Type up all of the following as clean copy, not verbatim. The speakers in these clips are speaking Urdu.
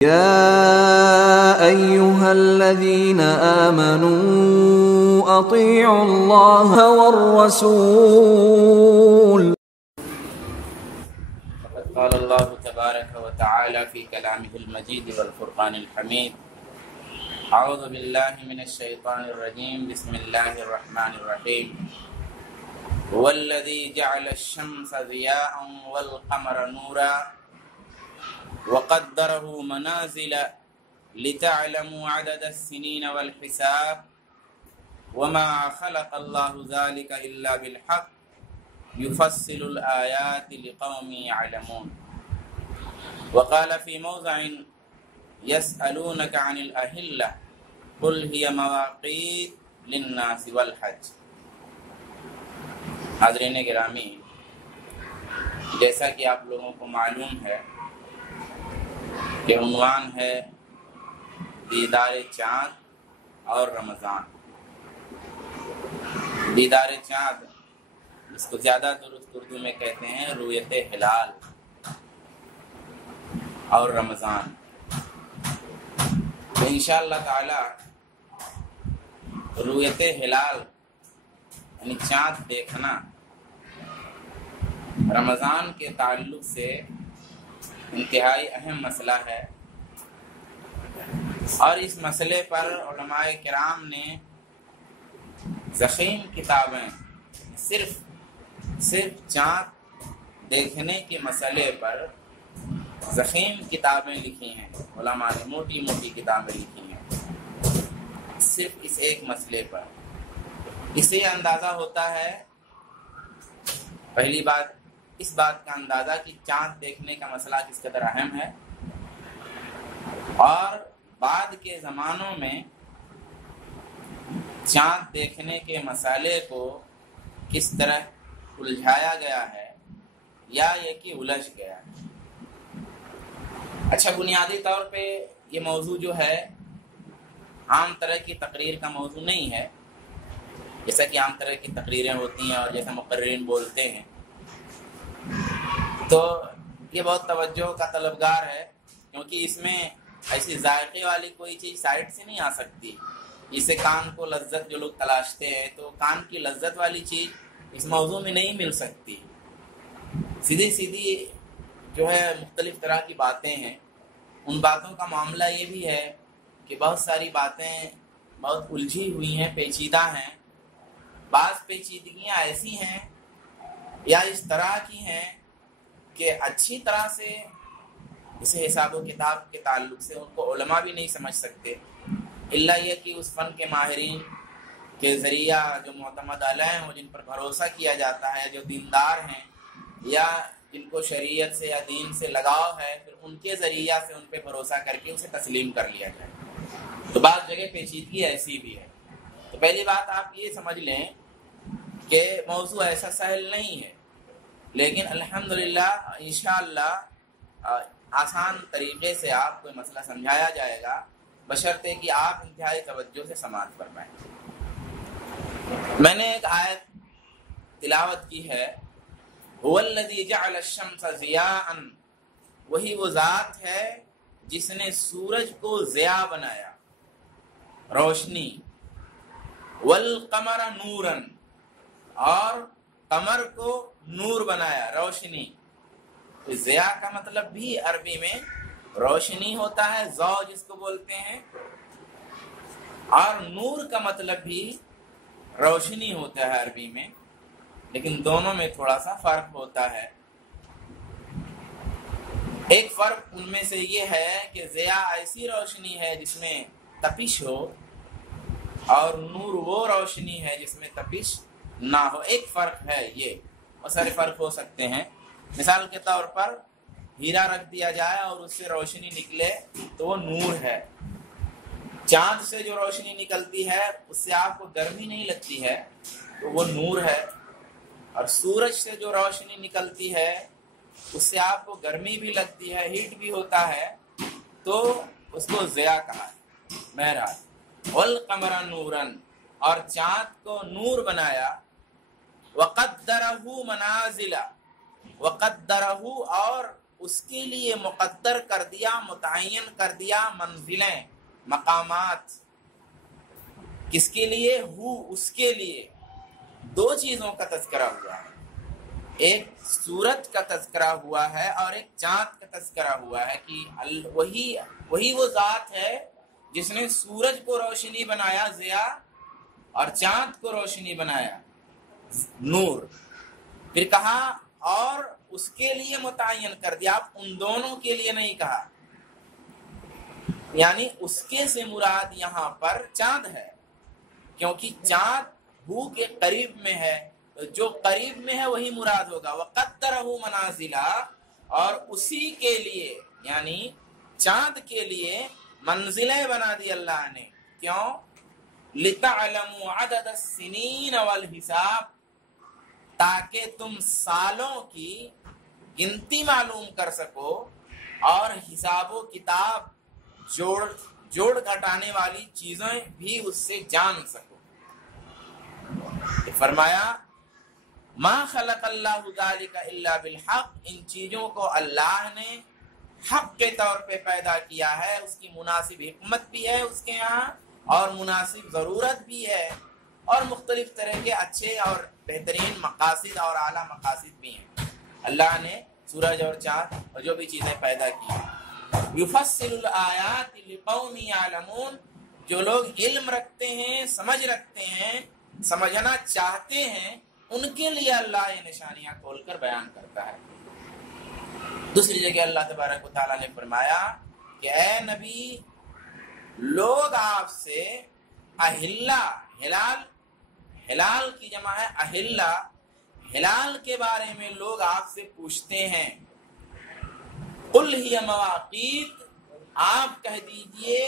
يا أيها الذين آمنوا أطيعوا الله والرسول. قال الله تبارك وتعالى في كلامه المجيد والفرقان الحميد: أعوذ بالله من الشيطان الرجيم، بسم الله الرحمن الرحيم. هو الذي جعل الشمس ضياء والقمر نورا وقدره منازل لتعلموا عدد السنين والحساب وما خلق الله ذلك إلا بالحق يفصل الآيات لقوم يعلمون. وقال في موضع: يسألونك عن الأهلة قل هي مواقيت للناس والحج. حاضرین گرامی، جیسا کہ آپ لوگوں کو معلوم ہے کہ عنوان ہے دیدار چاند اور رمضان. دیدار چاند، اس کو زیادہ درست اردو میں کہتے ہیں رؤیت ہلال، اور رمضان. تو انشاءاللہ تعالی رؤیت ہلال یعنی چاند دیکھنا رمضان کے تعلق سے انتہائی اہم مسئلہ ہے، اور اس مسئلے پر علماء کرام نے ضخیم کتابیں صرف چاند دیکھنے کے مسئلے پر ضخیم کتابیں لکھی ہیں. علماء نے موٹی موٹی کتابیں لکھی ہیں صرف اس ایک مسئلے پر. اس سے اندازہ ہوتا ہے، پہلی بات اس بات کا اندازہ کہ چاند دیکھنے کا مسئلہ کس قدر اہم ہے، اور بعد کے زمانوں میں چاند دیکھنے کے مسئلے کو کس طرح الجھایا گیا ہے یا یہ کہ الجھ گیا ہے. اچھا، بنیادی طور پہ یہ موضوع جو ہے عام طرح کی تقریر کا موضوع نہیں ہے، جیسا کہ عام طرح کی تقریریں ہوتی ہیں اور جیسا مقررین بولتے ہیں. تو یہ بہت توجہ کا طلبگار ہے، کیونکہ اس میں ایسی ذائقے والی کوئی چیز سائڈ سے نہیں آ سکتی. جسے کان کو لذت جو لوگ تلاشتے ہیں، تو کان کی لذت والی چیز اس موضوع میں نہیں مل سکتی. سیدھی جو ہے مختلف طرح کی باتیں ہیں. ان باتوں کا معاملہ یہ بھی ہے کہ بہت ساری باتیں بہت الجھی ہوئی ہیں، پیچیدہ ہیں. بعض پیچیدگیاں ایسی ہیں یا اس طرح کی ہیں کہ اچھی طرح سے اسے حساب و کتاب کے تعلق سے ان کو علماء بھی نہیں سمجھ سکتے، الا یہ کہ اس فن کے ماہرین کے ذریعہ جو معتمد علیہ ہوں، جن پر بھروسہ کیا جاتا ہے، جو دیندار ہیں یا جن کو شریعت سے یا دین سے لگاؤ ہے، پھر ان کے ذریعہ سے ان پہ بھروسہ کر کے اسے تسلیم کر لیا جائے. تو بعض جگہ پیچیدگی ایسی بھی ہے. تو پہلی بات آپ یہ سمجھ لیں کہ موضوع ایسا سہل نہیں ہے، لیکن الحمدللہ انشاءاللہ آسان طریقے سے آپ کو مسئلہ سمجھایا جائے گا، بشرطے کہ آپ انتہائی توجہ سے سماعت فرمائیں. میں نے ایک آیت تلاوت کی ہے: هو الذی جعل الشمس ضیاء، وہی وہ ذات ہے جس نے سورج کو ضیاء بنایا، روشنی، والقمر نورا، اور قمر کو نور بنایا، روشنی. تو ضیاء کا مطلب بھی عربی میں روشنی ہوتا ہے، ضوء جس کو بولتے ہیں، اور نور کا مطلب بھی روشنی ہوتا ہے عربی میں، لیکن دونوں میں تھوڑا سا فرق ہوتا ہے. ایک فرق ان میں سے یہ ہے کہ ضیاء ایسی روشنی ہے جس میں تپش ہو، اور نور وہ روشنی ہے جس میں تپش نہ ہو. ایک فرق ہے یہ، بہت سارے فرق ہو سکتے ہیں. مثال کے طور پر ہیرا رکھ دیا جائے اور اس سے روشنی نکلے تو وہ نور ہے. چاند سے جو روشنی نکلتی ہے اس سے آپ کو گرمی نہیں لگتی ہے تو وہ نور ہے، اور سورج سے جو روشنی نکلتی ہے اس سے آپ کو گرمی بھی لگتی ہے، ہیٹ بھی ہوتا ہے، تو اس کو ضیاء کہا ہے. بہرحال والقمر نورا، اور چاند کو نور بنایا، وقدرہ منازل، وقدرہ اور اس کے لیے مقدر کر دیا، متعین کر دیا منزلیں، مقامات. کس کے لیے؟ اس کے لیے. دو چیزوں کا تذکرہ ہوا ہے، ایک سورج کا تذکرہ ہوا ہے اور ایک چاند کا تذکرہ ہوا ہے کہ وہی وہ ذات ہے جس نے سورج کو روشنی بنایا ضیاء اور چاند کو روشنی بنایا نور. پھر کہا اور اس کے لیے متعین کر دیا، آپ ان دونوں کے لیے نہیں کہا. یعنی اس کے سے مراد یہاں پر چاند ہے، کیونکہ چاند ہو کے قریب میں ہے، جو قریب میں ہے وہی مراد ہوگا. وَقَدَّرَهُ مَنَازِلَ، اور اسی کے لیے یعنی چاند کے لیے منزلیں بنا دی اللہ نے. کیوں؟ لِتَعْلَمُوا عَدَدَ السِّنِينَ وَالْحِسَابِ، تاکہ تم سالوں کی گنتی معلوم کر سکو اور حساب و کتاب جوڑ گھٹانے والی چیزیں بھی اس سے جان سکو. فرمایا ما خلق اللہ ذالک الا بالحق، ان چیزوں کو اللہ نے حق کے طور پہ پیدا کیا ہے، اس کی مناسب حکمت بھی ہے اس کے ہاں اور مناسب ضرورت بھی ہے، اور مختلف طرح کے اچھے اور بہترین مقاصد اور اعلیٰ مقاصد بھی ہیں. اللہ نے سورج اور چاند اور جو بھی چیزیں پیدا کی ہیں. یفصل الآیات لقوم یعلمون، جو لوگ علم رکھتے ہیں، سمجھ رکھتے ہیں، سمجھنا چاہتے ہیں، ان کے لیے اللہ یہ نشانیاں کھول کر بیان کرتا ہے. دوسری جگہ اللہ تبارک و تعالیٰ نے فرمایا کہ اے نبی، لوگ آپ سے اہلا، ہلال کی جمع ہے اہلا، ہلال کے بارے میں لوگ آپ سے پوچھتے ہیں. قل ہی مواقیت، آپ کہہ دیجئے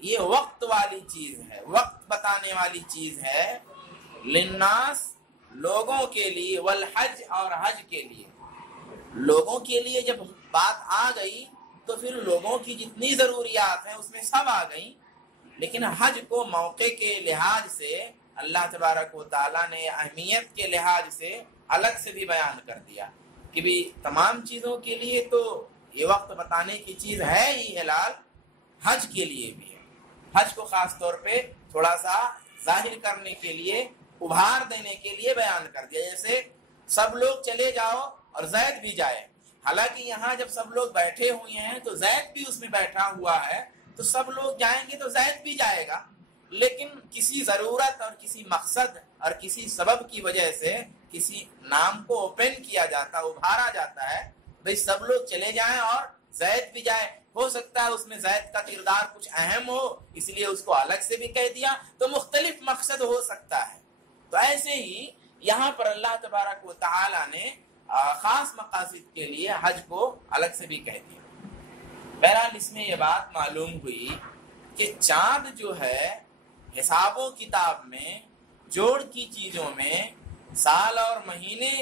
یہ وقت والی چیز ہے، وقت بتانے والی چیز ہے. للناس، لوگوں کے لیے، والحج، اور حج کے لیے. لوگوں کے لیے جب بات آ گئی تو پھر لوگوں کی جتنی ضروریات ہیں اس میں سب آ گئیں، لیکن حج کو موقع کے لحاظ سے اللہ تبارک و تعالیٰ نے اہمیت کے لحاظ سے الگ سے بھی بیان کر دیا کہ بھی تمام چیزوں کے لیے تو یہ وقت بتانے کی چیز ہے ہی حلال، حج کے لیے بھی ہے. حج کو خاص طور پہ تھوڑا سا ظاہر کرنے کے لیے، ابھار دینے کے لیے بیان کر دیا. جیسے سب لوگ چلے جاؤ اور زید بھی جائے، حالانکہ یہاں جب سب لوگ بیٹھے ہوئے ہیں تو زید بھی اس میں بیٹھا ہوا ہے، تو سب لوگ جائیں گے تو زید بھی جائے گا. لیکن کسی ضرورت اور کسی مقصد اور کسی سبب کی وجہ سے کسی نام کو اوپن کیا جاتا، ابھارا جاتا ہے، بھئی سب لوگ چلے جائیں اور زید بھی جائے. ہو سکتا ہے اس میں زید کا کردار کچھ اہم ہو، اس لیے اس کو الگ سے بھی کہہ دیا، تو مختلف مقصد ہو سکتا ہے. تو ایسے ہی یہاں پر اللہ تبارک و تعالی نے خاص مقاصد کے لیے حج کو الگ سے بھی کہہ دیا. بہرحال اس میں یہ بات معلوم ہوئی کہ چاند جو ہے حساب و کتاب میں، جوڑ کی چیزوں میں، سال اور مہینے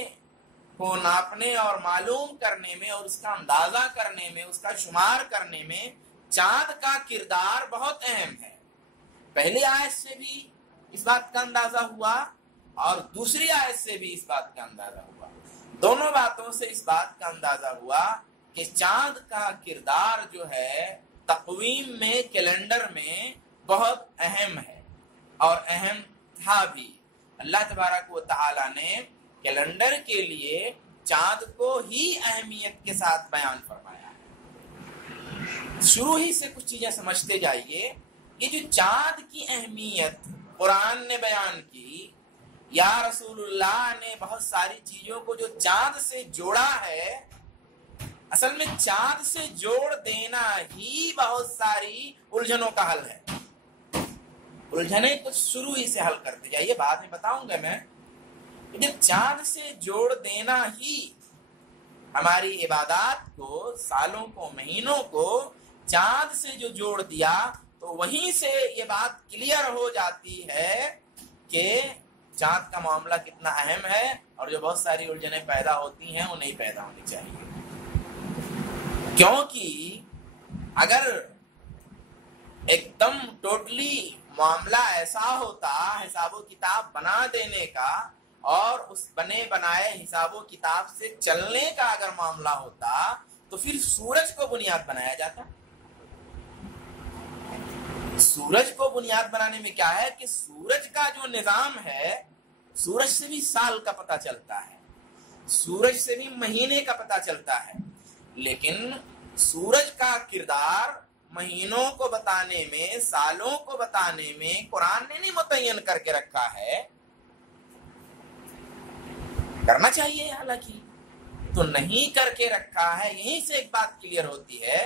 کو ناپنے اور معلوم کرنے میں اور اس کا اندازہ کرنے میں، اس کا شمار کرنے میں چاند کا کردار بہت اہم ہے. پہلی آیت سے بھی اس بات کا اندازہ ہوا اور دوسری آیت سے بھی اس بات کا اندازہ ہوا. دونوں باتوں سے اس بات کا اندازہ ہوا کہ چاند کا کردار جو ہے تقویم میں، کیلنڈر میں بہت اہم ہے اور اہم تھا بھی. اللہ تبارک و تعالی نے کیلنڈر کے لیے چاند کو ہی اہمیت کے ساتھ بیان فرمایا ہے. شروع ہی سے کچھ چیزیں سمجھتے جائیے. یہ جو چاند کی اہمیت قرآن نے بیان کی، یا رسول اللہ نے بہت ساری چیزوں کو جو چاند سے جوڑا ہے، اصل میں چاند سے جوڑ دینا ہی بہت ساری الجھنوں کا حل ہے. الجھنیں کچھ شروع ہی سے حل کرتے جائیے، بعد میں بتاؤں گا میں. جب چاند سے جوڑ دینا ہی ہماری عبادات کو، سالوں کو، مہینوں کو چاند سے جو جوڑ دیا، تو وہیں سے یہ بات کلیئر ہو جاتی ہے کہ چاند کا معاملہ کتنا اہم ہے اور جو بہت ساری الجھنیں پیدا ہوتی ہیں وہ نہیں پیدا ہونی چاہیے. کیونکہ اگر ایک دم ٹوٹلی معاملہ ایسا ہوتا، حساب و کتاب بنا دینے کا اور اس بنے بنائے حساب و کتاب سے چلنے کا اگر معاملہ ہوتا، تو پھر سورج کو بنیاد بنایا جاتا. سورج کو بنیاد بنانے میں کیا ہے کہ سورج کا جو نظام ہے، سورج سے بھی سال کا پتہ چلتا ہے، سورج سے بھی مہینے کا پتہ چلتا ہے، لیکن سورج کا کردار مہینوں کو بتانے میں، سالوں کو بتانے میں قرآن نے نہیں متعین کر کے رکھا ہے. کرنا چاہیے حالانکہ، تو نہیں کر کے رکھا ہے. یہیں سے ایک بات کلیئر ہوتی ہے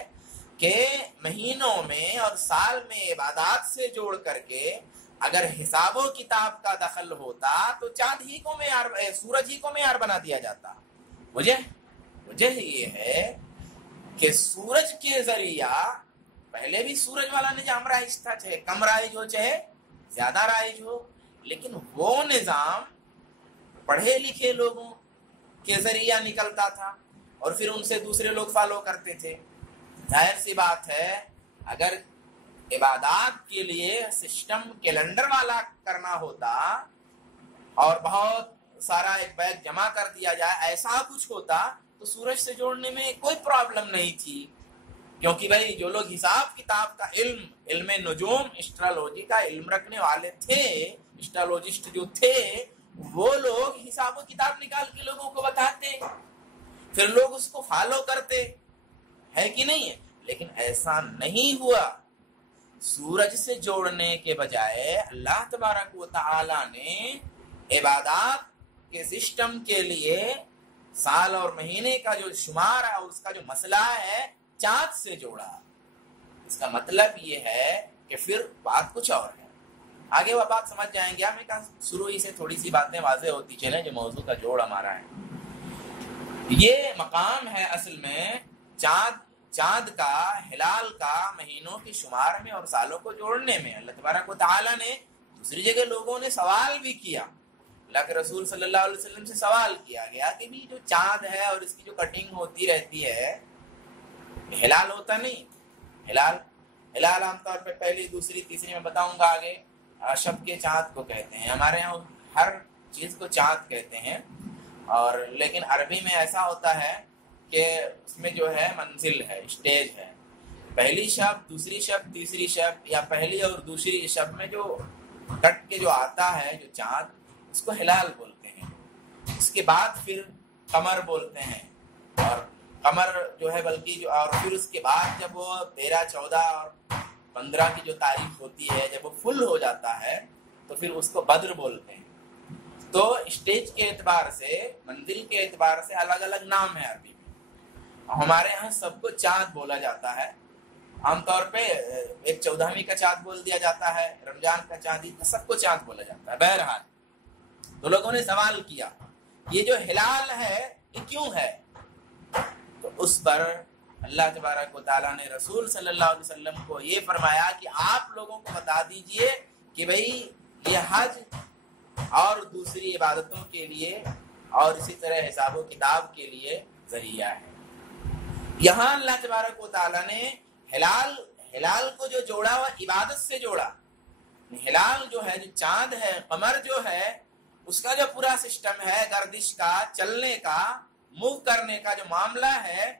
کہ مہینوں میں اور سال میں عبادات سے جوڑ کر کے اگر حساب و کتاب کا دخل ہوتا تو چاند ہی کو معیار، سورج ہی کو معیار بنا دیا جاتا. وجہ یہ ہے کہ سورج کے ذریعہ پہلے بھی سورج والا نظام رائج تھا، چاہے کم رائج ہو چاہے زیادہ رائج ہو، لیکن وہ نظام پڑھے لکھے لوگوں کے ذریعہ نکلتا تھا اور پھر ان سے دوسرے لوگ فالو کرتے تھے. ظاہر سی بات ہے اگر عبادات کے لیے سسٹم کیلنڈر والا کرنا ہوتا اور بہت سارا ایک بیگ جمع کر دیا جائے، ایسا کچھ ہوتا تو سورج سے جوڑنے میں کوئی پرابلم نہیں تھی. کیونکہ بھائی جو لوگ حساب کتاب کا علم نجوم، اسٹرالوجی کا علم رکھنے والے تھے، اسٹرالوجسٹ جو تھے، وہ لوگ حساب و کتاب نکال کے لوگوں کو بتاتے، پھر لوگ اس کو فالو کرتے، ہے کہ نہیں ہے؟ لیکن ایسا نہیں ہوا. سورج سے جوڑنے کے بجائے اللہ تبارک و تعالی نے عبادات کے سسٹم کے لیے سال اور مہینے کا جو شمار ہے، اس کا جو مسئلہ ہے، چاند سے جوڑا. اس کا مطلب یہ ہے کہ پھر بات کچھ اور ہے. آگے وہ بات سمجھ جائیں گے. ہمیں کہا شروع ہی سے تھوڑی سی باتیں واضح ہوتی چلیں جو موضوع کا جوڑ ہمارا ہے. یہ مقام ہے اصل میں چاند کا، ہلال کا مہینوں کے شمار میں اور سالوں کو جوڑنے میں. اللہ تبارک و تعالیٰ نے دوسری جگہ لوگوں نے سوال بھی کیا، اللہ کے رسول صلی اللہ علیہ وسلم سے سوال کیا گیا کہ بھی جو چاند ہے اور اس کی جو کٹنگ ہوتی رہتی ہے، ہلال ہوتا نہیں. ہلال عام طور پہ پہلی، دوسری، تیسری میں بتاؤں گا آگے، شب کے چاند کو کہتے ہیں. ہمارے یہاں ہر چیز کو چاند کہتے ہیں، اور لیکن عربی میں ایسا ہوتا ہے کہ اس میں جو ہے منزل ہے، اسٹیج ہے. پہلی شب، دوسری شب، تیسری شب، یا پہلی اور دوسری شب میں جو کٹ کے جو آتا ہے جو چاند، اس کو ہلال بولتے ہیں. اس کے بعد پھر قمر بولتے ہیں، اور قمر جو ہے بلکہ جو، اور پھر اس کے بعد جب وہ 13، 14 اور 15 کی جو تاریخ ہوتی ہے، جب وہ فل ہو جاتا ہے تو پھر اس کو بدر بولتے ہیں. تو اسٹیج کے اعتبار سے، منزل کے اعتبار سے الگ الگ نام ہے عربی میں. ہمارے ہاں سب کو چاند بولا جاتا ہے. عام طور پہ ایک 14ویں کا چاند بول دیا جاتا ہے، رمضان کا چاند، سب کو چاند بولا جاتا ہے. بہرحال تو لوگوں نے سوال کیا یہ جو ہلال ہے یہ کیوں ہے؟ تو اس پر اللہ تبارک و تعالیٰ نے رسول صلی اللہ علیہ وسلم کو یہ فرمایا کہ آپ لوگوں کو بتا دیجئے کہ بھئی یہ حج اور دوسری عبادتوں کے لیے اور اسی طرح حساب و کتاب کے لیے ذریعہ ہے. یہاں اللہ تبارک و تعالیٰ نے ہلال کو جو جوڑا وہ عبادت سے جوڑا. ہلال جو ہے، جو چاند ہے، قمر جو ہے، اس کا جو پورا سسٹم ہے گردش کا، چلنے کا، موو کرنے کا جو معاملہ ہے،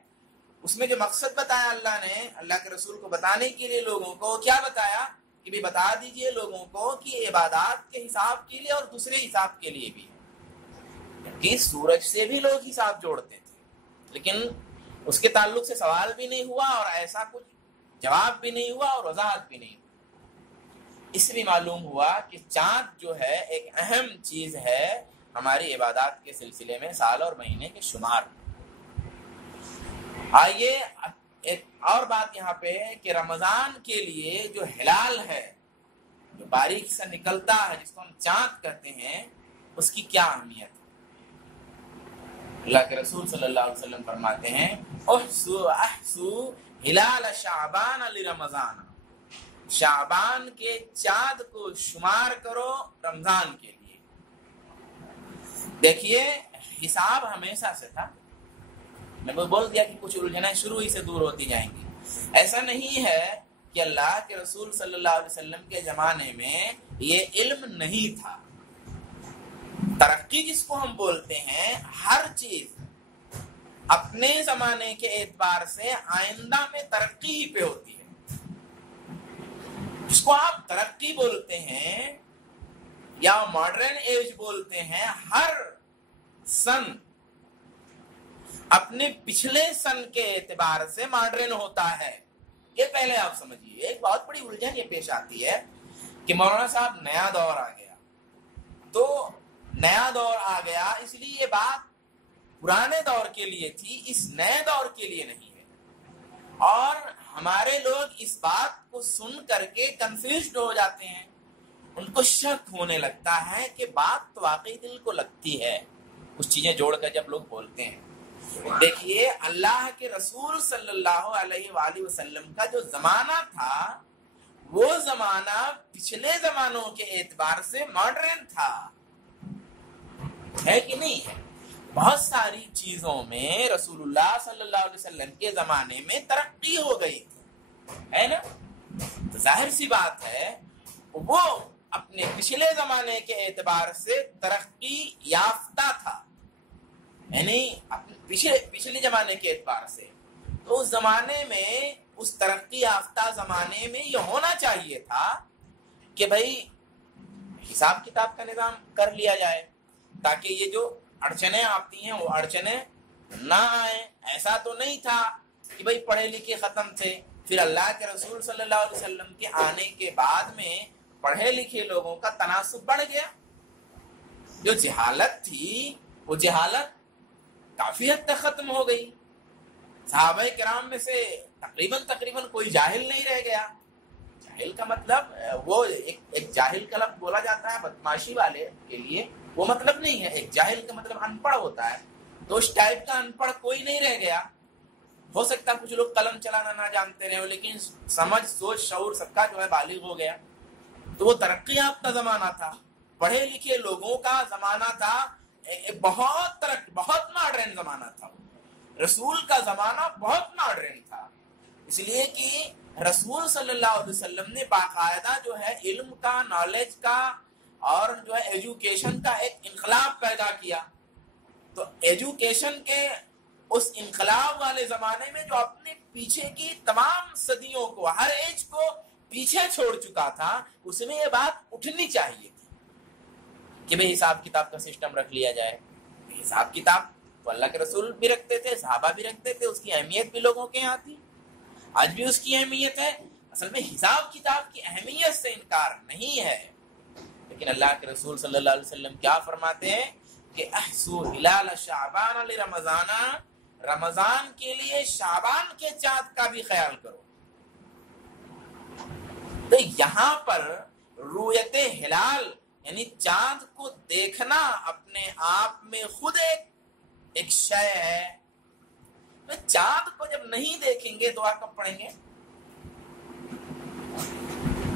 اس میں جو مقصد بتایا اللہ نے اللہ کے رسول کو بتانے کے لیے لوگوں کو کیا بتایا کہ بھی بتا دیجئے لوگوں کو کہ عبادات کے حساب کے لیے اور دوسرے حساب کے لیے بھی ہے. کہ سورج سے بھی لوگ حساب جوڑتے تھے، لیکن اس کے تعلق سے سوال بھی نہیں ہوا اور ایسا کچھ جواب بھی نہیں ہوا اور وضاحت بھی نہیں ہوئی. اس لیے معلوم ہوا کہ چاند جو ہے ایک اہم چیز ہے ہماری عبادات کے سلسلے میں، سال اور مہینے کے شمار. آئیے ایک اور بات یہاں پہ کہ رمضان کے لیے جو ہلال ہے، جو باریک سے نکلتا ہے، جس کو ہم چاند کہتے ہیں، اس کی کیا اہمیت ہے؟ اللہ کے رسول صلی اللہ علیہ وسلم فرماتے ہیں احسو ہلال شعبان لرمضان، شعبان کے چاند کو شمار کرو رمضان کے لیے. دیکھیے حساب ہمیشہ سے تھا. میں بول دیا کہ کچھ الجھنیں شروع ہی سے دور ہوتی جائیں گی. ایسا نہیں ہے کہ اللہ کے رسول صلی اللہ علیہ وسلم کے زمانے میں یہ علم نہیں تھا. ترقی جس کو ہم بولتے ہیں، ہر چیز اپنے زمانے کے اعتبار سے آئندہ میں ترقی ہی پہ ہوتی ہے. جس کو آپ ترقی بولتے ہیں یا ماڈرن ایج بولتے ہیں، ہر سن اپنے پچھلے سن کے اعتبار سے ماڈرن ہوتا ہے. یہ پہلے آپ سمجھیے. ایک بہت بڑی الجھن یہ پیش آتی ہے کہ مولانا صاحب نیا دور آ گیا، تو نیا دور آ گیا اس لیے یہ بات پرانے دور کے لیے تھی، اس نئے دور کے لیے نہیں ہے. اور ہمارے لوگ اس بات کو سن کر کے کنفیوزڈ ہو جاتے ہیں، ان کو شک ہونے لگتا ہے کہ بات تو واقعی دل کو لگتی ہے کچھ چیزیں جوڑ کر جب لوگ بولتے ہیں. دیکھیے اللہ کے رسول صلی اللہ علیہ وآلہ وسلم کا جو زمانہ تھا وہ زمانہ پچھلے زمانوں کے اعتبار سے ماڈرن تھا، ہے کہ نہیں ہے؟ بہت ساری چیزوں میں رسول اللہ صلی اللہ علیہ وسلم کے زمانے میں ترقی ہو گئی ہے نا. تو ظاہر سی بات ہے وہ اپنے پچھلے زمانے کے اعتبار سے ترقی یافتہ تھا، یعنی پچھلے زمانے کے اعتبار سے. تو اس زمانے میں، اس ترقی یافتہ زمانے میں یہ ہونا چاہیے تھا کہ بھئی حساب کتاب کا نظام کر لیا جائے تاکہ یہ جو اڑچنیں آتی ہیں وہ اڑچنیں نہ آئیں. ایسا تو نہیں تھا کہ بھئی پڑھے لکھے ختم تھے، پھر اللہ کے رسول صلی اللہ علیہ وسلم کے آنے کے بعد میں پڑھے لکھے لوگوں کا تناسب بڑھ گیا. جو جہالت تھی وہ جہالت کافی حد تک ختم ہو گئی. صحابہ کرام میں سے تقریباً کوئی جاہل نہیں رہ گیا. جاہل کا مطلب وہ ایک جاہل کا لفظ بولا جاتا ہے بدماشی والے کے لیے، وہ مطلب نہیں ہے. ایک جاہل کا مطلب ان پڑھ ہوتا ہے. تو اس ٹائپ کا ان پڑھ کوئی نہیں رہ گیا. ہو سکتا ہے کچھ لوگ قلم چلانا نہ جانتے رہے، لیکن سمجھ سوچ شعور سب کا جو ہے بالغ ہو گیا. تو وہ ترقی یافتہ زمانہ تھا، پڑھے لکھے لوگوں کا زمانہ تھا، بہت ماڈرن زمانہ تھا. رسول کا زمانہ بہت ماڈرن تھا، اس لیے کہ رسول صلی اللہ علیہ وسلم نے باقاعدہ جو ہے علم کا، نالج کا اور جو ہے ایجوکیشن کا ایک انقلاب پیدا کیا. تو ایجوکیشن کے اس انقلاب والے زمانے میں جو اپنے پیچھے کی تمام صدیوں کو، ہر ایج کو پیچھے چھوڑ چکا تھا، اس میں یہ بات اٹھنی چاہیے تھی کہ بھئی حساب کتاب کا سسٹم رکھ لیا جائے. حساب کتاب تو اللہ کے رسول بھی رکھتے تھے، صحابہ بھی رکھتے تھے، اس کی اہمیت بھی لوگوں کے یہاں تھی، آج بھی اس کی اہمیت ہے. اصل میں حساب کتاب کی اہمیت سے انکار نہیں ہے، لیکن اللہ کے رسول صلی اللہ علیہ وسلم کیا فرماتے ہیں کہ احسو ہلال شعبان لرمضان، رمضان کے لیے شعبان کے چاند کا بھی خیال کرو. تو یہاں پر رویت ہلال یعنی چاند کو دیکھنا اپنے آپ میں خود ایک شے ہے. چاند کو جب نہیں دیکھیں گے دعا کب پڑھیں گے؟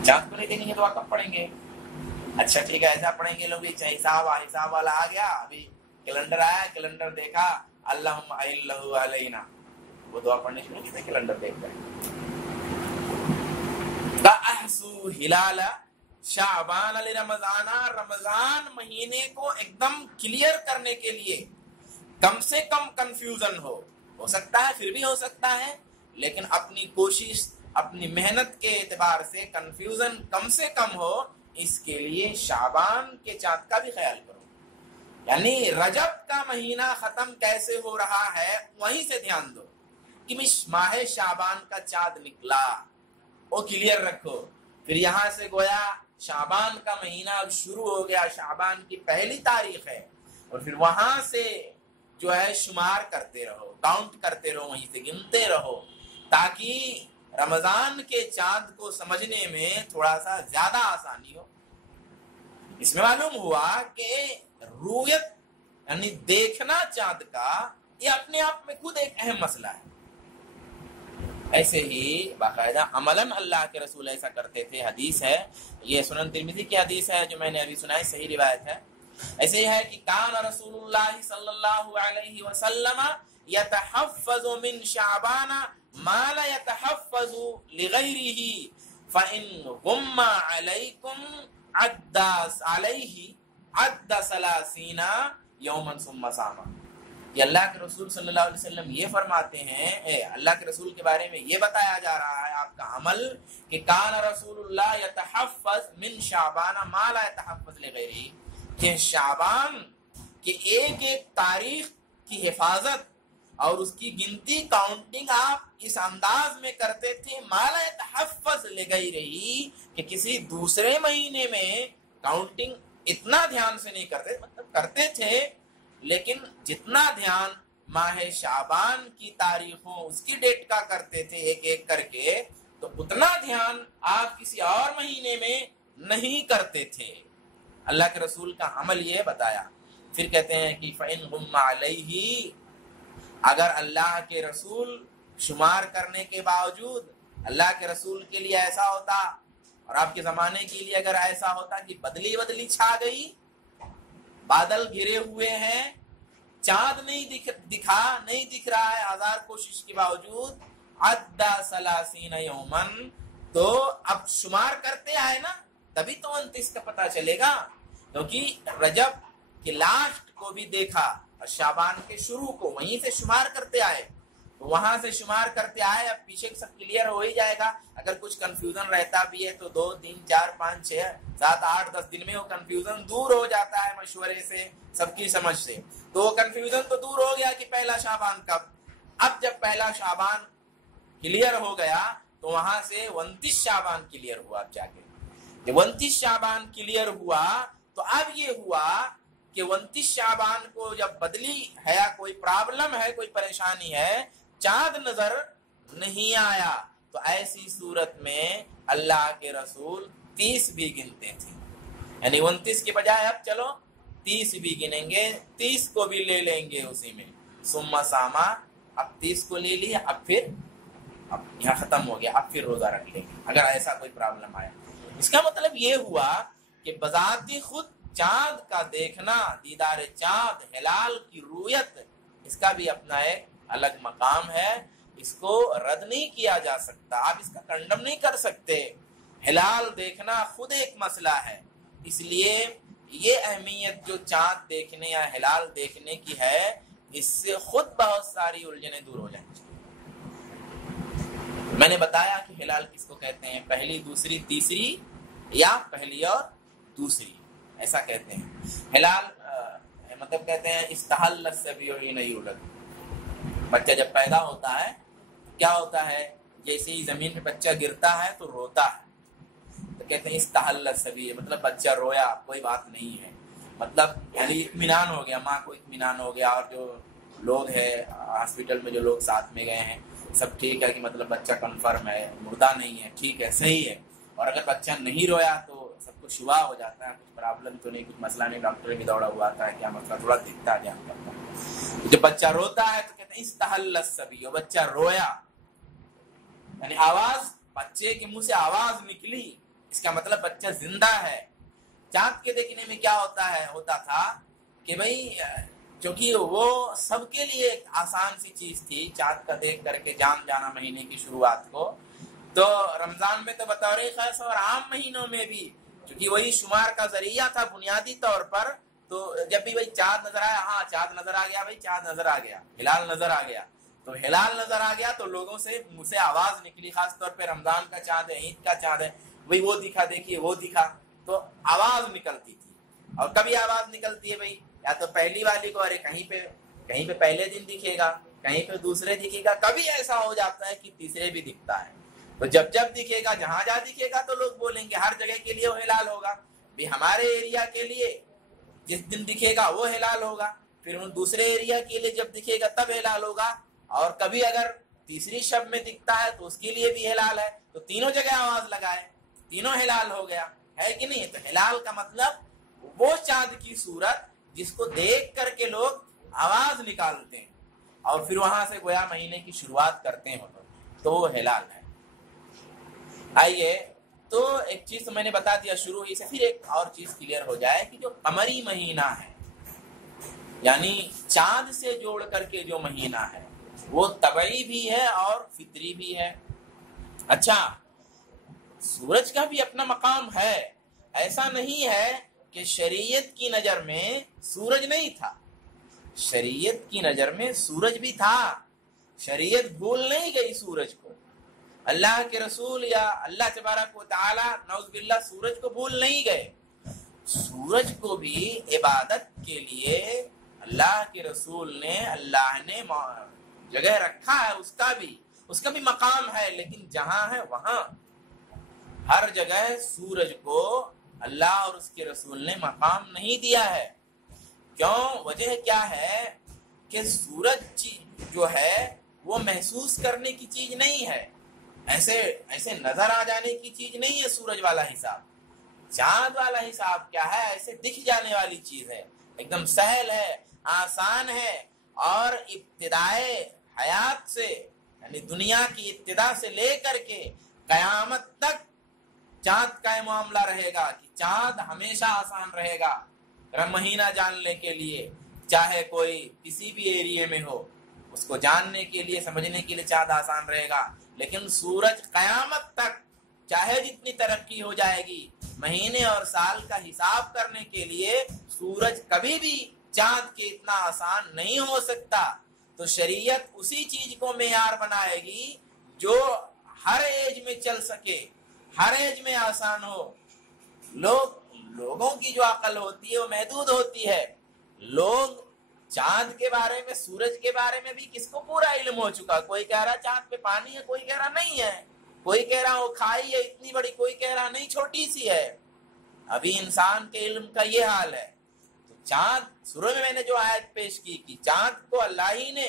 چاند کو نہیں دیکھیں گے دعا کب پڑھیں گے؟ اچھا ٹھیک ہے، ایسا پڑھیں گے لوگ حساب والا آ گیا، ابھی کیلنڈر آیا، کیلنڈر دیکھا، اللہم اہلہ علینا، وہ دعا پڑھنے شروع کی تھے کیلنڈر دیکھ کر. احسو ہلال شعبان لرمضان، رمضان مہینے کو ایک دم کلیئر کرنے کے لیے کم سے کم کنفیوژن ہو سکتا ہے، پھر بھی ہو سکتا ہے، لیکن اپنی کوشش، اپنی محنت کے اعتبار سے کنفیوژن کم سے کم ہو، اس کے لیے شعبان کے چاند کا بھی خیال کرو. یعنی رجب کا مہینہ ختم کیسے ہو رہا ہے وہیں سے دھیان دو کہ ماہ شعبان کا چاند نکلا، وہ کلیئر رکھو. پھر یہاں سے گویا شعبان کا مہینہ اب شروع ہو گیا، شعبان کی پہلی تاریخ ہے، اور پھر وہاں سے جو ہے شمار کرتے رہو، کاؤنٹ کرتے رہو، وہیں سے گنتے رہو، تاکہ رمضان کے چاند کو سمجھنے میں تھوڑا سا زیادہ آسانی ہو. اس میں معلوم ہوا کہ رویت یعنی دیکھنا چاند کا یہ اپنے آپ میں خود ایک اہم مسئلہ ہے. ایسے ہی باقاعدہ عملاً اللہ کے رسول ایسا کرتے تھے. حدیث ہے، یہ سنن ترمذی کی حدیث ہے جو میں نے ابھی سنائی، صحیح روایت ہے. ایسے ہی ہے کہ کان رسول اللہ صلی اللہ علیہ وسلم یتحفظ من شعبان ما لا یتحفظ لغیرہ فإن غم علیکم عد علیہ عد 30 یوما ثم صام. کہ اللہ کے رسول صلی اللہ علیہ وسلم یہ فرماتے ہیں، اللہ کے رسول کے بارے میں یہ بتایا جا رہا ہے آپ کا عمل کہ کان رسول اللہ یتحفظ من شعبان ما لا یتحفظ لغیرہ، کہ شعبان کے ایک ایک تاریخ کی حفاظت اور اس کی گنتی کاؤنٹنگ آپ اس انداز میں کرتے تھے ما لا یتحفظ لغیرہ، کہ کسی دوسرے مہینے میں کاؤنٹنگ اتنا دھیان سے نہیں کرتے، مطلب کرتے تھے لیکن جتنا دھیان ماہ شعبان کی تاریخوں اس کی ڈیٹ کا کرتے تھے ایک ایک کر کے، تو اتنا دھیان آپ کسی اور مہینے میں نہیں کرتے تھے۔ اللہ کے رسول کا عمل یہ بتایا۔ پھر کہتے ہیں کہ فَإِنْ غُمَّ عَلَيْهِ، اگر اللہ کے رسول شمار کرنے کے باوجود اللہ کے رسول کے لیے ایسا ہوتا اور آپ کے زمانے کے لیے اگر ایسا ہوتا کہ بدلی چھا گئی، بادل گھرے ہوئے ہیں، چاند نہیں دکھ رہا ہے ہزار کوشش کے باوجود، عدّا 30 یومن، تو اب شمار کرتے آئے نا، تبھی تو 29 کا پتہ چلے گا، کیونکہ رجب کے لاسٹ کو بھی دیکھا اور شعبان کے شروع کو وہیں سے شمار کرتے آئے، تو وہاں سے شمار کرتے آئے، اب پیچھے سب کلیئر ہو ہی جائے گا۔ اگر کچھ کنفیوژن رہتا بھی ہے تو 2 3 4 5 6 7 8 10 دن میں وہ کنفیوژن دور ہو جاتا ہے مشورے سے، سب کی سمجھ سے، تو وہ کنفیوژن تو دور ہو گیا کہ پہلا شعبان کب۔ اب جب پہلا شعبان کلیئر ہو گیا تو وہاں سے 29 شعبان کلیئر ہوا۔ اب جا کے جب 29 شعبان کلیئر ہوا تو اب یہ ہوا کہ 29 شعبان کو جب بدلی ہے یا کوئی پرابلم ہے، کوئی پریشانی ہے، چاند نظر نہیں آیا، تو ایسی صورت میں اللہ کے رسول 30 بھی گنتے تھے، یعنی 29 کے بجائے اب چلو 30 بھی گنیں گے، 30 کو بھی لے لیں گے اسی میں، ثم صاما، اب 30 کو لے لیا، اب یہاں ختم ہو گیا، اب پھر روزہ رکھ لیں گے اگر ایسا کوئی پرابلم آیا۔ اس کا مطلب یہ ہوا کہ بذات خود چاند کا دیکھنا، دیدار چاند، ہلال کی رویت، اس کا بھی اپنا ایک الگ مقام ہے، اس کو رد نہیں کیا جا سکتا، آپ اس کا کنڈم نہیں کر سکتے۔ ہلال دیکھنا خود ایک مسئلہ ہے، اس لیے یہ اہمیت جو چاند دیکھنے یا ہلال دیکھنے کی ہے، اس سے خود بہت ساری الجھنیں دور ہو جائیں گی۔ میں نے بتایا کہ ہلال کس کو کہتے ہیں، پہلی، دوسری، تیسری، یا پہلی اور دوسری، ایسا کہتے ہیں۔ ہلال مطلب کہتے ہیں استحل الصبی حین یولد، بچہ جب پیدا ہوتا ہے کیا ہوتا ہے، جیسے ہی زمین پہ بچہ گرتا ہے تو روتا ہے، تو کہتے ہیں استحل الصبی، مطلب بچہ رویا، کوئی بات نہیں ہے، مطلب یعنی اطمینان ہو گیا، ماں کو اطمینان ہو گیا، اور جو لوگ ہیں ہاسپٹل میں جو لوگ ساتھ میں گئے ہیں سب ٹھیک ہے کہ مطلب بچہ کنفرم ہے، مردہ نہیں ہے، ٹھیک ہے، صحیح ہے۔ اور اگر بچہ نہیں رویا تو سب کو شبہ ہو جاتا ہے، کچھ پرابلم تو نہیں، کچھ مسئلہ نہیں، ڈاکٹر بھی دوڑا ہوا آتا ہے، کیا مسئلہ، تھوڑا دکھتا ہے دھیان کرتا ہے۔ جب بچہ روتا ہے تو کہتے ہیں استحل الصبی، بچہ رویا، یعنی آواز، بچے کے منہ سے آواز نکلی، اس کا مطلب بچہ زندہ ہے۔ چاند کے دیکھنے میں کیا ہوتا تھا کہ بھئی چونکہ وہ سب کے لیے ایک آسان سی چیز تھی، چاند کا دیکھ کر کے جان جانا مہینے کی شروعات کو، تو رمضان میں تو بطور خاص اور عام مہینوں میں بھی، چونکہ وہی شمار کا ذریعہ تھا بنیادی طور پر، تو جب بھی بھئی چاند نظر آیا، ہاں چاند نظر آ گیا، بھئی چاند نظر آ گیا، ہلال نظر آ گیا، تو ہلال نظر آ گیا تو لوگوں سے منہ سے آواز نکلی، خاص طور پہ رمضان کا چاند ہے، عید کا چاند ہے، بھئی وہ دکھا، دیکھیے وہ دکھا، تو آواز نکلتی تھی۔ اور کبھی آواز نکلتی ہے بھئی یا تو پہلی والی کو، ارے کہیں پہ پہلے دن دکھے گا، کہیں پہ دوسرے دکھے گا، کبھی ایسا ہو جاتا ہے کہ تیسرے بھی دکھتا ہے، تو جب دکھے گا، جہاں دکھے گا تو لوگ بولیں گے ہر جگہ کے لیے وہ ہلال ہوگا، بھی ہمارے ایریا کے لیے جس دن دکھے گا وہ ہلال ہوگا، پھر ان دوسرے ایریا کے لیے جب دکھے گا تب ہلال ہوگا، اور کبھی اگر تیسری شب میں دکھتا ہے تو اس کے لیے بھی ہلال ہے، تو تینوں جگہ آواز لگائے، تینوں ہلال ہو گیا، ہے کہ نہیں؟ تو ہلال کا مطلب وہ چاند کی صورت جس کو دیکھ کر کے لوگ آواز نکالتے ہیں اور پھر وہاں سے گویا مہینے کی شروعات کرتے ہیں، تو وہ ہلال ہے۔ آئیے، تو ایک چیز تو میں نے بتا دیا شروع ہی سے، پھر ایک اور چیز کلیئر ہو جائے کہ جو قمری مہینہ ہے، یعنی چاند سے جوڑ کر کے جو مہینہ ہے، وہ طبعی بھی ہے اور فطری بھی ہے۔ اچھا، سورج کا بھی اپنا مقام ہے، ایسا نہیں ہے کہ شریعت کی نظر میں سورج نہیں تھا، شریعت کی نظر میں سورج بھی تھا، شریعت بھول نہیں گئی سورج کو، اللہ کے رسول یا اللہ تبارک و تعالی نعوذ باللہ سورج کو بھول نہیں گئے۔ سورج کو بھی عبادت کے لیے اللہ کے رسول نے، اللہ نے جگہ رکھا ہے، اس کا بھی مقام ہے، لیکن جہاں ہے وہاں ہر جگہ سورج کو اللہ اور اس کے رسول نے مقام نہیں دیا ہے۔ کیوں؟ وجہ کیا ہے کہ سورج جو ہے وہ محسوس کرنے کی چیز نہیں ہے، ایسے نظر آ جانے کی چیز نہیں ہے سورج والا حساب۔ چاند والا حساب کیا ہے؟ ایسے دکھ جانے والی چیز ہے، ایک دم سہل ہے، آسان ہے، اور ابتدائے حیات سے یعنی دنیا کی ابتدا سے لے کر کے قیامت تک چاند کا یہ معاملہ رہے گا کہ چاند ہمیشہ آسان رہے گا مہینہ جاننے کے لیے، چاہے کوئی کسی بھی ایریے میں ہو، اس کو جاننے کے لیے سمجھنے کے لیے چاند آسان رہے گا۔ لیکن سورج قیامت تک چاہے جتنی ترقی ہو جائے گی، مہینے اور سال کا حساب کرنے کے لیے سورج کبھی بھی چاند کے اتنا آسان نہیں ہو سکتا۔ تو شریعت اسی چیز کو معیار بنائے گی جو ہر ایج میں چل سکے، ہر ایج میں آسان ہو۔ لوگوں کی جو عقل ہوتی ہے وہ محدود ہوتی ہے۔ لوگ چاند کے بارے میں، سورج کے بارے میں بھی کس کو پورا علم ہو چکا، کوئی کہہ رہا چاند پہ پانی ہے، کوئی کہہ رہا نہیں ہے، کوئی کہہ رہا وہ کھائی ہے اتنی بڑی، کوئی کہہ رہا نہیں چھوٹی سی ہے۔ ابھی انسان کے علم کا یہ حال ہے۔ تو چاند، شروع میں نے جو آیت پیش کی کہ چاند کو اللہ ہی نے،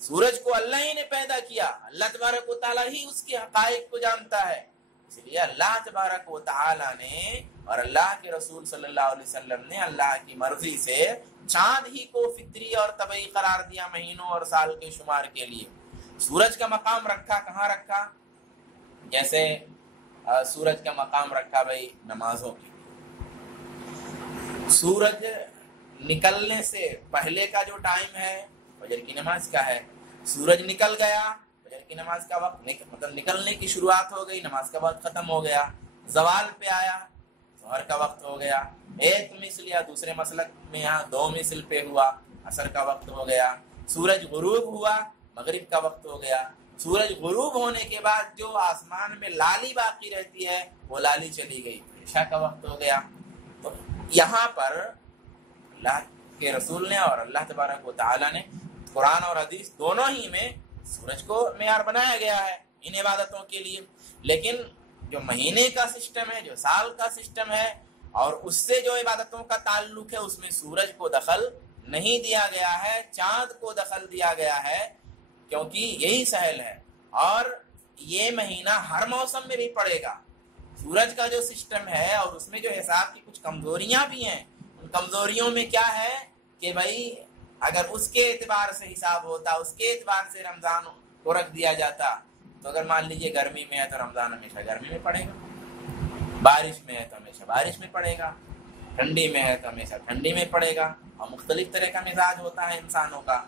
سورج کو اللہ ہی نے پیدا کیا، اللہ تبارک و تعالیٰ ہی اس کے حقائق کو جانتا ہے، اس لیے اللہ تبارک و تعالیٰ نے اور اللہ کے رسول صلی اللہ علیہ وسلم نے اللہ کی مرضی سے چاند ہی کو فطری اور طبعی قرار دیا مہینوں اور سال کے شمار کے لیے۔ سورج کا مقام رکھا کہاں رکھا؟ جیسے سورج کا مقام رکھا بھائی نمازوں کے لیے۔ سورج نکلنے سے پہلے کا جو ٹائم ہے فجر کی نماز کا ہے، سورج نکل گیا فجر کی نماز کا وقت، مطلب نکلنے کی شروعات ہو گئی، نماز کا وقت ختم ہو گیا، زوال پہ آیا ظہر کا وقت ہو گیا، ایک مثل یا دوسرے مسلک میں یہاں 2 مثل پہ ہوا، عصر کا وقت ہو گیا، سورج غروب ہوا مغرب کا وقت ہو گیا، سورج غروب ہونے کے بعد جو آسمان میں لالی باقی رہتی ہے وہ لالی چلی گئی، عشاء کا وقت ہو گیا۔ تو یہاں پر اللہ کے رسول نے اور اللہ تبارک و تعالیٰ نے قرآن اور حدیث دونوں ہی میں سورج کو معیار بنایا گیا ہے ان عبادتوں کے لیے۔ لیکن جو مہینے کا سسٹم ہے، جو سال کا سسٹم ہے، اور اس سے جو عبادتوں کا تعلق ہے، اس میں سورج کو دخل نہیں دیا گیا ہے، چاند کو دخل دیا گیا ہے، کیونکہ یہی سہل ہے، اور یہ مہینہ ہر موسم میں بھی پڑے گا۔ سورج کا جو سسٹم ہے اور اس میں جو حساب کی کچھ کمزوریاں بھی ہیں، ان کمزوریوں میں کیا ہے کہ بھائی اگر اس کے اعتبار سے حساب ہوتا، اس کے اعتبار سے رمضان کو رکھ دیا جاتا، تو اگر مان لیجئے گرمی میں ہے تو رمضان ہمیشہ گرمی میں پڑے گا، بارش میں ہے تو ہمیشہ بارش میں پڑے گا، ٹھنڈی میں ہے تو ہمیشہ ٹھنڈی میں پڑے گا۔ اور مختلف طرح کا مزاج ہوتا ہے انسانوں کا،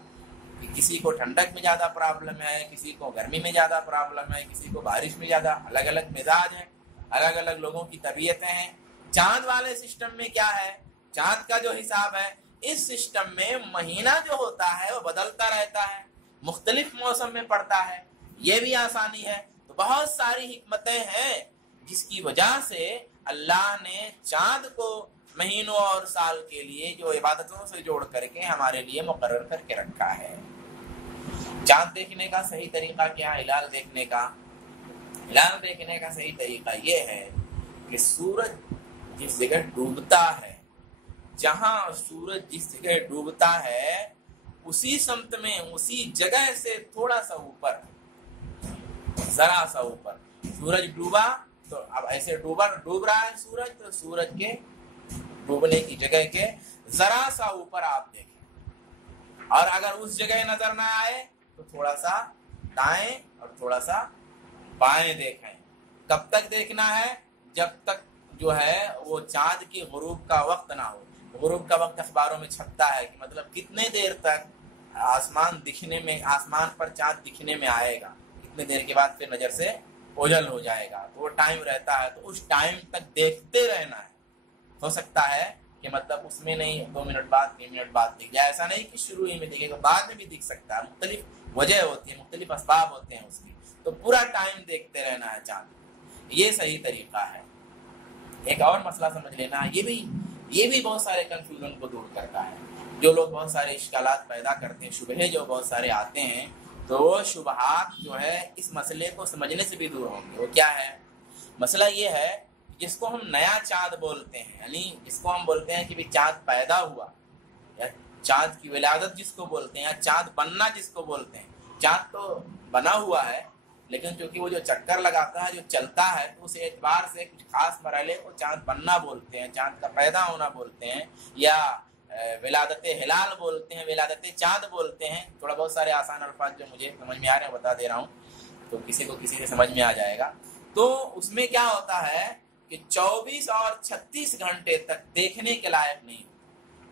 کسی کو ٹھنڈک میں زیادہ پرابلم ہے، کسی کو گرمی میں زیادہ پرابلم ہے، کسی کو بارش میں زیادہ، الگ الگ مزاج ہیں، الگ الگ لوگوں کی طبیعتیں ہیں۔ چاند والے سسٹم میں کیا ہے، چاند کا جو حساب ہے، اس سسٹم میں مہینہ جو ہوتا ہے وہ بدلتا رہتا ہے، مختلف موسم میں پڑتا ہے، یہ بھی آسانی ہے۔ تو بہت ساری حکمتیں ہیں جس کی وجہ سے اللہ نے چاند کو مہینوں اور سال کے لیے جو عبادتوں سے جوڑ کر کے ہمارے لیے مقرر کر کے رکھا ہے۔ چاند دیکھنے کا صحیح طریقہ کیا ہے؟ ہلال دیکھنے کا صحیح طریقہ یہ ہے کہ سورج جس جگہ ڈوبتا ہے، جہاں سورج جس جگہ ڈوبتا ہے اسی سمت میں، اسی جگہ سے تھوڑا سا اوپر، ذرا سا اوپر سورج ڈوبا، تو اب ایسے ڈوب رہا ہے سورج، تو سورج کے ڈوبنے کی جگہ کے ذرا سا اوپر آپ دیکھیں، اور اگر اس جگہ نظر نہ آئے تو تھوڑا سا دائیں اور تھوڑا سا بائیں دیکھیں۔ کب تک دیکھنا ہے؟ جب تک جو ہے وہ چاند کی غروب کا وقت نہ ہو۔ غروب کا وقت اخباروں میں چھپتا ہے کہ مطلب کتنے دیر تک آسمان پر چاند دکھنے میں آئے گا، کتنے دیر کے بعد پھر نظر سے اوجھل ہو جائے گا، تو وہ ٹائم رہتا ہے، تو اس ٹائم تک دیکھتے رہنا ہے۔ ہو سکتا ہے کہ مطلب اس میں نہیں 2 منٹ بعد 3 منٹ بعد دکھ جائے، ایسا نہیں کہ شروع ہی میں دکھے گا، بعد میں بھی دکھ سکتا ہے، مختلف وجہ ہوتی ہے، مختلف اسباب ہوتے ہیں اس کی، تو پورا ٹائم دیکھتے رہنا ہے چاند، یہ صحیح طریقہ ہے۔ ایک اور مسئلہ سمجھ لینا، یہ بھی بہت سارے کنفیوژن کو دور کرتا ہے، جو لوگ بہت سارے اشکالات پیدا کرتے ہیں، شبہے جو بہت سارے آتے ہیں، تو وہ شبہات جو ہے اس مسئلے کو سمجھنے سے بھی دور ہوں گے۔ وہ کیا ہے؟ مسئلہ یہ ہے جس کو ہم نیا چاند بولتے ہیں، یعنی جس کو ہم بولتے ہیں کہ بھی چاند پیدا ہوا، یا چاند کی ولادت جس کو بولتے ہیں، یا چاند بننا جس کو بولتے ہیں۔ چاند تو بنا ہوا ہے، لیکن چونکہ وہ جو چکر لگاتا ہے، جو چلتا ہے، تو اس اعتبار سے کچھ خاص مرحلے کو چاند بننا بولتے ہیں، چاند کا پیدا ہونا بولتے ہیں، یا ولادت ہلال بولتے ہیں، ولادت چاند بولتے ہیں۔ تھوڑا بہت سارے آسان الفاظ جو مجھے سمجھ میں آ رہے ہیں بتا دے رہا ہوں، تو کسی کو کسی سے سمجھ میں آ جائے گا۔ تو اس میں کیا ہوتا ہے کہ 24 اور 36 گھنٹے تک دیکھنے کے لائق نہیں،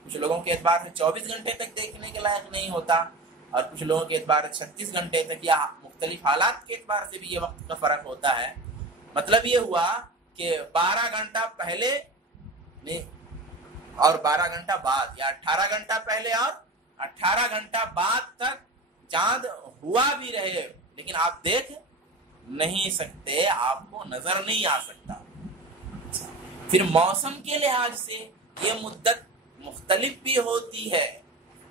کچھ لوگوں کے اعتبار سے 24 گھنٹے تک دیکھنے کے لائق نہیں ہوتا، اور کچھ لوگوں کے اعتبار سے 36 گھنٹے تک، یا مختلف حالات کے اعتبار سے بھی یہ وقت کا فرق ہوتا ہے۔ مطلب یہ ہوا کہ 12 گھنٹہ پہلے اور 12 گھنٹہ بعد، یا 18 گھنٹہ پہلے اور 18 گھنٹہ بعد تک چاند ہوا بھی رہے، لیکن آپ دیکھ نہیں سکتے، آپ کو نظر نہیں آ سکتا۔ پھر موسم کے لحاظ سے یہ مدت مختلف بھی ہوتی ہے،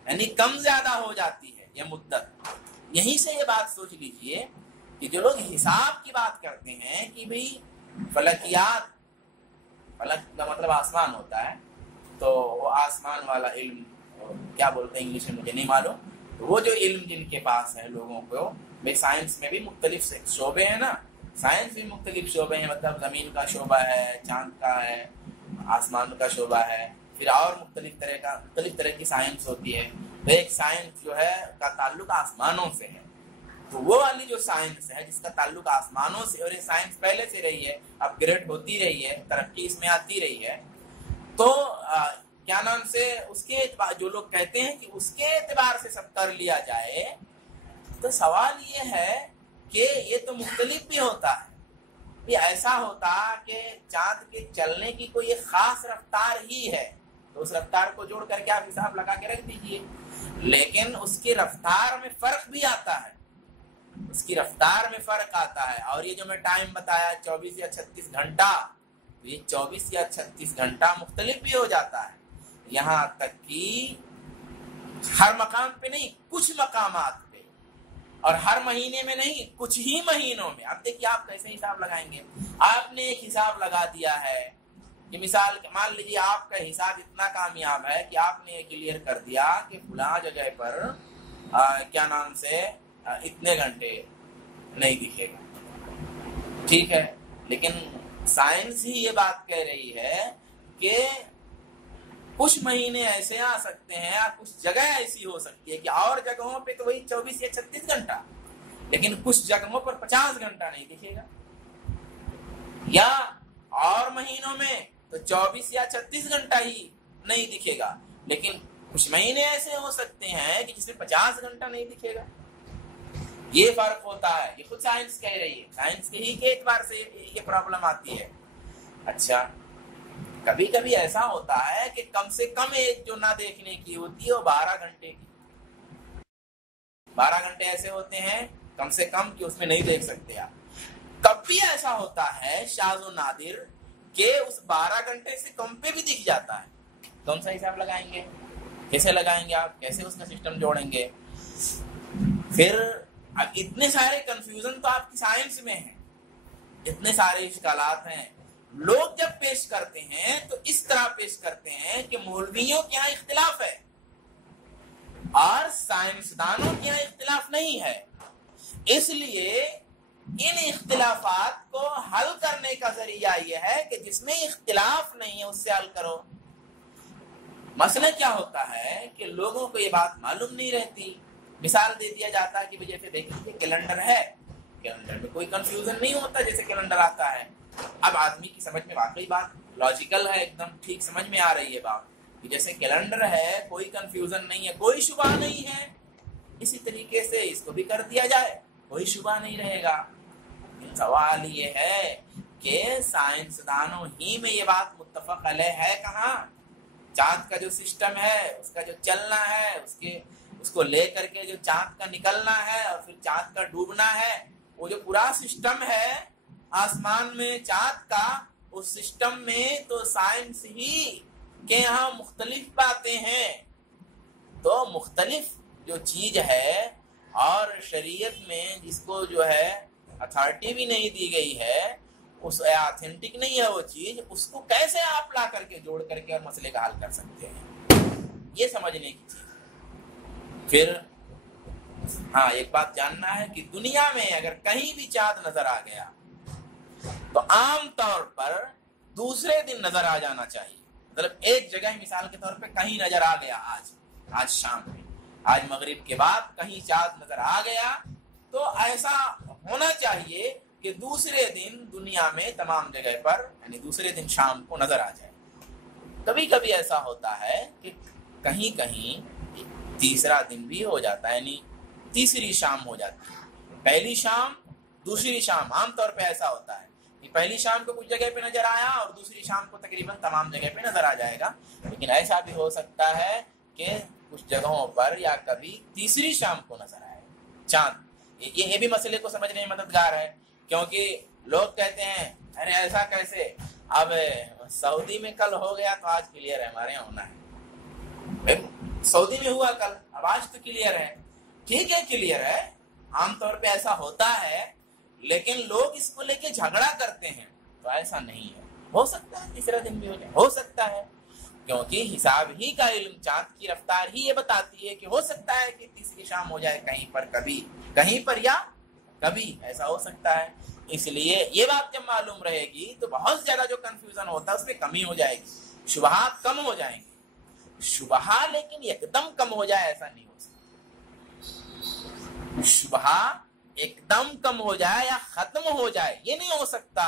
یعنی کم زیادہ ہو جاتی ہے یہ مدت۔ یہیں سے یہ بات سوچ لیجئے کہ جو لوگ حساب کی بات کرتے ہیں کہ بھئی فلکیات، فلک کا مطلب آسمان ہوتا ہے، تو وہ آسمان والا علم کیا بولتے ہیں انگلش میں مجھے نہیں معلوم، تو وہ جو علم جن کے پاس ہے لوگوں کو، بھئی سائنس میں بھی مختلف شعبے ہیں نا، سائنس بھی مختلف شعبے ہیں، مطلب زمین کا شعبہ ہے، چاند کا ہے، آسمان کا شعبہ ہے، پھر اور مختلف طرح کی سائنس ہوتی ہے۔ تو ایک سائنس جو ہے کا تعلق آسمانوں سے ہے، تو وہ والی جو سائنس ہے جس کا تعلق آسمانوں سے، اور یہ سائنس پہلے سے رہی ہے، اپ گریڈ ہوتی رہی ہے، ترقی اس میں آتی رہی ہے، تو کیا نام سے اس کے اعتبار، جو لوگ کہتے ہیں کہ اس کے اعتبار سے سب کر لیا جائے، تو سوال یہ ہے کہ یہ تو مختلف بھی ہوتا ہے۔ یہ ایسا ہوتا کہ چاند کے چلنے کی کوئی ایک خاص رفتار ہی ہے، تو اس رفتار کو جوڑ کر کے آپ حساب لگا کے رکھ دیجئے، لیکن اس کی رفتار میں فرق بھی آتا ہے، اس کی رفتار میں فرق آتا ہے۔ اور یہ جو میں ٹائم بتایا 24 یا 36 گھنٹہ، یہ 24 یا 36 گھنٹہ مختلف بھی ہو جاتا ہے، یہاں تک کہ ہر مقام پہ نہیں، کچھ مقامات پہ، اور ہر مہینے میں نہیں، کچھ ہی مہینوں میں۔ اب دیکھیے آپ کیسے حساب لگائیں گے۔ آپ نے ایک حساب لگا دیا ہے کہ مثال مان لیجیے آپ کا حساب اتنا کامیاب ہے کہ آپ نے کلیئر کر دیا کہ فلاں جگہ پر کیا نام سے اتنے گھنٹے نہیں دکھے گا، ٹھیک ہے، لیکن سائنس ہی یہ بات کہہ رہی ہے کہ کچھ مہینے ایسے آ سکتے ہیں، اور کچھ جگہ ایسی ہو سکتی ہے کہ اور جگہوں پہ تو وہی 24 یا 36 گھنٹہ، لیکن کچھ جگہوں پر 50 گھنٹہ نہیں دکھے گا، یا اور مہینوں میں تو 24 یا 36 گھنٹہ ہی نہیں دکھے گا، لیکن کچھ مہینے ایسے ہو سکتے ہیں کہ جس میں 50 گھنٹہ نہیں دکھے گا۔ یہ فرق ہوتا ہے، یہ خود سائنس کہہ رہی ہے، سائنس کے ہی کے اعتبار سے یہ پرابلم آتی ہے۔ اچھا، کبھی کبھی ایسا ہوتا ہے کہ کم سے کم ایک جو نہ دیکھنے کی ہوتی ہے وہ 12 گھنٹے کی، 12 گھنٹے ایسے ہوتے ہیں کم سے کم کہ اس میں نہیں دیکھ سکتے آپ۔ کبھی ایسا ہوتا ہے شاذ و نادر کہ اس 12 گھنٹے سے کم پہ بھی دکھ جاتا ہے، کون سا حساب لگائیں گے؟ کیسے لگائیں گے آپ؟ کیسے اس کا سسٹم جوڑیں گے؟ پھر اب اتنے سارے کنفیوژن تو آپ کی سائنس میں ہیں، اتنے سارے اشکالات ہیں، لوگ جب پیش کرتے ہیں تو اس طرح پیش کرتے ہیں کہ مولویوں کے یہاں اختلاف ہے اور سائنسدانوں کے یہاں اختلاف نہیں ہے، اس لیے ان اختلافات کو حل کرنے کا ذریعہ یہ ہے کہ جس میں اختلاف نہیں ہے اس سے حل کرو۔ مسئلہ کیا ہوتا ہے کہ لوگوں کو یہ بات معلوم نہیں رہتی، مثال دے دیا جاتا ہے کہ جیسے دیکھیے کیلنڈر ہے، کیلنڈر میں کوئی کنفیوژن نہیں ہوتا جیسے کیلنڈر آتا ہے۔ اب آدمی کی سمجھ میں واقعی بات لاجیکل ہے، ایک دم ٹھیک سمجھ میں آ رہی ہے بات کہ جیسے کیلنڈر ہے، کوئی کنفیوژن نہیں ہے، کوئی شبہ نہیں ہے، اسی طریقے سے اس کو بھی کر دیا جائے، کوئی شبہ نہیں رہے گا۔ سوال یہ ہے کہ سائنسدانوں ہی میں یہ بات متفق علیہ ہے کہاں؟ چاند کا جو سسٹم ہے، اس کا جو چلنا ہے، اس کو لے کر کے جو چاند کا نکلنا ہے اور پھر چاند کا ڈوبنا ہے، وہ جو پورا سسٹم ہے آسمان میں چاند کا، اس سسٹم میں تو سائنس ہی کے یہاں مختلف باتیں ہیں. تو مختلف جو چیز ہے اور شریعت میں جس کو جو ہے اتھارٹی بھی نہیں دی گئی ہے، اس آتھینٹک نہیں ہے وہ چیز، اس کو کیسے آپ لا کر کے جوڑ کر کے اور مسئلے کا حل کر سکتے ہیں؟ یہ سمجھنے کی چیز. پھر ہاں ایک بات جاننا ہے کہ دنیا میں اگر کہیں بھی چاند نظر آ گیا تو عام طور پر دوسرے دن نظر آ جانا چاہیے. مطلب ایک جگہ مثال کے طور پہ کہیں نظر آ گیا، آج شام میں، آج مغرب کے بعد کہیں چاند نظر آ گیا، تو ایسا ہونا چاہیے کہ دوسرے دن دنیا میں تمام جگہ پر یعنی دوسرے دن شام کو نظر آ جائے. کبھی کبھی ایسا ہوتا ہے کہ کہیں کہیں تیسرا دن بھی ہو جاتا ہے، یعنی تیسری شام ہو جاتی ہے، پہلی شام دوسری شام. عام طور پہ ایسا ہوتا ہے کہ پہلی شام کو کچھ جگہ پہ نظر آیا اور دوسری شام کو تقریباً تمام جگہ پہ نظر آ جائے گا. لیکن ایسا بھی ہو سکتا ہے کہ کچھ جگہوں پر یا کبھی تیسری شام کو نظر آئے چاند. یہ بھی مسئلے کو سمجھنے میں مددگار ہے، کیونکہ لوگ کہتے ہیں ارے ایسا کیسے، اب سعودی میں کل ہو گیا تو آج کلیئر ہے، ہمارے یہاں ہونا ہے. سعودی میں ہوا کل، اب آج تو کلیئر ہے. ٹھیک ہے کلیئر ہے، عام طور پہ ایسا ہوتا ہے، لیکن لوگ اس کو لے کے جھگڑا کرتے ہیں. تو ایسا نہیں ہے، ہو سکتا ہے تیسرا دن بھی ہو جائے، ہو سکتا ہے، کیونکہ حساب ہی کا علم، چاند کی رفتار ہی یہ بتاتی ہے کہ ہو سکتا ہے کہ تیسری شام ہو جائے کہیں پر، کبھی کہیں پر یا کبھی ایسا ہو سکتا ہے. اس لیے یہ بات جب معلوم رہے گی تو بہت زیادہ جو کنفیوژن ہوتا ہے اس میں کمی ہو جائے گی، شبہات کم ہو جائیں گے. شبہہ لیکن ایک دم کم ہو جائے ایسا نہیں ہو سکتا. شبہہ ایک دم کم ہو جائے یا ختم ہو جائے یہ نہیں ہو سکتا،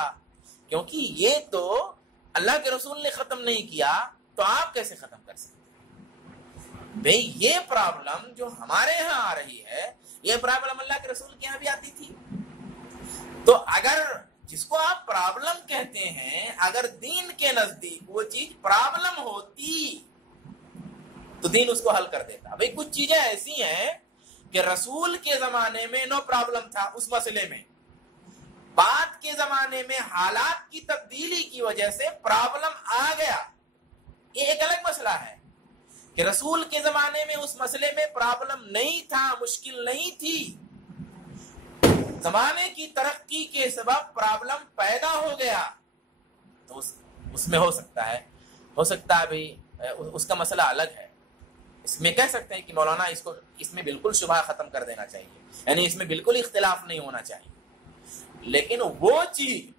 کیونکہ یہ تو اللہ کے رسول نے ختم نہیں کیا تو آپ کیسے ختم کر سکتے؟ بھئی یہ پرابلم جو ہمارے ہاں آ رہی ہے، یہ پرابلم اللہ کے رسول کے یہاں بھی آتی تھی. تو اگر جس کو آپ پرابلم کہتے ہیں، اگر دین کے نزدیک وہ چیز پرابلم ہوتی تو دین اس کو حل کر دیتا. بھئی کچھ چیزیں ایسی ہیں کہ رسول کے زمانے میں نو پرابلم تھا اس مسئلے میں، بعد کے زمانے میں حالات کی تبدیلی کی وجہ سے پرابلم آ گیا. یہ ایک الگ مسئلہ ہے کہ رسول کے زمانے میں اس مسئلے میں پرابلم نہیں تھا، مشکل نہیں تھی، زمانے کی ترقی کے سبب پرابلم پیدا ہو گیا. تو اس میں ہو سکتا ہے بھی اس کا مسئلہ الگ ہے. اس میں کہہ سکتے ہیں کہ مولانا اس میں بالکل شبہ ختم کر دینا چاہیے، یعنی اس میں بالکل اختلاف نہیں ہونا چاہیے. لیکن وہ چیز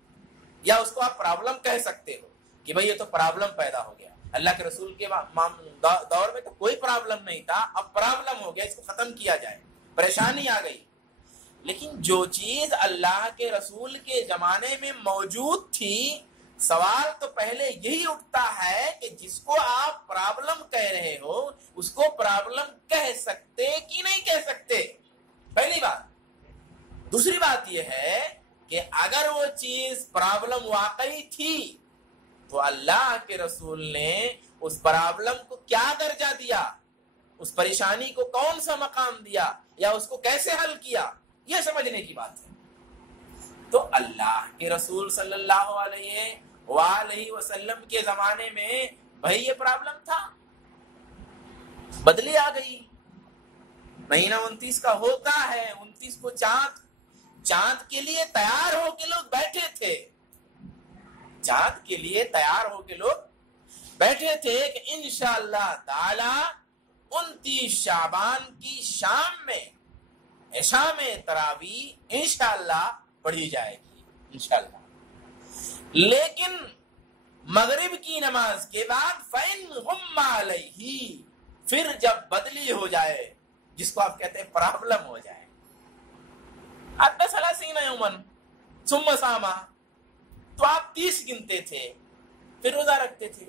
یا اس کو آپ پرابلم کہہ سکتے ہو کہ بھئی یہ تو پرابلم پیدا ہو گیا. اللہ کے رسول کے دور میں تو کوئی پرابلم نہیں تھا، اب پرابلم ہو گیا، اس کو ختم کیا جائے، پریشانی آ گئی. لیکن جو چیز اللہ کے رسول کے زمانے میں موجود تھی، سوال تو پہلے یہی اٹھتا ہے کہ جس کو آپ پرابلم کہہ رہے ہو اس کو پرابلم کہہ سکتے کہ نہیں کہہ سکتے، پہلی بات. دوسری بات یہ ہے کہ اگر وہ چیز پرابلم واقعی تھی تو اللہ کے رسول نے اس پرابلم کو کیا درجہ دیا، اس پریشانی کو کون سا مقام دیا، یا اس کو کیسے حل کیا، یہ سمجھنے کی بات ہے. تو اللہ کے رسول صلی اللہ علیہ وسلم کے زمانے میں بھائی یہ پرابلم تھا، بدلی آ گئی. مہینہ 29 کا ہوتا ہے، 29 کو چاند کے لیے تیار ہو کے لوگ بیٹھے تھے، چاند کے لیے تیار ہو کے لوگ بیٹھے تھے کہ انشاءاللہ تعالی 29 شعبان کی شام میں عشاء میں تراویح انشاءاللہ پڑھی جائے گی انشاءاللہ. لیکن مغرب کی نماز کے بعد فَإِنْ غُمَّ عَلَيْهِ، پھر جب بدلی ہو جائے، جس کو آپ کہتے ہیں پرابلم ہو جائے، عَدَّ ثَلَاثِينَ يَوْمًا ثُمَّ صَامَ، تو آپ 30 گنتے تھے پھر روزہ رکھتے تھے.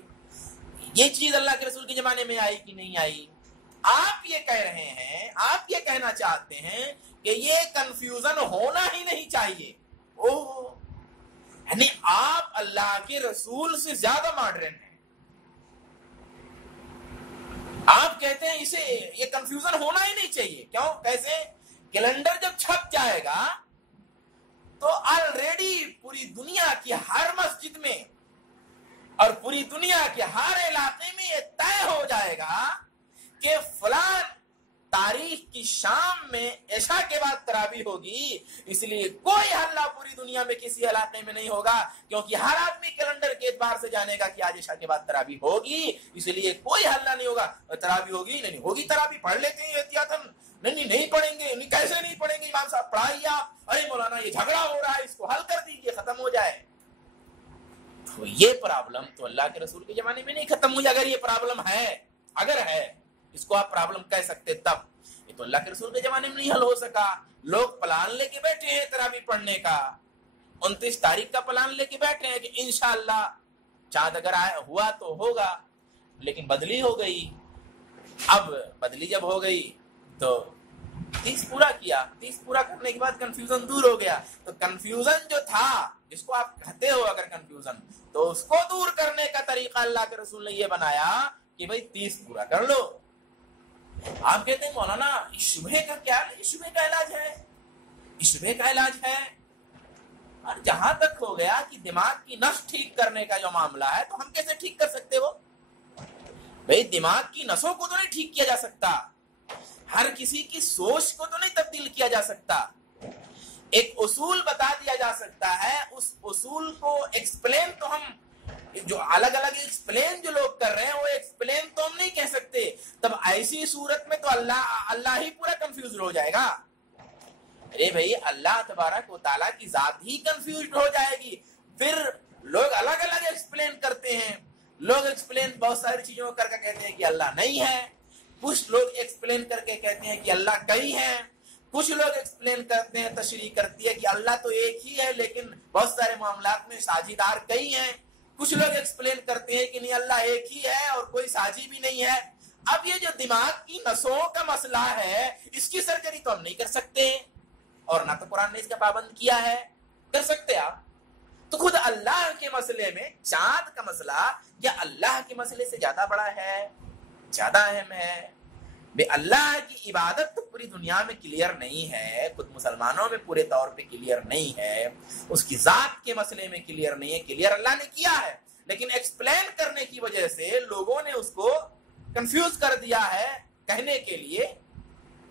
یہ چیز اللہ کے رسول کے زمانے میں آئی کہ نہیں آئی؟ آپ یہ کہہ رہے ہیں، آپ یہ کہنا چاہتے ہیں کہ یہ کنفیوژن ہونا ہی نہیں چاہیے. یعنی آپ اللہ کے رسول سے زیادہ ماڈرن ہیں. آپ کہتے ہیں اسے یہ کنفیوژن ہونا ہی نہیں چاہیے. کیوں؟ کیسے؟ کیلنڈر جب چھپ جائے گا تو آلریڈی پوری دنیا کی ہر مسجد میں اور پوری دنیا کے ہر علاقے میں یہ طے ہو جائے گا کہ فلاں تاریخ کی شام میں عشاء کے بعد تراویح ہوگی. اس لیے کوئی حلہ پوری دنیا میں کسی علاقے میں نہیں ہوگا، کیونکہ ہر آدمی کیلنڈر کے اعتبار سے جانے گا کہ آج عشاء کے بعد تراویح ہوگی. اس لیے کوئی حلہ نہیں ہوگا. تراویح ہوگی نہیں ہوگی، تراویح پڑھ لیتے ہیں احتیاطاً. نہیں پڑھیں گے. نہیں، کیسے نہیں پڑھیں گے؟ امام صاحب پڑھائیے آپ. ارے مولانا یہ جھگڑا ہو رہا ہے، اس کو حل کر دیجیے، ختم ہو جائے. تو یہ پرابلم تو اللہ کے رسول کے زمانے میں نہیں ختم ہوئی. اگر یہ پرابلم ہے، اگر ہے، اس کو آپ پرابلم کہہ سکتے، تب یہ تو اللہ کے رسول کے زمانے میں نہیں حل ہو سکا. لوگ پلان لے کے بیٹھے ہیں تراویح پڑھنے کا، 29 تاریخ کا پلان لے کے بیٹھے ہیں کہ انشاءاللہ چاند اگر ہوا تو ہوگا. لیکن بدلی ہو گئی. اب بدلی جب ہو گئی تو 30 پورا کیا. 30 پورا کرنے کے بعد کنفیوژن دور ہو گیا. تو کنفیوژن جو تھا، جس کو آپ کہتے ہو اگر کنفیوژن، تو اس کو دور کرنے کا طریقہ اللہ کے رسول نے یہ بنایا کہ بھئی 30 پورا کر لو. آپ کہتے ہیں مولانا شبہ کا کیا ہے؟ یہ شبہ کا علاج ہے، یہ شبہ کا علاج ہے. اور جہاں تک ہو گیا کہ دماغ کی نس ٹھیک کرنے کا جو معاملہ ہے، تو ہم کیسے ٹھیک کر سکتے وہ؟ بھئی دماغ کی نسوں کو تو نہیں ٹھیک کیا جا سکتا، ہر کسی کی سوچ کو تو نہیں تبدیل کیا جا سکتا. ایک اصول بتا دیا جا سکتا ہے، اس اصول کو ایکسپلین تو ہم جو الگ الگ ایکسپلین جو لوگ کر رہے ہیں وہ ایکسپلین تو ہم نہیں کہہ سکتے. تب ایسی صورت میں تو اللہ ہی پورا کنفیوز ہو جائے گا. ارے بھائی اللہ تبارک و تعالیٰ کی ذات ہی کنفیوزڈ ہو جائے گی. پھر لوگ الگ الگ ایکسپلین کرتے ہیں. لوگ ایکسپلین بہت ساری چیزوں کر کے کہتے ہیں کہ اللہ نہیں ہے. کچھ لوگ ایکسپلین کر کے کہتے ہیں کہ اللہ کئی ہیں. کچھ لوگ ایکسپلین کرتے ہیں، تشریح کرتی ہے کہ اللہ تو ایک ہی ہے لیکن بہت سارے معاملات میں ساجیدار کئی ہیں. کچھ لوگ ایکسپلین کرتے ہیں کہ نہیں اللہ ایک ہی ہے اور کوئی ساجی بھی نہیں ہے. اب یہ جو دماغ کی نسوں کا مسئلہ ہے، اس کی سرجری تو ہم نہیں کر سکتے، اور نہ تو قرآن نے اس کا پابند کیا ہے. کر سکتے آپ تو خود اللہ کے مسئلے میں چاند کا مسئلہ کیا اللہ کے مسئلے سے زیادہ بڑا ہے، زیادہ اہم ہے؟ بے اللہ کی عبادت تو پوری دنیا میں کلیئر نہیں ہے، خود مسلمانوں میں پورے طور پہ کلیئر نہیں ہے، اس کی ذات کے مسئلے میں کلیئر نہیں ہے. کلیئر اللہ نے کیا ہے، لیکن ایکسپلین کرنے کی وجہ سے لوگوں نے اس کو کنفیوز کر دیا ہے کہنے کے لیے.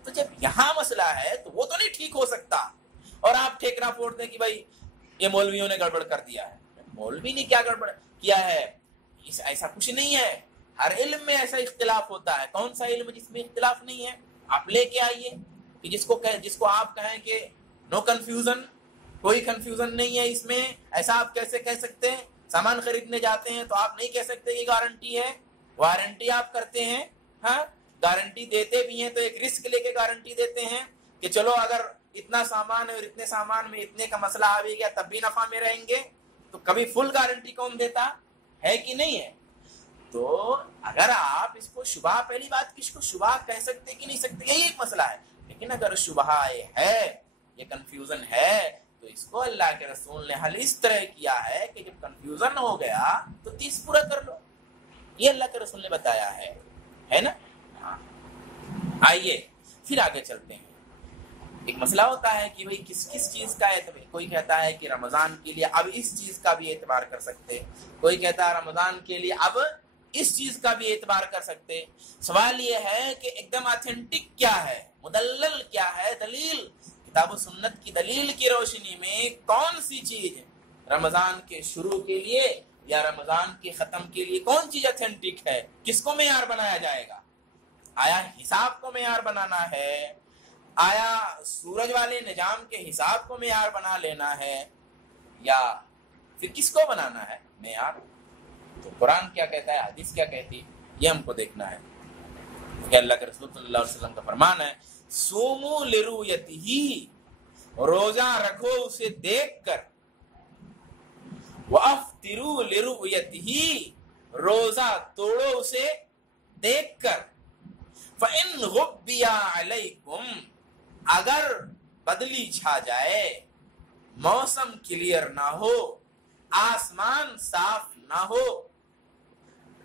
تو جب یہاں مسئلہ ہے تو وہ تو نہیں ٹھیک ہو سکتا. اور آپ ٹھیکرا پھوڑتے ہیں کہ بھائی یہ مولویوں نے گڑبڑ کر دیا ہے. مولوی نے کیا گڑبڑ کیا ہے؟ ایسا کچھ نہیں ہے. ہر علم میں ایسا اختلاف ہوتا ہے. کون سا علم جس میں اختلاف نہیں ہے؟ آپ لے کے آئیے کہ جس کو آپ کہیں کہ نو کنفیوژن، کوئی کنفیوژن نہیں ہے اس میں. ایسا آپ کیسے کہہ سکتے ہیں؟ سامان خریدنے جاتے ہیں تو آپ نہیں کہہ سکتے کہ گارنٹی ہے. وارنٹی آپ کرتے ہیں، ہاں گارنٹی دیتے بھی ہیں تو ایک رسک لے کے گارنٹی دیتے ہیں کہ چلو اگر اتنا سامان ہے اور اتنے سامان میں اتنے کا مسئلہ آ بھی گیا تب بھی نفع میں رہیں گے. تو کبھی فل گارنٹی کون دیتا ہے کہ نہیں ہے؟ تو اگر آپ اس کو شبہ، پہلی بات کس کو شبہ کہہ سکتے کہ نہیں سکتے، یہی ایک مسئلہ ہے. لیکن اگر شبہ ہے، یہ کنفیوژن ہے، تو اس کو اللہ کے رسول نے حل اس طرح کیا ہے کہ جب کنفیوژن ہو گیا تو 30 پورا کر لو. یہ اللہ کے رسول نے بتایا ہے نا. آئیے پھر آگے چلتے ہیں. ایک مسئلہ ہوتا ہے کہ بھئی کس چیز کا اعتبار. کوئی کہتا ہے کہ رمضان کے لیے اب اس چیز کا بھی اعتبار کر سکتے، کوئی کہتا ہے رمضان کے لیے اب اس چیز کا بھی اعتبار کر سکتے. سوال یہ ہے کہ ایک دم آتھینٹک کیا ہے، مدلل کیا ہے، دلیل کتاب و سنت کی دلیل کی روشنی میں کون سی چیز رمضان کے شروع کے لیے یا رمضان کے ختم کے لیے کون چیز آتھینٹک ہے، کس کو معیار بنایا جائے گا؟ آیا حساب کو معیار بنانا ہے، آیا سورج والے نظام کے حساب کو معیار بنا لینا ہے، یا پھر کس کو بنانا ہے معیار؟ تو قرآن کیا کہتا ہے، حدیث کیا کہتی ہے، یہ ہم کو دیکھنا ہے. کہ اللہ کے رسول صلی اللہ علیہ وسلم کا فرمان ہے، سومو لرؤیتہ، روزہ رکھو اسے دیکھ کر، وافطروا لرؤیتہ، روزہ توڑو اسے دیکھ کر. فَإِنْ غُبِّيَ عَلَيْكُمْ، اگر بدلی چھا جائے، موسم کلیئر نہ ہو، آسمان صاف نہ ہو،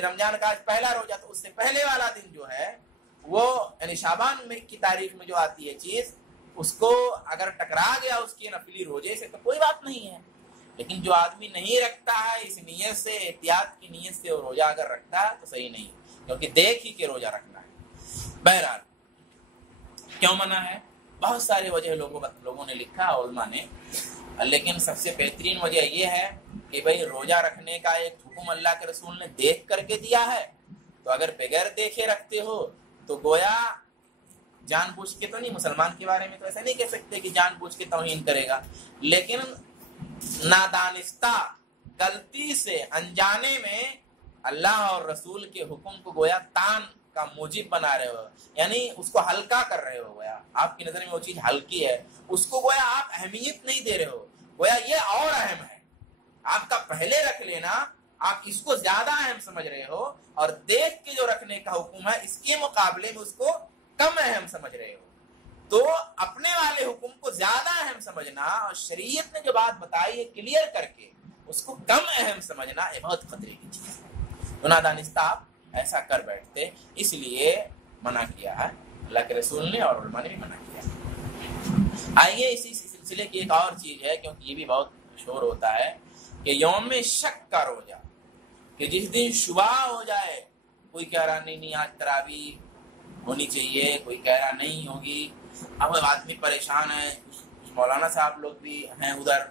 رمضان کا آج پہلا روزہ، تو اس سے پہلے والا دن جو ہے وہ یعنی شعبان میں کی تاریخ میں جو آتی ہے چیز، اس کو اگر ٹکرا گیا اس کے نفلی روزے سے تو کوئی بات نہیں ہے. لیکن جو آدمی نہیں رکھتا ہے اس نیت سے، احتیاط کی نیت سے وہ روزہ اگر رکھتا ہے تو صحیح نہیں، کیونکہ دیکھ ہی کے روزہ رکھنا ہے. بہرحال کیوں منع ہے؟ بہت ساری وجہ لوگوں نے لکھا علماء نے، لیکن سب سے بہترین وجہ یہ ہے کہ بھئی روزہ رکھنے کا ایک حکم اللہ کے رسول نے دیکھ کر کے دیا ہے، تو اگر بغیر دیکھے رکھتے ہو تو گویا جان بوجھ کے تو نہیں. مسلمان کے بارے میں تو ایسا نہیں کہہ سکتے کہ جان بوجھ کے توہین کرے گا، لیکن نادانستہ غلطی سے انجانے میں اللہ اور رسول کے حکم کو گویا تان کا موجب بنا رہے ہو، یعنی اس کو ہلکا کر رہے ہو. گویا آپ کی نظر میں وہ چیز ہلکی ہے، اس کو گویا آپ اہمیت نہیں دے رہے ہو، گویا یہ اور اہم ہے. آپ کا پہلے رکھ لینا آپ اس کو زیادہ اہم سمجھ رہے ہو، اور دیکھ کے جو رکھنے کا حکم ہے اس کے مقابلے میں اس کو کم اہم سمجھ رہے ہو. تو اپنے والے حکم کو زیادہ اہم سمجھنا اور شریعت نے جو بات بتائی ہے کلیئر کر کے اس کو کم اہم سمجھنا یہ بہت خطرے کی چیز ہے. تو نادانستہ آپ ایسا کر بیٹھتے، اس لیے منع کیا ہے اللہ کے رسول نے اور علماء نے بھی منع کیا. آئیے اسی سلسلے کی ایک اور چیز ہے، کیونکہ یہ بھی بہت مشہور ہوتا ہے کہ یوم شک کا روزہ، کہ جس دن شبہ ہو جائے، کوئی کہہ رہا نہیں آج تراویح ہونی چاہیے، کوئی کہہ رہا نہیں ہوگی. اب آدمی پریشان ہے. مولانا صاحب لوگ بھی ہیں ادھر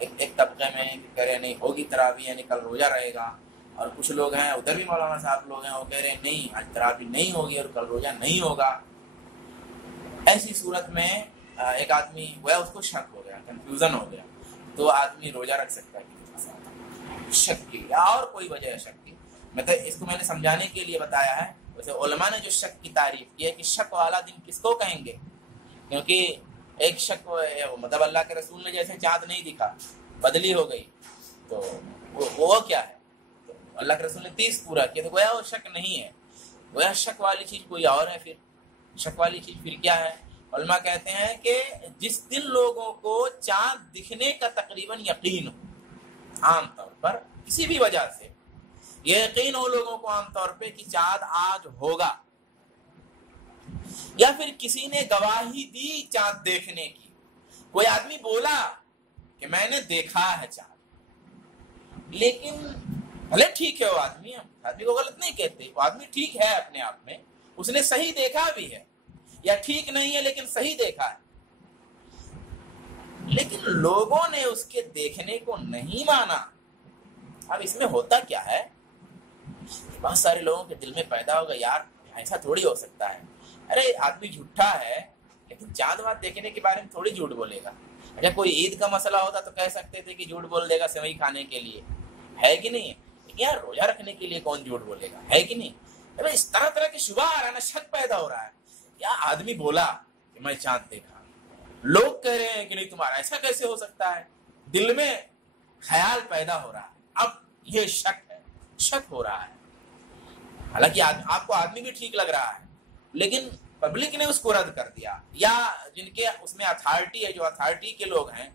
ایک طبقے میں کہہ رہے نہیں ہوگی تراویح، یعنی کل روزہ رہے گا، اور کچھ لوگ ہیں ادھر بھی مولانا صاحب لوگ ہیں وہ کہہ رہے ہیں نہیں آج تراویح نہیں ہوگی اور کل روزہ نہیں ہوگا. ایسی صورت میں ایک آدمی گویا اس کو شک ہو گیا، کنفیوژن ہو گیا، تو آدمی روزہ رکھ سکتا ہے شک کی یا اور کوئی وجہ ہے شک کی. مطلب اس کو میں نے سمجھانے کے لیے بتایا ہے. ویسے علماء نے جو شک کی تعریف کی ہے کہ شک والا دن کس کو کہیں گے، کیونکہ ایک شک مطلب اللہ کے رسول نے جیسے چاند نہیں دکھا بدلی ہو گئی، تو وہ کیا ہے؟ تو اللہ کے رسول نے 30 پورا کیا، تو گویا وہ شک نہیں ہے. گویا شک والی چیز کوئی اور ہے. پھر شک والی چیز پھر کیا ہے؟ علماء کہتے ہیں کہ جس دن لوگوں کو چاند دکھنے کا تقریباً یقین ہو، عام طور پر کسی بھی وجہ سے یہ یقین ہو لوگوں کو عام طور پہ کہ چاند آج ہوگا، یا پھر کسی نے گواہی دی چاند دیکھنے کی، کوئی آدمی بولا کہ میں نے دیکھا ہے چاند، لیکن بھلے ٹھیک ہے وہ آدمی، ہم آدمی کو غلط نہیں کہتے، وہ آدمی ٹھیک ہے اپنے آپ میں، اس نے صحیح دیکھا بھی ہے، یا ٹھیک نہیں ہے لیکن صحیح دیکھا ہے، لیکن لوگوں نے اس کے دیکھنے کو نہیں مانا. اب اس میں ہوتا کیا ہے؟ بہت سارے لوگوں کے دل میں پیدا ہوگا یار ایسا تھوڑی ہو سکتا ہے، ارے آدمی جھوٹا ہے لیکن چاند واد دیکھنے کے بارے میں تھوڑی جھوٹ بولے گا. اچھا کوئی عید کا مسئلہ ہوتا تو کہہ سکتے تھے کہ جھوٹ بول دے گا سوئی کھانے کے لیے، ہے کہ نہیں؟ یار روزہ رکھنے کے لیے کون جھوٹ بولے گا، ہے کہ نہیں؟ اس طرح طرح کی شبہ آ رہا ہے نا، شک پیدا ہو رہا ہے. یا آدمی بولا کہ میں چاند دیکھا، لوگ کہہ رہے ہیں کہ نہیں تمہارا ایسا کیسے ہو سکتا ہے، دل میں خیال پیدا ہو رہا ہے. اب یہ شک ہے، شک ہو رہا ہے، حالانکہ آپ کو آدمی بھی ٹھیک لگ رہا ہے، لیکن پبلک نے اس کو رد کر دیا، یا جن کے اس میں اتھارٹی ہے، جو اتھارٹی کے لوگ ہیں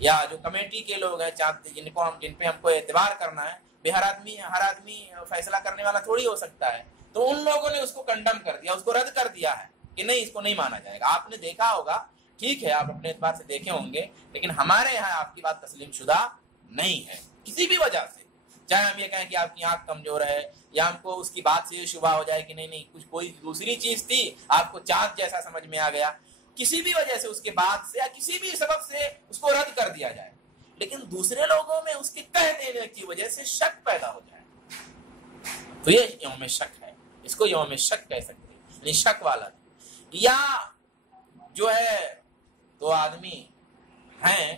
یا جو کمیٹی کے لوگ ہیں جن پہ ہم کو اعتبار کرنا ہے، ہر آدمی فیصلہ کرنے والا تھوڑی ہو سکتا ہے، تو ان لوگوں نے اس کو کنڈم کر دیا، اس کو رد کر دیا ہے کہ نہیں اس کو نہیں مانا جائے گا. آپ نے دیکھا ہوگا، ٹھیک ہے آپ اپنے اعتبار سے دیکھے ہوں گے، لیکن ہمارے یہاں آپ کی بات تسلیم شدہ نہیں ہے کسی بھی وجہ سے. چاہے ہم یہ کہیں کہ آپ کی آنکھ کمزور ہے، یا ہم کو اس کی بات سے یہ شبہ ہو جائے کہ نہیں کچھ کوئی دوسری چیز تھی، آپ کو چاند جیسا سمجھ میں آ گیا، کسی بھی وجہ سے اس کے بعد سے یا کسی بھی سبب سے اس کو رد کر دیا جائے، لیکن دوسرے لوگوں میں اس کے کہہ دینے کی وجہ سے شک پیدا ہو جائے، تو یہ یوم شک ہے. اس کو یوم شک کہہ سکتے ہیں، یعنی شک والا. یا جو ہے دو آدمی ہیں،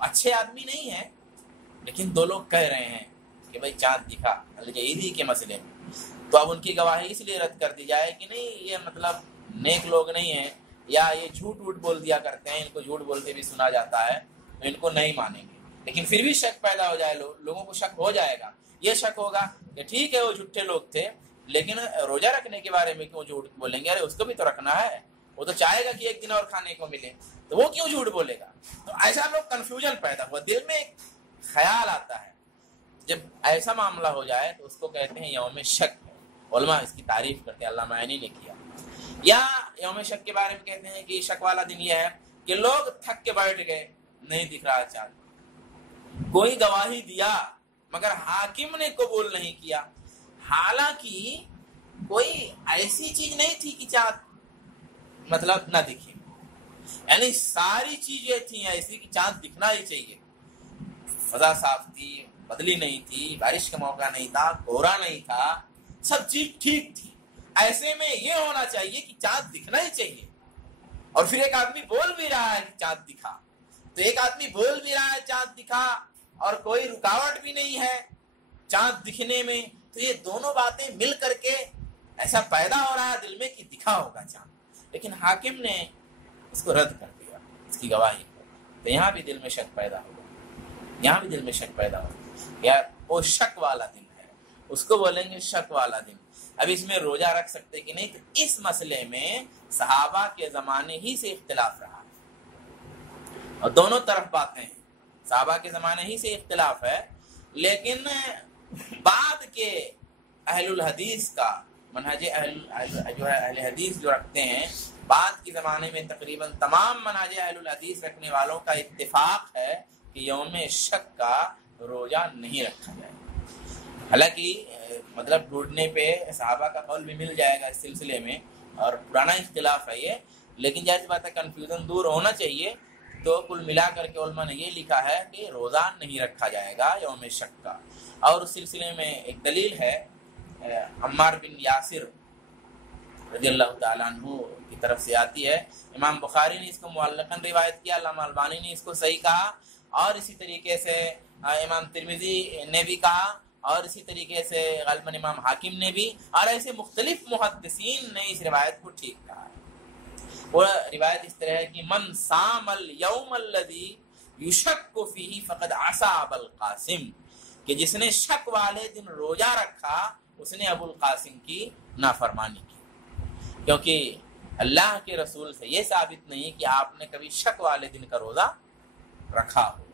اچھے آدمی نہیں ہیں، لیکن دو لوگ کہہ رہے ہیں کہ بھئی چاند دکھا عیدی کے مسئلے میں، تو اب ان کی گواہی اس لیے رد کر دی جائے کہ نہیں یہ مطلب نیک لوگ نہیں ہیں، یا یہ جھوٹ بول دیا کرتے ہیں، ان کو جھوٹ بولتے بھی سنا جاتا ہے، تو ان کو نہیں مانیں گے. لیکن پھر بھی شک پیدا ہو جائے، لوگوں کو شک ہو جائے گا. یہ شک ہوگا کہ ٹھیک ہے وہ جھوٹے لوگ تھے، لیکن روزہ رکھنے کے بارے میں کیوں جھوٹ بولیں گے، ارے اس کو بھی تو رکھنا ہے، وہ تو چاہے گا کہ ایک دن اور کھانے کو ملے، تو وہ کیوں جھوٹ بولے گا. تو ایسا لوگ کنفیوژن پیدا ہوا، دل میں ایک خیال آتا ہے. جب ایسا معاملہ ہو جائے تو اس کو کہتے ہیں یوم شک ہے. علماء اس کی تعریف کرتے ہیں، علامہ عینی نے کیا. یا یوم شک کے بارے میں کہتے ہیں کہ شک والا دن یہ ہے کہ لوگ تھک کے بیٹھ گئے، نہیں دکھ رہا چاند، کوئی گواہی دیا مگر حاکم نے قبول نہیں کیا، حالانکہ کوئی ایسی چیز نہیں تھی کہ چاند مطلب نہ دکھے، یعنی ساری چیزیں تھیں ایسی کہ چاند دکھنا ہی چاہیے. فضا صاف تھی، بدلی نہیں تھی، بارش کا موقع نہیں تھا، کوہرا نہیں تھا، سب چیز ٹھیک تھی. ایسے میں یہ ہونا چاہیے کہ چاند دکھنا ہی چاہیے. اور پھر ایک آدمی بول بھی رہا ہے کہ چاند دکھا، تو ایک آدمی بول بھی رہا ہے چاند دکھا اور کوئی رکاوٹ بھی نہیں ہے چاند دکھنے میں، تو یہ دونوں باتیں مل کر کے ایسا پیدا ہو رہا ہے دل میں کہ دکھا ہوگا چاند. لیکن حاکم نے اس کو رد کر دیا، اس کی گواہی کو. تو یہاں بھی دل میں شک پیدا ہوگا، یہاں بھی دل میں شک پیدا ہوگا. یا وہ شک والا دن ہے، اس کو بولیں گے شک والا دن. اب اس میں روزہ رکھ سکتے کہ نہیں، تو اس مسئلے میں صحابہ کے زمانے ہی سے اختلاف رہا ہے اور دونوں طرف باتیں ہیں. صحابہ کے زمانے ہی سے اختلاف ہے، لیکن بعد کے اہل الحدیث کا منہج اہل حدیث جو رکھتے ہیں، بعد کے زمانے میں تقریباً تمام منہج اہل الحدیث رکھنے والوں کا اتفاق ہے کہ یوم شک کا روزہ نہیں رکھا جائے. حالانکہ مطلب ڈھونڈنے پہ صحابہ کا قول بھی مل جائے گا اس سلسلے میں، اور پرانا اختلاف ہے یہ، لیکن جیسی بات ہے کنفیوژن دور ہونا چاہیے. تو کل ملا کر کے علماء نے یہ لکھا ہے کہ روزہ نہیں رکھا جائے گا یوم شک کا. اور اس سلسلے میں ایک دلیل ہے عمار بن یاسر رضی اللہ تعالیٰ عنہ کی طرف سے آتی ہے. امام بخاری نے اس کو معلقاً روایت کیا، علامہ البانی نے اس کو صحیح کہا، اور اسی طریقے سے امام ترمذی نے بھی کہا، اور اسی طریقے سے غالباً امام حاکم نے بھی، اور ایسے مختلف محدثین نے اس روایت کو ٹھیک کہا. وہ روایت اس طرح ہے کہ من صام الیوم الذی یشک فیہ فقد عصی ابا القاسم، کہ جس نے شک والے دن روزہ رکھا اس نے ابو القاسم کی نافرمانی کی. کیونکہ اللہ کے رسول سے یہ ثابت نہیں کہ آپ نے کبھی شک والے دن کا روزہ رکھا ہو.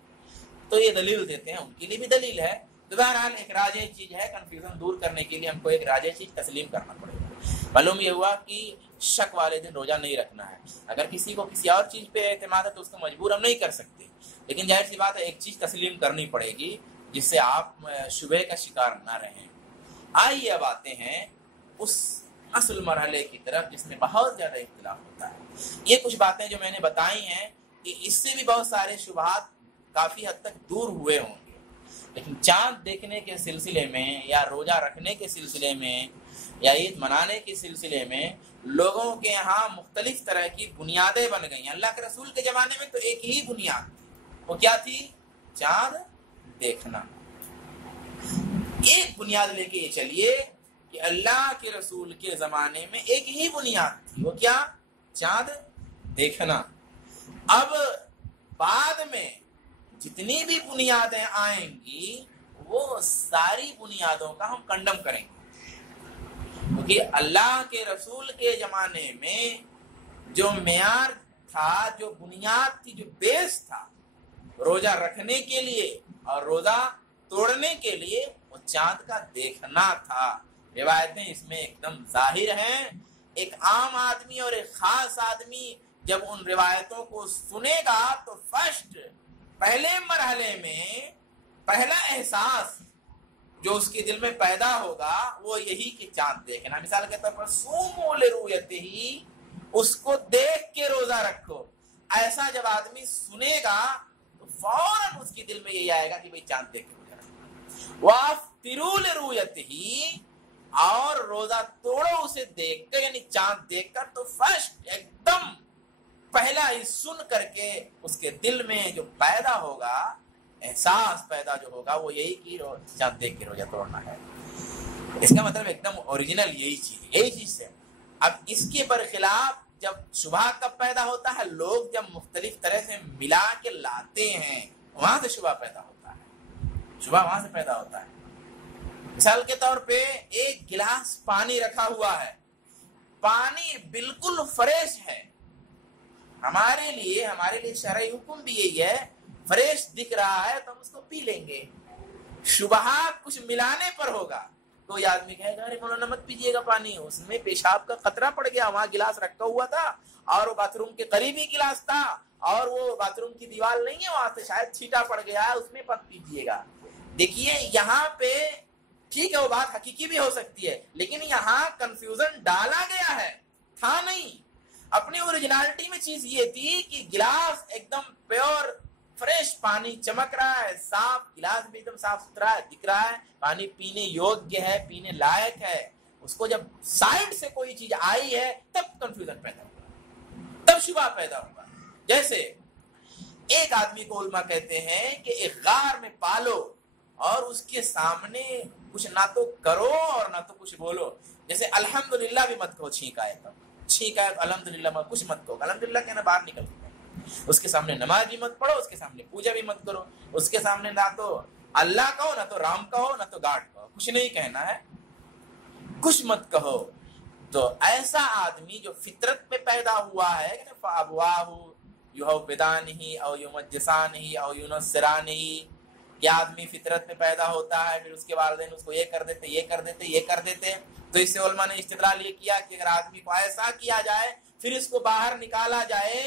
تو یہ دلیل دیتے ہیں، ان کے لیے بھی دلیل ہے. تو بہرحال ایک راجع چیز ہے، کنفیوژن دور کرنے کے لیے ہم کو ایک راجع چیز تسلیم کرنا پڑے گا. معلوم یہ ہوا کہ شک والے دن روزہ نہیں رکھنا ہے. اگر کسی کو کسی اور چیز پہ اعتماد ہے تو اس کو مجبور ہم نہیں کر سکتے، لیکن ظاہر سی بات ہے ایک چیز تسلیم کرنی پڑے گی جس سے آپ شبہ کا شکار نہ رہیں. آئیے اب آتے ہیں اس اصل مرحلے کی طرف جس میں بہت زیادہ اختلاف ہوتا ہے. یہ کچھ باتیں جو میں نے بتائی ہیں کہ اس سے بھی بہت سارے شبہات کافی حد تک دور ہوئے ہوں گے، لیکن چاند دیکھنے کے سلسلے میں یا روزہ رکھنے کے سلسلے میں یا عید منانے کے سلسلے میں لوگوں کے ہاں مختلف طرح کی بنیادیں بن گئی ہیں. اللہ کے رسول کے زمانے میں تو ایک ہی بنیاد تھی، وہ کیا تھی؟ چاند دیکھنا. ایک بنیاد لے کے یہ چلیے کہ اللہ کے رسول کے زمانے میں ایک ہی بنیاد تھی، وہ کیا؟ چاند دیکھنا. اب بعد میں جتنی بھی بنیادیں آئیں گی وہ ساری بنیادوں کا ہم کنڈم کریں گے، کیونکہ اللہ کے رسول کے زمانے میں جو معیار تھا، جو بنیاد تھی، جو بیس تھا روزہ رکھنے کے لیے اور روزہ توڑنے کے لیے، وہ چاند کا دیکھنا تھا. روایتیں اس میں ایک دم ظاہر ہیں. ایک عام آدمی اور ایک خاص آدمی جب ان روایتوں کو سنے گا تو پہلے مرحلے میں پہلا احساس جو اس کے دل میں پیدا ہوگا وہ یہی کہ چاند دیکھنا. مثال کے طور پر صوموا لرؤیتہ، اس کو دیکھ کے روزہ رکھو. ایسا جب آدمی سنے گا تو فوراً اس کے دل میں یہی آئے گا کہ بھئی چاند دیکھ کے روزہ رکھو. وافطروا لرؤیتہ، اور روزہ توڑو اسے دیکھ کر، یعنی چاند دیکھ کر. تو فرسٹ ایک دم پہلا ہی سن کر کے اس کے دل میں جو پیدا ہوگا، احساس پیدا جو ہوگا، وہ یہی کہ چاند دیکھ کے روزہ توڑنا ہے. اس کا مطلب ایک دم اوریجنل یہی چیز ہے. اب اس کے برخلاف جب شبہ کب پیدا ہوتا ہے؟ لوگ جب مختلف طرح سے ملا کے لاتے ہیں وہاں سے شبہ پیدا ہوتا ہے. شبہ وہاں سے پیدا ہوتا ہے. مثال کے طور پہ ایک گلاس پانی رکھا ہوا ہے، پانی بالکل فریش ہے، ہمارے لیے شرعی حکم بھی یہی ہے، فریش دکھ رہا ہے تو ہم اس کو پی لیں گے. شبہات کچھ ملانے پر ہوگا. کوئی آدمی کہے گا ارے مولانا مت پیجیے گا پانی, اس میں پیشاب کا خطرہ پڑ گیا, وہاں گلاس رکھا ہوا تھا اور وہ باتھ روم کے قریب ہی گلاس تھا اور وہ باتھ روم کی دیوار نہیں ہے, وہاں سے شاید چھینٹا پڑ گیا ہے, اس میں مت پیجیے گا. دیکھیے یہاں پہ ٹھیک ہے وہ بات حقیقی بھی ہو سکتی ہے, لیکن یہاں کنفیوژن ڈالا گیا ہے, تھا نہیں. اپنی اوریجنالٹی میں چیز یہ تھی کہ گلاس ایک دم پیور فریش پانی چمک رہا ہے, صاف گلاس بھی ایک دم صاف ستھرا ہے, دکھ رہا ہے, پانی پینے یوگیہ ہے, پینے لائق ہے. اس کو جب سائڈ سے کوئی چیز آئی ہے تب کنفیوژن پیدا ہوگا, تب شبہ پیدا ہوگا. جیسے ایک آدمی کو علماء کہتے ہیں کہ ایک غار میں پالو اور اس کے سامنے کچھ نہ تو کرو اور نہ تو کچھ بولو. جیسے الحمدللہ بھی مت کہو, چھینک آئے تب چھینک آئے الحمدللہ کچھ مت کہو, الحمدللہ کہنا باہر نکل. اس کے سامنے نماز بھی مت پڑھو, اس کے سامنے پوجا بھی مت کرو, اس کے سامنے نہ تو اللہ کہو نہ تو رام کہو نہ تو گاڈ کہو, کچھ نہیں کہنا ہے, کچھ مت کہو. تو ایسا آدمی جو فطرت میں پیدا ہوا ہے, فَأَبْوَاهُ يُهَوِّدَانِهِ أَوْ يُمَجِّسَانِهِ أَوْ يُنَصِّرَانِهِ. یہ آدمی فطرت میں پیدا ہوتا ہے, پھر اس کے والدین اس کو یہ کر دیتے یہ کر دیتے یہ کر دیتے. تو اس سے علماء نے استدلال یہ کیا کہ اگر آدمی کو ایسا کیا جائے پھر اس کو باہر نکالا جائے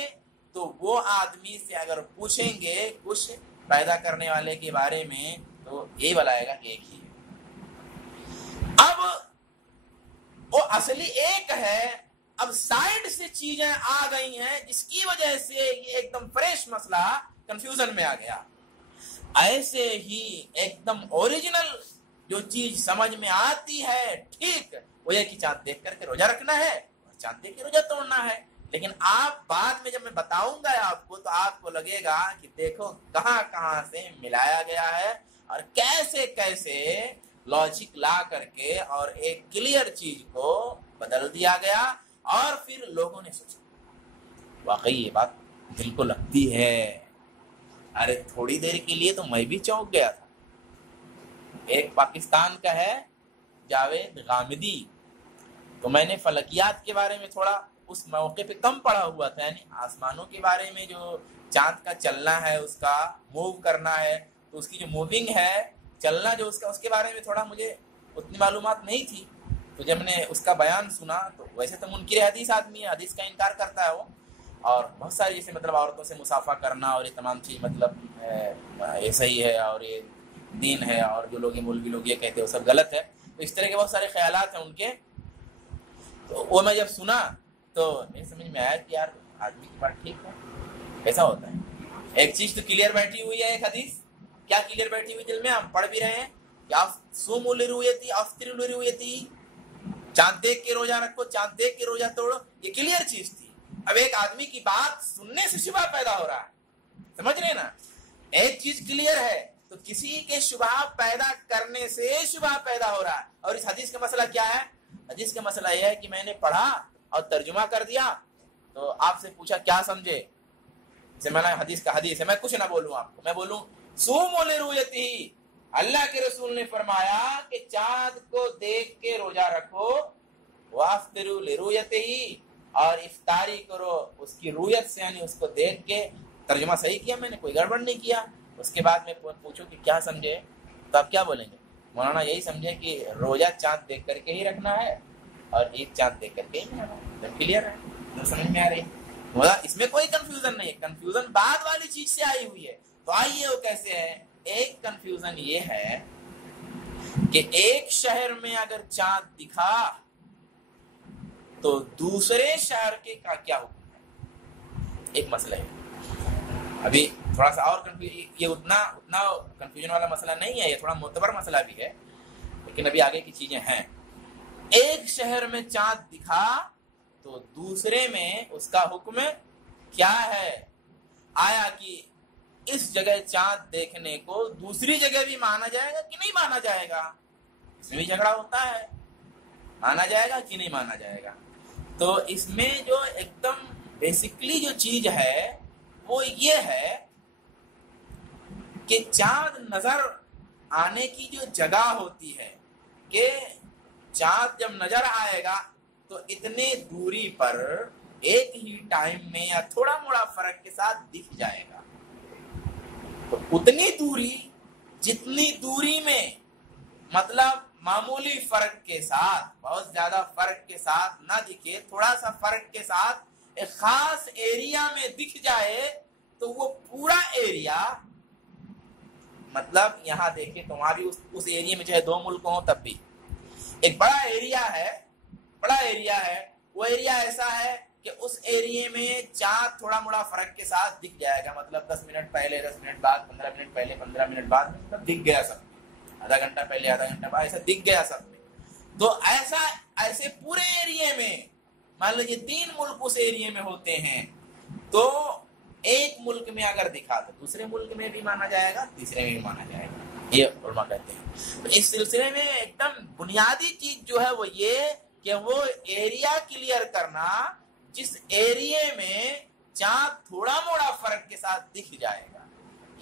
تو وہ آدمی سے اگر پوچھیں گے کچھ پیدا کرنے والے کے بارے میں تو یہ بلائے گا ایک ہی. اب وہ اصلی ایک ہے, اب سائڈ سے چیزیں آ گئی ہیں جس کی وجہ سے یہ ایک دم فریش مسئلہ کنفیوژن میں آ گیا. ایسے ہی ایک دم اوریجنل جو چیز سمجھ میں آتی ہے ٹھیک وہ یہ کہ چاند دیکھ کر کے روزہ رکھنا ہے اور چاند دیکھ کے روزہ توڑنا ہے. لیکن آپ بعد میں جب میں بتاؤں گا آپ کو تو آپ کو لگے گا کہ دیکھو کہاں کہاں سے ملایا گیا ہے اور کیسے کیسے لاجک لا کر کے اور ایک کلیئر چیز کو بدل دیا گیا. اور پھر لوگوں نے سوچا واقعی یہ بات دل کو لگتی ہے. ارے تھوڑی دیر کے لیے تو میں بھی چونک گیا تھا. ایک پاکستان کا ہے جاوید غامدی, تو میں نے فلکیات کے بارے میں تھوڑا اس موقع پہ کم پڑھا ہوا تھا, یعنی آسمانوں کے بارے میں جو چاند کا چلنا ہے, اس کا موو کرنا ہے, تو اس کی جو موونگ ہے چلنا جو اس کے بارے میں تھوڑا مجھے اتنی معلومات نہیں تھی. تو جب میں اس کا بیان سنا تو ویسے تو منکر حدیث آدمی ہے, حدیث کا انکار کرتا ہے وہ, اور بہت ساری جیسے مطلب عورتوں سے مسافہ کرنا اور یہ تمام چیز مطلب یہ صحیح ہے اور یہ دین ہے, اور جو لوگ مولوی لوگ یہ کہتے ہیں وہ سب غلط ہے. تو اس طرح کے بہت سارے خیالات ہیں ان کے. تو وہ میں جب سنا تو میرے سمجھ میں آیا کہ یار آدمی کی بات ٹھیک ہے. ایسا ہوتا ہے, ایک چیز تو کلیئر بیٹھی ہوئی ہے, ایک حدیث کیا کلیئر بیٹھی ہوئی دل میں, ہم پڑھ بھی رہے ہیں کہ صوموا لرؤیتی افطروا لرؤیتی, چاند دیکھ کے روزہ رکھو چاند دیکھ کے روزہ توڑو, یہ کلیئر چیز تھی. اب ایک آدمی کی بات سننے سے شبہ پیدا ہو رہا ہے, سمجھ رہے نا, ایک چیز کلیئر ہے تو کسی کے شبہ پیدا کرنے سے شبہ پیدا ہو رہا ہے. اور اس حدیث کا مسئلہ کیا ہے؟ حدیث کا مسئلہ یہ ہے کہ میں نے پڑھا اور ترجمہ کر دیا, تو آپ سے پوچھا کیا سمجھے, جیسے میں نے حدیث کا حدیث ہے, میں کچھ نہ بولوں آپ کو, میں بولوں صوموا لرؤیتہ, اللہ کے رسول نے فرمایا کہ چاند کو دیکھ کے روزہ رکھو, وافطروا لرؤیتہ, اور افطاری کرو اس کی رویت سے, یعنی اس کو دیکھ کے. ترجمہ صحیح کیا میں نے, کوئی گڑبڑ نہیں کیا. اس کے بعد میں پوچھوں کہ کیا سمجھے, تو آپ کیا بولیں گے؟ مولانا یہی سمجھے کہ روزہ چاند دیکھ کر کے ہی رکھنا ہے اور عید چاند دیکھ کر کے ہی رکھنا ہے. کلیئر ہے, تو سمجھ میں آ رہی ہے, اس میں کوئی کنفیوژن نہیں ہے. کنفیوژن بعد والی چیز سے آئی ہوئی ہے. تو آئیے وہ کیسے ہے. ایک کنفیوژن یہ ہے کہ ایک شہر میں اگر چاند دکھا تو دوسرے شہر کے کا کیا حکم ہے, ایک مسئلہ ہے. ابھی تھوڑا سا اور یہ اتنا کنفیوژن والا مسئلہ نہیں ہے, یہ تھوڑا معتبر مسئلہ بھی ہے, لیکن ابھی آگے کی چیزیں ہیں. ایک شہر میں چاند دکھا تو دوسرے میں اس کا حکم کیا ہے. آیا کہ اس جگہ چاند دیکھنے کو دوسری جگہ بھی مانا جائے گا کہ نہیں مانا جائے گا, اس میں بھی جھگڑا ہوتا ہے, مانا جائے گا کہ نہیں مانا جائے گا. تو اس میں جو ایک دم بیسکلی جو چیز ہے وہ یہ ہے کہ چاند نظر آنے کی جو جگہ ہوتی ہے کہ چاند جب نظر آئے گا تو اتنے دوری پر ایک ہی ٹائم میں یا تھوڑا موڑا فرق کے ساتھ دکھ جائے گا. تو اتنی دوری جتنی دوری میں مطلب معمولی فرق کے ساتھ، بہت زیادہ فرق کے ساتھ نہ دکھے، تھوڑا سا فرق کے ساتھ ایک خاص ایریا میں دکھ جائے تو وہ پورا ایریا، مطلب یہاں دیکھیں تو وہاں بھی اس ایریا میں چاہے دو ملک ہوں تب بھی ایک بڑا ایریا ہے، وہ ایریا ایسا ہے کہ اس ایریا میں چاند تھوڑا موڑا فرق کے ساتھ دکھ جائے گا، مطلب 10 منٹ پہلے، 10 منٹ بعد، 15 منٹ پہلے، 15 منٹ بعد، مطلب دکھ گیا سب میں، آدھا گھنٹہ پہلے، آدھا گھنٹہ بعد، ایسا دکھ گیا سب میں۔ تو ایسے پورے ایریا میں مان لیجیے 3 ملک اس ایریا میں ہوتے ہیں، تو ایک ملک میں اگر دکھا تو دوسرے ملک میں بھی مانا جائے گا، تیسرے میں بھی مانا جائے گا، یہ علماء کہتے ہیں۔ تو اس سلسلے میں ایک دم بنیادی چیز جو ہے وہ یہ کہ وہ ایریا کلیئر کرنا جس ایریا میں چاند تھوڑا موڑا فرق کے ساتھ دکھ جائے گا،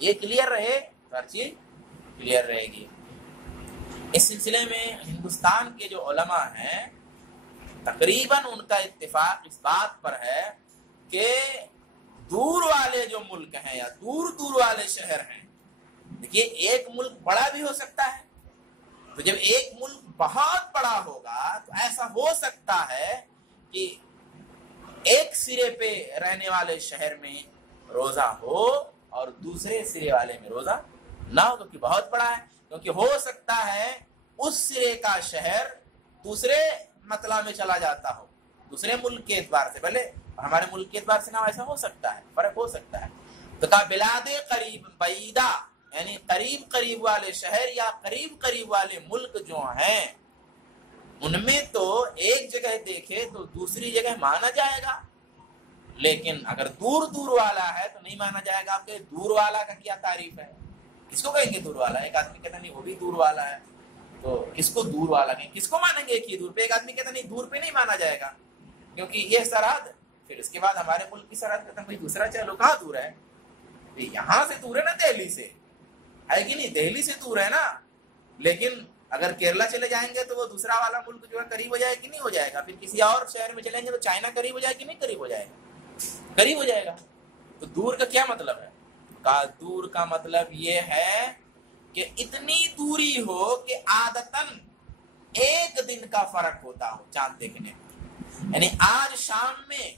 یہ کلیئر رہے تو ہر چیز کلیئر رہے گی۔ اس سلسلے میں ہندوستان کے جو علماء ہیں تقریباً ان کا اتفاق اس بات پر ہے کہ دور والے جو ملک ہیں یا دور دور والے شہر ہیں، دیکھیے ایک ملک بڑا بھی ہو سکتا ہے، تو جب ایک ملک بہت بڑا ہوگا تو ایسا ہو سکتا ہے کہ ایک سرے پہ رہنے والے شہر میں روزہ ہو اور دوسرے سرے والے میں روزہ نہ ہو، کیونکہ بہت بڑا ہے، کیونکہ ہو سکتا ہے اس سرے کا شہر دوسرے مطلع میں چلا جاتا ہو، دوسرے ملک کے اعتبار سے، بھلے ہمارے ملک کے اعتبار سے نہ ایسا ہو سکتا ہے، فرق ہو سکتا ہے۔ تو کہا بلاد قریب بعیدہ، یعنی قریب والے شہر یا قریب والے ملک جو ہیں ان میں تو ایک جگہ دیکھے تو دوسری جگہ مانا جائے گا، لیکن اگر دور والا ہے تو نہیں مانا جائے گا۔ آپ کے دور والا کا کیا تعریف ہے؟ کس کو کہیں گے دور والا؟ ایک آدمی کہتا نہیں وہ بھی دور والا ہے، تو کس کو دور والا کہیں، کس کو مانیں گے؟ کہ دور پہ ایک آدمی کہتا نہیں دور پہ نہیں مانا جائے گا کیونکہ یہ سرحد، پھر اس کے بعد ہمارے ملک کی سرحد کہتا ہے دوسرا چلو کہاں دور ہے؟ یہاں سے دور ہے نا، دہلی سے ہے کہ نہیں؟ دہلی سے دور ہے نا، لیکن اگر کیرلا چلے جائیں گے تو وہ دوسرا والا ملک جو ہے قریب ہو جائے کہ نہیں ہو جائے گا؟ پھر کسی اور شہر میں چلیں گے تو چائنا قریب ہو جائے کہ نہیں قریب ہو جائے گا؟ قریب ہو جائے گا۔ تو دور کا کیا مطلب ہے؟ کہا دور کا مطلب یہ ہے کہ اتنی دوری ہو کہ عادتاً ایک دن کا فرق ہوتا ہو چاند دیکھنے میں، یعنی آج شام میں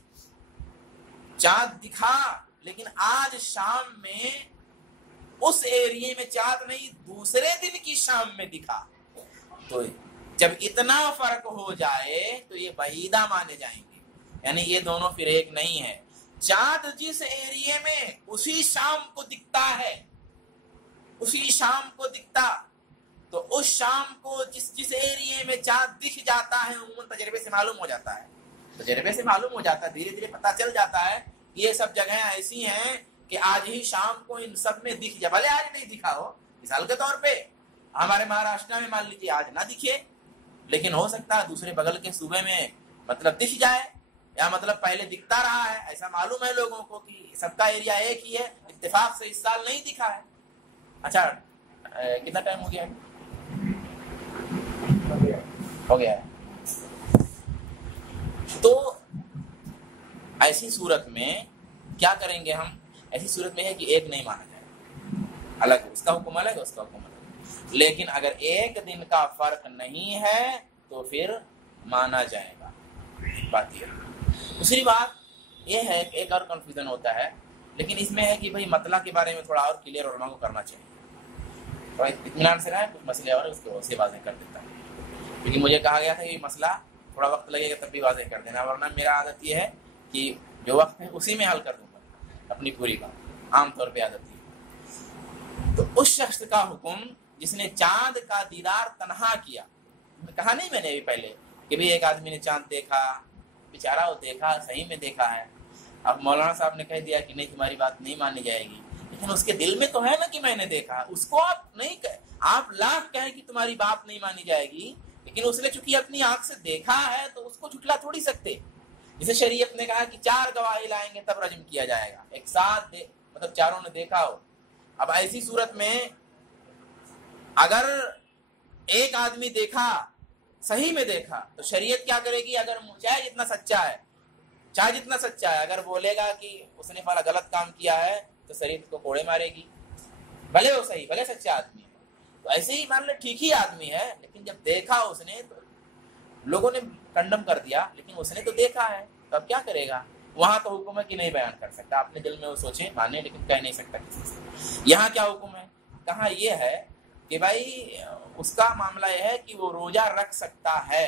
چاند دکھا لیکن آج شام میں اس ایریے میں چاند نہیں، دوسرے دن کی شام میں دکھا، تو جب اتنا فرق ہو جائے تو یہ بعیدہ مانے جائیں گے، یعنی یہ دونوں پھر ایک نہیں ہے۔ چاند جس ایریے میں اسی شام کو دکھتا ہے، اسی شام کو دکھتا، تو اس شام کو جس ایریے میں چاند دکھ جاتا ہے عموماً تجربے سے معلوم ہو جاتا ہے، دھیرے دھیرے پتہ چل جاتا ہے یہ سب جگہیں ایسی ہیں کہ آج ہی شام کو ان سب میں دکھ جائے، بھلے آج نہیں دکھا ہو، مثال کے طور پہ ہمارے مہاراشٹر میں مان لیجیے آج نہ دکھے، لیکن ہو سکتا ہے دوسرے بغل کے صوبے میں مطلب دکھ جائے، یا مطلب پہلے دکھتا رہا ہے، ایسا معلوم ہے لوگوں کو کہ سب کا ایریا ایک ہی ہے، اتفاق سے اس سال نہیں دکھا ہے۔ اچھا کتنا ٹائم ہو گیا ہے؟ تو ایسی صورت میں کیا کریں گے ہم؟ ایسی صورت میں ہے کہ ایک نہیں مانا جائے، الگ اس کا حکم الگ، اس کا حکم الگ، لیکن اگر ایک دن کا فرق نہیں ہے تو پھر مانا جائے گا۔ بات یہ دوسری بات یہ ہے کہ ایک اور کنفیوژن ہوتا ہے، لیکن اس میں ہے کہ بھئی مسئلہ کے بارے میں تھوڑا اور کلیئر علماء کو کرنا چاہیے، تھوڑا اطمینان سے رہے، کچھ مسئلے اور اس کے واضح کر دیتا ہوں، کیونکہ مجھے کہا گیا تھا کہ مسئلہ تھوڑا وقت لگے گا تب بھی واضح کر دینا، ورنہ میرا عادت یہ ہے کہ جو وقت ہے اسی میں حل کر دوں گا اپنی پوری بات، عام طور پہ عادت ہے۔ تو اس شخص کا حکم جس نے چاند کا دیدار تنہا کیا، کہا نہیں میں نے ابھی پہلے کہ بھی ایک آدمی نے چاند دیکھا، بیچارہ وہ دیکھا، صحیح میں دیکھا ہے، اب مولانا صاحب نے کہہ دیا کہ نہیں تمہاری بات نہیں مانی جائے گی، لیکن اس کے دل میں تو ہے نا کہ میں نے دیکھا، اس کو آپ نہیں آپ لاکھ کہیں کہ تمہاری بات نہیں مانی جائے گی، لیکن اس نے چونکہ اپنی آنکھ سے دیکھا ہے تو اس کو جھٹلا تھوڑی سکتے۔ جسے شریعت نے کہا کہ 4 گواہی لائیں گے تب رجم کیا جائے گا، ایک ساتھ مطلب چاروں نے دیکھا ہو۔ اب ایسی صورت میں اگر ایک آدمی دیکھا، صحیح میں دیکھا، تو شریعت کیا کرے گی؟ اگر چاہے جتنا سچا ہے اگر بولے گا کہ اس نے فلاں غلط کام کیا ہے تو شریعت کو کوڑے مارے گی، بھلے وہ صحیح، بھلے سچا آدمی ہے، تو ایسے ہی مان لے ٹھیک ہی آدمی ہے، لیکن جب دیکھا اس نے تو لوگوں نے کنڈم کر دیا، لیکن اس نے تو دیکھا ہے، تو اب کیا کرے گا؟ وہاں تو حکم ہے کہ نہیں بیان کر سکتا، اپنے دل میں وہ سوچیں مانے، لیکن کہہ نہیں سکتا کسی سے۔ یہاں کیا حکم ہے؟ کہاں یہ ہے کہ بھائی اس کا معاملہ یہ ہے کہ وہ روزہ رکھ سکتا ہے،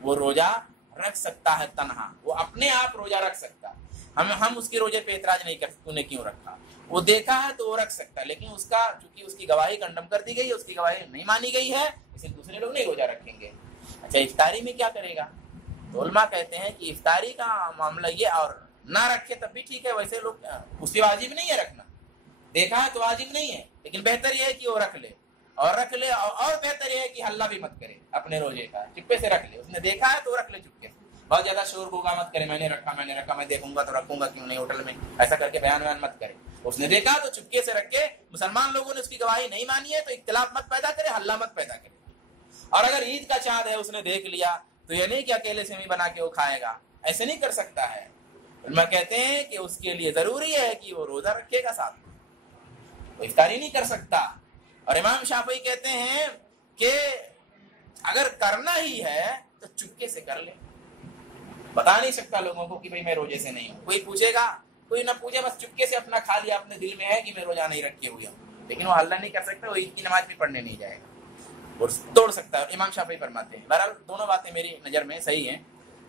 وہ روزہ رکھ سکتا ہے تنہا، وہ اپنے آپ روزہ رکھ سکتا ہے، ہم اس کے روزے پہ اعتراض نہیں کرتے تو نے کیوں رکھا، وہ دیکھا ہے تو وہ رکھ سکتا ہے، لیکن اس کا چونکہ اس کی گواہی کنڈم کر دی گئی ہے، اس کی گواہی نہیں مانی گئی ہے، اس لیے دوسرے لوگ نہیں روزہ رکھیں گے۔ اچھا افطاری میں کیا کرے گا؟ تو علماء کہتے ہیں کہ افطاری کا معاملہ یہ، اور نہ رکھے تب بھی ٹھیک ہے، ویسے لوگ اس کی واجب نہیں ہے رکھنا، دیکھا ہے تو واجب نہیں ہے، لیکن بہتر یہ ہے کہ وہ رکھ لے، اور رکھ لے، اور بہتر یہ ہے کہ ہلہ بھی مت کرے اپنے روزے کا، چپے سے رکھ لے، اس نے دیکھا ہے تو رکھ لے چپکے سے، بہت زیادہ شور گوگا مت کرے، میں نے رکھا میں دیکھوں گا تو رکھوں گا کیوں نہیں ہوٹل میں، ایسا کر کے بیان مت کرے، اس نے دیکھا تو چپکے سے رکھے، مسلمان لوگوں نے اس کی گواہی نہیں مانی ہے تو اختلاف مت پیدا کرے، ہلہ مت پیدا کرے۔ اور اگر عید کا چاند ہے اس نے دیکھ لیا تو یہ نہیں کہ اکیلے سے بنا کے وہ کھائے گا، ایسے نہیں کر سکتا ہے۔ علماء کہتے ہیں کہ اس کے لیے ضروری ہے کہ وہ روزہ رکھے گا ساتھ میں، وہ افطاری نہیں کر سکتا۔ اور امام شافعی کہتے ہیں کہ اگر کرنا ہی ہے تو چپکے سے کر لے، بتا نہیں سکتا لوگوں کو کہ بھئی میں روزے سے نہیں ہوں، کوئی پوچھے گا کوئی نہ پوچھے، بس چپکے سے اپنا کھا لیا، اپنے دل میں ہے کہ میں روزہ نہیں رکھے ہوئے ہوں، لیکن وہ حلہ نہیں کر سکتا، وہ عید کی نماز بھی پڑھنے نہیں جائے گا اور توڑ سکتا ہے۔ امام شافعی فرماتے ہیں۔ بہرحال دونوں باتیں میری نظر میں صحیح ہیں،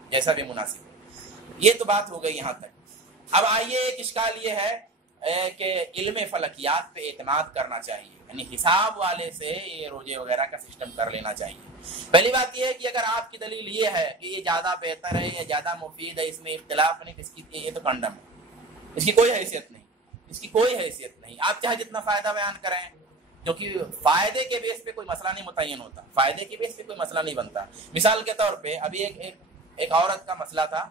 جیسا بھی مناسب ہے۔ یہ تو بات ہو گئی یہاں تک۔ اب آئیے ایک اشکال یہ ہے کہ علم فلکیات پہ اعتماد کرنا چاہیے، یعنی حساب والے سے یہ روزے وغیرہ کا سسٹم کر لینا چاہیے۔ پہلی بات یہ ہے کہ اگر آپ کی دلیل یہ ہے کہ یہ زیادہ بہتر ہے یا زیادہ مفید ہے، اس میں اختلاف نہیں، اس کی یہ تو کنڈم ہے، اس کی کوئی حیثیت نہیں، اس کی کوئی حیثیت نہیں، آپ چاہے جتنا فائدہ بیان کریں، کیونکہ فائدے کے بیس پہ کوئی مسئلہ نہیں متعین ہوتا، فائدے کے بیس پہ کوئی مسئلہ نہیں بنتا۔ مثال کے طور پہ ابھی ایک عورت کا مسئلہ تھا،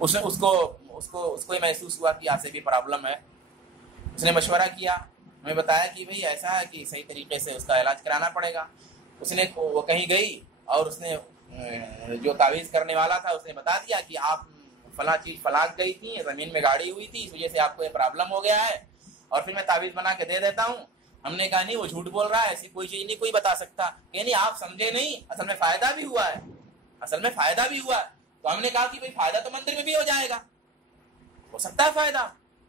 اس کو یہ محسوس ہوا کہ آج سے بھی پرابلم ہے، اس نے مشورہ کیا، ہمیں بتایا کہ بھئی ایسا ہے کہ صحیح طریقے سے اس کا علاج کرانا پڑے گا۔ اس نے وہ کہیں گئی اور اس نے جو تعویذ کرنے والا تھا اس نے بتا دیا کہ آپ فلاں چیز فلاک گئی تھی، زمین میں گاڑی ہوئی تھی، اس وجہ سے آپ کو یہ پرابلم ہو گیا ہے، اور پھر میں تعویذ بنا کے دے دیتا ہوں۔ ہم نے کہا نہیں، وہ جھوٹ بول رہا ہے، ایسی کوئی چیز نہیں کوئی بتا سکتا، کہ نہیں آپ سمجھے نہیں، اصل میں فائدہ بھی ہوا ہے، اصل میں فائدہ بھی ہوا ہے۔ تو ہم نے کہا کہ بھئی فائدہ تو مندر میں بھی ہو جائے گا، ہو سکتا ہے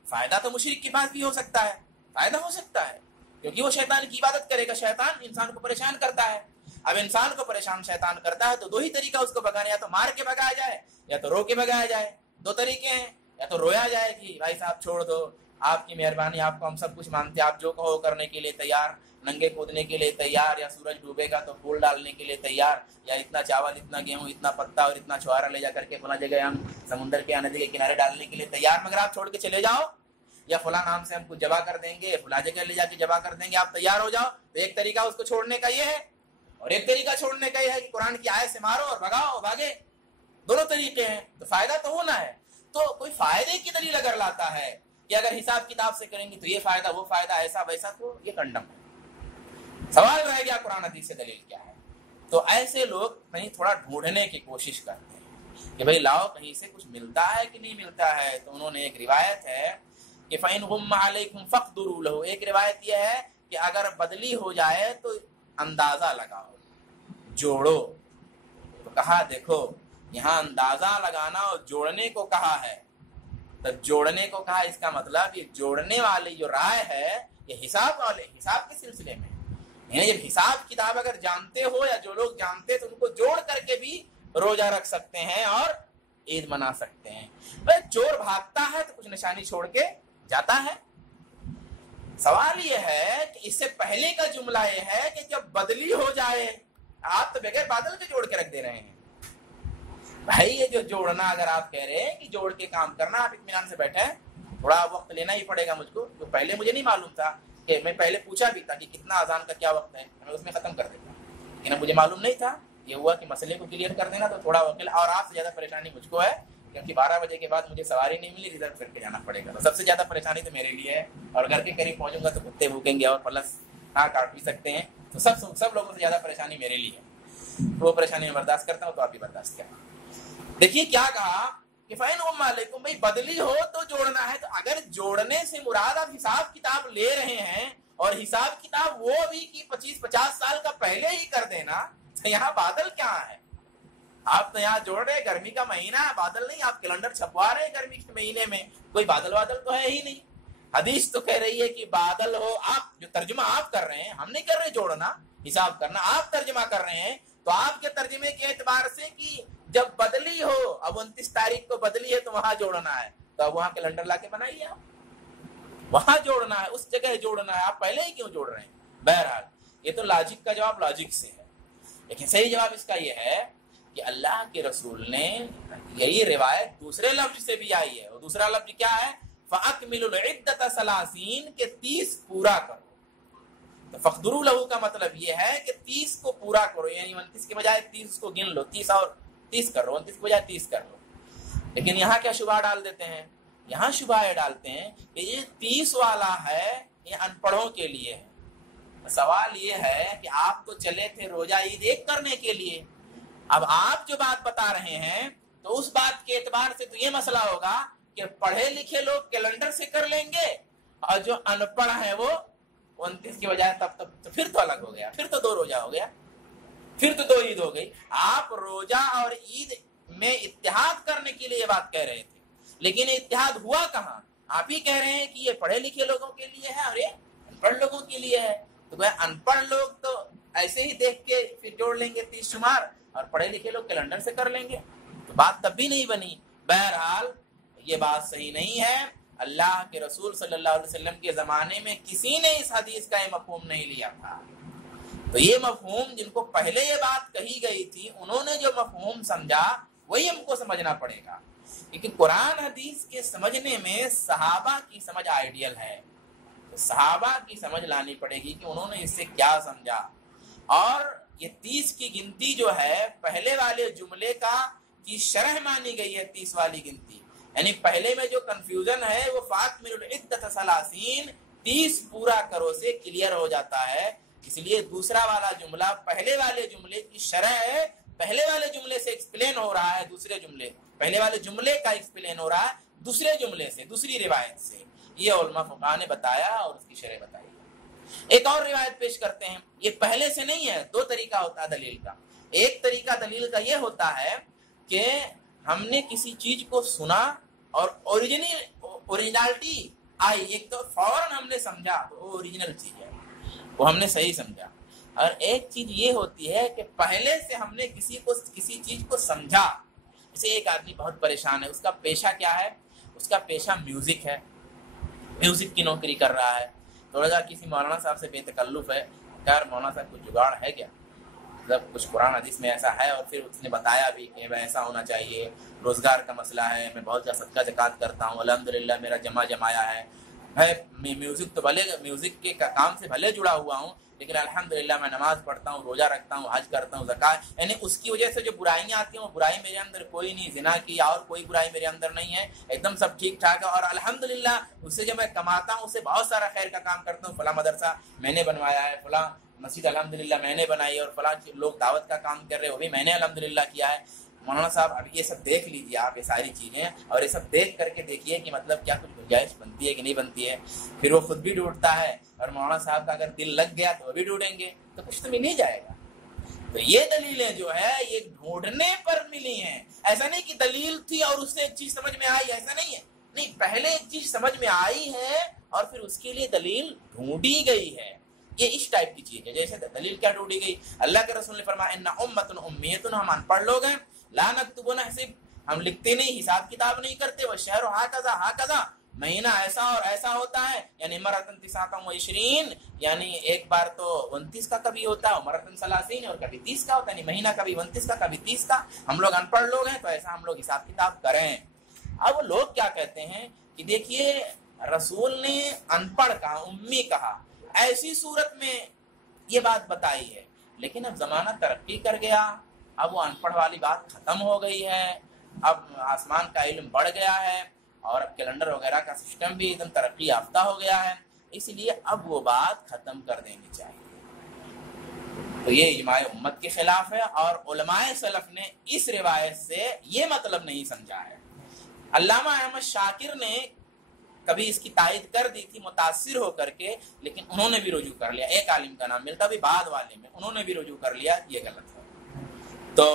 فائدہ تو مشرک کے پاس بھی ہو سکتا ہے، فائدہ ہو سکتا ہے، کیونکہ وہ شیطان کی عبادت کرے گا، شیطان انسان کو پریشان کرتا ہے۔ اب انسان کو پریشان شیطان کرتا ہے تو دو ہی طریقہ اس کو بگانے، یا تو مار کے بگایا جائے یا تو رو کے بگایا جائے، دو طریقے ہیں، یا تو رویا جائے کہ بھائی صاحب چھوڑ دو، آپ کی مہربانی، آپ کو ہم سب کچھ مانتے، آپ جو کہو کرنے کے لیے تیار، ننگے کودنے کے لیے تیار، یا سورج ڈوبے گا تو پھول ڈالنے کے لیے تیار، یا اتنا چاول اتنا گیہوں اتنا پتا اور اتنا چھوارا لے جا کر کے فلاں جگہ ہم سمندر کے ندی کے کنارے ڈالنے کے لیے تیار، مگر آپ چھوڑ کے چلے جاؤ، یا فلاں نام سے ہم کچھ جبا کر دیں گے، فلاں جگہ لے جا کے جبا کر دیں گے، آپ تیار ہو جاؤ۔ تو ایک طریقہ اس کو چھوڑنے کا یہ ہے، اور ایک طریقہ چھوڑنے کا یہ ہے کہ قرآن کی آیت سے مارو اور بھگاؤ، بھاگے، دونوں طریقے ہیں۔ تو فائدہ تو ہونا ہے، تو کوئی فائدے کی دلیل اگر لاتا ہے کہ اگر حساب کتاب سے کریں گے تو یہ فائدہ وہ فائدہ ایسا ویسا، تو یہ کنڈم ہے۔ سوال رہ گیا قرآن حدیث سے دلیل کیا ہے؟ تو ایسے لوگ کہیں تھوڑا ڈھونڈنے کی کوشش کرتے ہیں کہ بھئی لاؤ کہیں سے کچھ ملتا ہے کہ نہیں ملتا ہے۔ تو انہوں نے ایک روایت ہے کہ فَإِنْ غُمَّ عَلَيْكُمْ فَاقْدُرُوا لَهُ، ایک روایت یہ ہے کہ اگر بدلی ہو جائے تو اندازہ لگاؤ، جوڑو۔ تو کہا دیکھو یہاں اندازہ لگانا اور جوڑنے کو کہا ہے، تو جوڑنے کو کہا، اس کا مطلب یہ جوڑنے والی جو رائے ہے یہ حساب کے سلسلے میں، یعنی جب حساب کتاب اگر جانتے ہو یا جو لوگ جانتے تو ان کو جوڑ کر کے بھی روزہ رکھ سکتے ہیں اور عید منا سکتے ہیں۔ بھئی چور بھاگتا ہے تو کچھ نشانی چھوڑ کے جاتا ہے۔ سوال یہ ہے کہ اس سے پہلے کا جملہ یہ ہے کہ جب بدلی ہو جائے، آپ تو بغیر بادل کے جوڑ کے رکھ دے رہے ہیں۔ بھائی یہ جو جوڑنا، اگر آپ کہہ رہے ہیں کہ جوڑ کے کام کرنا، آپ اطمینان سے بیٹھے، تھوڑا وقت لینا ہی پڑے گا مجھ کو، جو پہلے مجھے نہیں معلوم تھا، کہ میں پہلے پوچھا بھی تھا کہ کتنا اذان کا کیا وقت ہے، میں اس میں ختم کر دیتا، لیکن اب مجھے معلوم نہیں تھا۔ یہ ہوا کہ مسئلے کو کلیئر کر دینا، تو تھوڑا وقت، اور آپ سے زیادہ پریشانی مجھ کو ہے کیونکہ 12 بجے کے بعد مجھے سواری نہیں ملی، ریزرو کر کے جانا پڑے گا، تو سب سے زیادہ پریشانی تو میرے لیے ہے، اور گھر کے قریب پہنچوں گا تو کتے بھوکیں گے اور پلس کاٹ بھی سکتے ہیں، تو سب لوگوں سے زیادہ پریشانی میرے لیے ہے، تو وہ پریشانی میں برداشت کرتا ہوں، تو آپ بھی برداشت کریں۔ دیکھیے کیا کہا کہ فَإِنْ غُمَّ عَلَيْكُمْ، بھائی بدلی ہو تو جوڑنا ہے، تو اگر جوڑنے سے مراد آپ حساب کتاب لے رہے ہیں اور حساب کتاب وہ بھی کہ 25-50 سال کا پہلے ہی کر دینا، تو یہاں بادل کیا ہے؟ آپ تو یہاں جوڑ رہے گرمی کا مہینہ ہے، بادل نہیں، آپ کیلنڈر چھپوا رہے گرمی کے مہینے میں، کوئی بادل تو ہے ہی نہیں۔ حدیث تو کہہ رہی ہے کہ بادل ہو، آپ جو ترجمہ آپ کر رہے ہیں، ہم نہیں کر رہے جوڑنا حساب کرنا، آپ ترجمہ کر رہے ہیں، تو آپ کے ترجمے کے اعتبار سے کہ جب بدلی ہو، اب 29 تاریخ کو بدلی ہے تو وہاں جوڑنا ہے، تو اب وہاں کیلنڈر لا کے بنائیے، آپ وہاں جوڑنا ہے، اس جگہ جوڑنا ہے، آپ پہلے ہی کیوں جوڑ رہے ہیں؟ بہرحال یہ تو لاجک کا جواب لاجک سے ہے، لیکن صحیح جواب اس کا یہ ہے کہ اللہ کے رسول نے یہی روایت دوسرے لفظ سے بھی آئی ہے، اور دوسرا لفظ کیا ہے؟ فَأَكْمِلُوا الْعِدَّةَ 30 کہ 30 پورا کرو۔ تو فَقْدُرُوا لَهُ کا مطلب یہ ہے کہ 30 کو پورا کرو، یعنی 29 کے بجائے 30 کو گن لو، 30 اور 30 کر لو، 29 کے بجائے 30 کر لو۔ لیکن یہاں کیا شبہ ڈال دیتے ہیں؟ یہاں شبہ یہ ڈالتے ہیں کہ یہ 30 والا ہے، یہ ان پڑھوں کے لیے ہے۔ سوال یہ ہے کہ آپ تو چلے تھے روزہ عید ایک کرنے کے لیے، اب آپ جو بات بتا رہے ہیں تو اس بات کے اعتبار سے تو یہ مسئلہ ہوگا کہ پڑھے لکھے لوگ کیلنڈر سے کر لیں گے، اور جو ان پڑھ ہیں وہ 29 کی بجائے تب تو پھر تو الگ ہو گیا، پھر تو 2 روزہ ہو گیا، پھر تو 2 عید ہو گئی۔ آپ روزہ اور عید میں اتحاد کرنے کے لیے یہ بات کہہ رہے تھے، لیکن اتحاد ہوا کہاں؟ آپ ہی کہہ رہے ہیں کہ یہ پڑھے لکھے لوگوں کے لیے ہے اور یہ ان پڑھ لوگوں کے لیے ہے، تو ان پڑھ لوگ تو ایسے ہی دیکھ کے پھر جوڑ لیں گے 30 شمار، اور پڑھے لکھے لوگ کیلنڈر سے کر لیں گے، تو بات تب بھی نہیں بنی۔ بہرحال یہ بات صحیح نہیں ہے، اللہ کے رسول صلی اللہ علیہ وسلم کے زمانے میں کسی نے اس حدیث کا یہ مفہوم نہیں لیا تھا، تو یہ مفہوم جن کو پہلے یہ بات کہی گئی تھی انہوں نے جو مفہوم سمجھا وہی ہم کو سمجھنا پڑے گا، کیونکہ قرآن حدیث کے سمجھنے میں صحابہ کی سمجھ آئیڈیل ہے، تو صحابہ کی سمجھ لانی پڑے گی کہ انہوں نے اس سے کیا سمجھا۔ اور یہ 30 کی گنتی جو ہے پہلے والے جملے کا کی شرح مانی گئی ہے 30 والی گنتی، یعنی پہلے میں جو کنفیوژن ہے وہ فَأَكْمِلُوا الْعِدَّةَ 30 پورا کرو سے کلیئر ہو جاتا ہے، اس لیے دوسرا والا جملہ پہلے والے جملے کی شرح ہے، پہلے والے جملے سے ایکسپلین ہو رہا ہے، دوسرے جملے پہلے والے جملے کا ایکسپلین ہو رہا ہے دوسرے جملے سے، دوسری روایت سے، یہ علماء فقہاء نے بتایا اور اس کی شرح بتائی۔ ایک اور روایت پیش کرتے ہیں، یہ پہلے سے نہیں ہے، 2 طریقہ ہوتا ہے دلیل کا۔ ایک طریقہ دلیل کا یہ ہوتا ہے کہ ہم نے کسی چیز کو سنا اور اوریجنالٹی آئی، ایک تو فوراً ہم نے سمجھا تو وہ اوریجنل چیز ہے، وہ ہم نے صحیح سمجھا، اور ایک چیز یہ ہوتی ہے کہ پہلے سے ہم نے کسی چیز کو سمجھا۔ جیسے ایک آدمی بہت پریشان ہے، اس کا پیشہ کیا ہے؟ اس کا پیشہ میوزک ہے، میوزک کی نوکری کر رہا ہے، تھوڑا سا کسی مولانا صاحب سے بے تکلف ہے، یار مولانا صاحب کچھ جگاڑ ہے کیا؟ مطلب کچھ قرآن حدیث میں ایسا ہے، اور پھر اس نے بتایا بھی کہ ایسا ہونا چاہیے، روزگار کا مسئلہ ہے، میں بہت زیادہ صدقہ زکوٰۃ کرتا ہوں، الحمدللہ میرا جمایا ہے، میوزک تو بھلے میوزک کے کام سے بھلے جڑا ہوا ہوں، لیکن الحمدللہ میں نماز پڑھتا ہوں، روزہ رکھتا ہوں، حج کرتا ہوں، زکوٰۃ، یعنی اس کی وجہ سے جو برائیاں آتی ہیں وہ برائی میرے اندر کوئی نہیں، زنا کی اور کوئی برائی میرے اندر نہیں ہے، ایک دم سب ٹھیک ٹھاک ہے، اور الحمدللہ اس سے جو میں کماتا ہوں اس سے بہت سارا خیر کا کام کرتا ہوں، فلاں مدرسہ میں نے بنوایا ہے، فلاں مسجد الحمدللہ میں نے بنائی، اور فلاں لوگ دعوت کا کام کر رہے وہ بھی میں نے الحمدللہ کیا ہے۔ مولانا صاحب اب یہ سب دیکھ لیجیے آپ، یہ ساری چیزیں، اور یہ سب دیکھ کر کے دیکھیے کہ مطلب کیا کچھ گنجائش بنتی ہے کہ نہیں بنتی ہے، پھر وہ خود بھی ڈوٹتا ہے، اور مولانا صاحب کا اگر دل لگ گیا تو وہ بھی ڈوٹیں گے، تو کچھ تو مل ہی جائے گا۔ تو یہ دلیلیں جو ہے یہ ڈھونڈنے پر ملی ہیں، ایسا نہیں کہ دلیل تھی اور اس سے ایک چیز سمجھ میں آئی، ایسا نہیں ہے، نہیں، پہلے ایک چیز سمجھ میں آئی ہے اور پھر اس کے لیے دلیل ڈھونڈی گئی ہے، یہ اس ٹائپ کی چیز ہے۔ جیسے دلیل کیا ڈھونڈی گئی؟ اللہ کے رسول نے فرمایا ان امۃ امیۃ، ہم ان پڑھ لوگ ہیں، لا نکتب نحسب، ہم لکھتے نہیں، حساب کتاب نہیں کرتے، والشہر ہکذا، مہینہ ایسا اور ایسا ہوتا ہے، یعنی مرتن 29 یعنی ایک بار تو 29 کا کبھی ہوتا ہے، مرتن 30 اور کبھی 30 کا ہوتا ہے، یعنی مہینہ کبھی 29 کا کبھی 30 کا، ہم لوگ ان پڑھ لوگ ہیں تو ایسا ہم لوگ حساب کتاب کریں۔ اب وہ لوگ کیا کہتے ہیں کہ دیکھیے رسول نے ان پڑھ کہا، امی کہا، ایسی صورت میں یہ بات بتائی ہے، لیکن اب زمانہ ترقی کر گیا، اب وہ ان پڑھ والی بات ختم ہو گئی ہے، اب آسمان کا علم بڑھ گیا ہے، اور اب کیلنڈر وغیرہ کا سسٹم بھی ایک دم ترقی یافتہ ہو گیا ہے، اس لیے اب وہ بات ختم کر دینی چاہیے۔ تو یہ اجماع امت کے خلاف ہے، اور علماء سلف نے اس روایت سے یہ مطلب نہیں سمجھا ہے۔ علامہ احمد شاکر نے کبھی اس کی تائید کر دی تھی متاثر ہو کر کے، لیکن انہوں نے بھی رجوع کر لیا. ایک عالم کا نام ملتا بھی بعد والے میں، انہوں نے بھی رجوع کر لیا، یہ غلط ہے. تو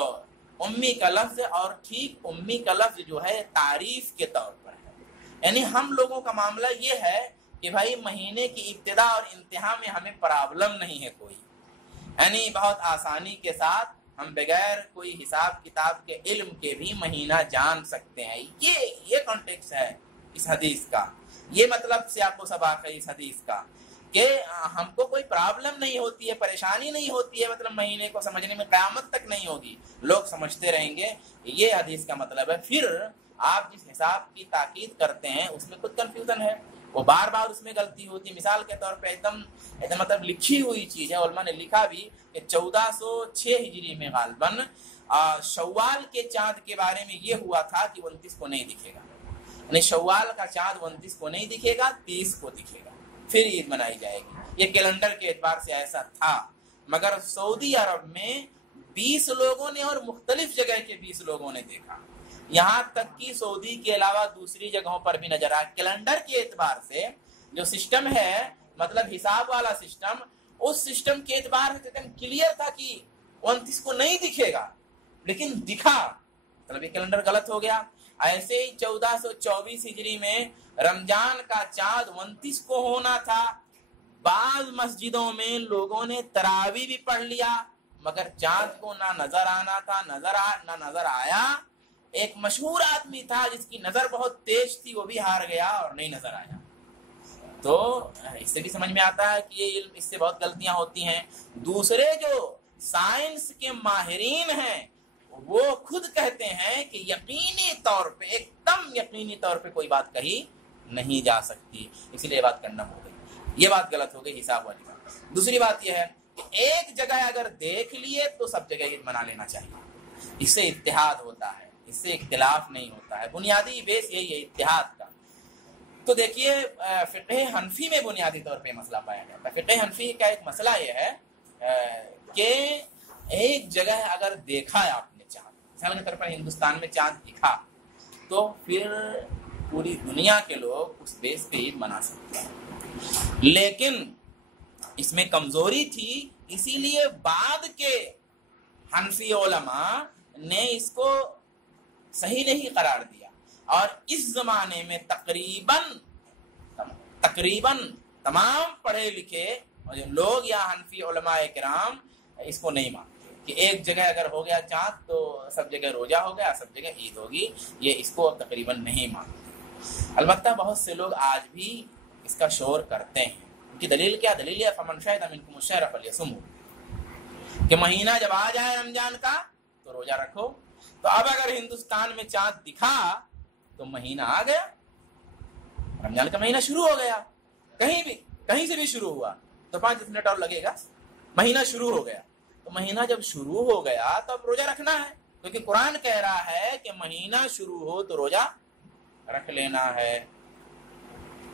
امی کا لفظ، اور ٹھیک امی کا لفظ جو ہے تعریف کے طور پر ہے. یعنی ہم لوگوں کا معاملہ یہ ہے کہ بھائی مہینے کی ابتدا اور انتہا میں ہمیں پرابلم نہیں ہے کوئی، یعنی بہت آسانی کے ساتھ ہم بغیر کوئی حساب کتاب کے علم کے بھی مہینہ جان سکتے ہیں. یہ کانٹیکس ہے اس حدیث کا، یہ مطلب سیاق و سباق ہے اس حدیث کا، کہ ہم کو کوئی پرابلم نہیں ہوتی ہے، پریشانی نہیں ہوتی ہے، مطلب مہینے کو سمجھنے میں قیامت تک نہیں ہوگی، لوگ سمجھتے رہیں گے. یہ حدیث کا مطلب ہے. پھر آپ جس حساب کی تاکید کرتے ہیں اس میں کچھ کنفیوژن ہے، وہ بار بار اس میں غلطی ہوتی ہے. مثال کے طور پہ ایک دم مطلب لکھی ہوئی چیز ہے، علماء نے لکھا بھی کہ 1406 ہجری میں غالباً شوال کے چاند کے بارے میں یہ ہوا تھا کہ 29 کو نہیں دکھے گا، یعنی شوال کا چاند 29 کو نہیں دکھے گا، 30 کو دکھے گا، پھر عید منائی جائے گی. یہ کیلنڈر کے اعتبار سے ایسا تھا. مگر سعودی عرب میں 20 لوگوں نے اور مختلف جگہ کے 20 لوگوں نے دیکھا، یہاں تک کہ سعودی کے علاوہ دوسری جگہوں پر بھی نظر آیا. کیلنڈر کے اعتبار سے جو سسٹم ہے، مطلب حساب والا سسٹم، اس سسٹم کے اعتبار سے کلیئر تھا کہ 29 کو نہیں دکھے گا، لیکن دکھا، مطلب یہ کیلنڈر غلط ہو گیا. ایسے ہی 1424 ہجری میں رمضان کا چاند 29 کو ہونا تھا. بعض مسجدوں میں لوگوں نے تراویح بھی پڑھ لیا، مگر چاند کو نہ نظر آنا تھا، نہ نظر آیا. ایک مشہور آدمی تھا جس کی نظر بہت تیز تھی، وہ بھی ہار گیا اور نہیں نظر آیا. تو اس سے بھی سمجھ میں آتا ہے کہ یہ علم، اس سے بہت غلطیاں ہوتی ہیں. دوسرے جو سائنس کے ماہرین ہیں وہ خود کہتے ہیں کہ یقینی طور پہ، ایک دم یقینی طور پہ کوئی بات کہی نہیں جا سکتی، اسی لیے بات کرنا ہو گئی. یہ بات غلط ہو گئی حساب والی بات. دوسری بات یہ ہے کہ ایک جگہ اگر دیکھ لیے تو سب جگہ عید منا لینا چاہیے. اس سے اتحاد ہوتا ہے، اس سے اختلاف نہیں ہوتا ہے. بنیادی بیس یہی ہے اتحاد کا. تو دیکھیے فقہ حنفی میں بنیادی طور پہ مسئلہ پایا جاتا ہے. فقہ حنفی کا ایک مسئلہ یہ ہے کہ ایک جگہ اگر دیکھا ہے آپ نے چاند، مثال کے طور پر ہندوستان میں چاند دکھا، تو پھر پوری دنیا کے لوگ اس بیس پہ عید منا سکتے ہیں. لیکن اس میں کمزوری تھی، اسی لیے بعد کے حنفی علماء نے اس کو صحیح نہیں قرار دیا، اور اس زمانے میں تقریباً تمام پڑھے لکھے لوگ یا حنفی علماء کرام اس کو نہیں مانتے کہ ایک جگہ اگر ہو گیا چاند تو سب جگہ روزہ ہو گیا، سب جگہ عید ہوگی. یہ اس کو تقریباً نہیں مانتے. البتہ بہت سے لوگ آج بھی اس کا شور کرتے ہیں. ان کی دلیل کیا؟ دلیل ہے فمن شہد منکم الشہر فلیصمہ، کہ مہینہ جب آ جائے رمضان کا تو روزہ رکھو. تو اب اگر ہندوستان میں چاند دکھا تو مہینہ آ گیا، رمضان کا مہینہ شروع ہو گیا. کہیں سے بھی شروع ہوا تو 5 منٹ اور لگے گا، مہینہ شروع ہو گیا. تو مہینہ جب شروع ہو گیا تو اب روزہ رکھنا ہے، کیونکہ قرآن کہہ رہا ہے کہ مہینہ شروع ہو تو روزہ رکھ لینا ہے.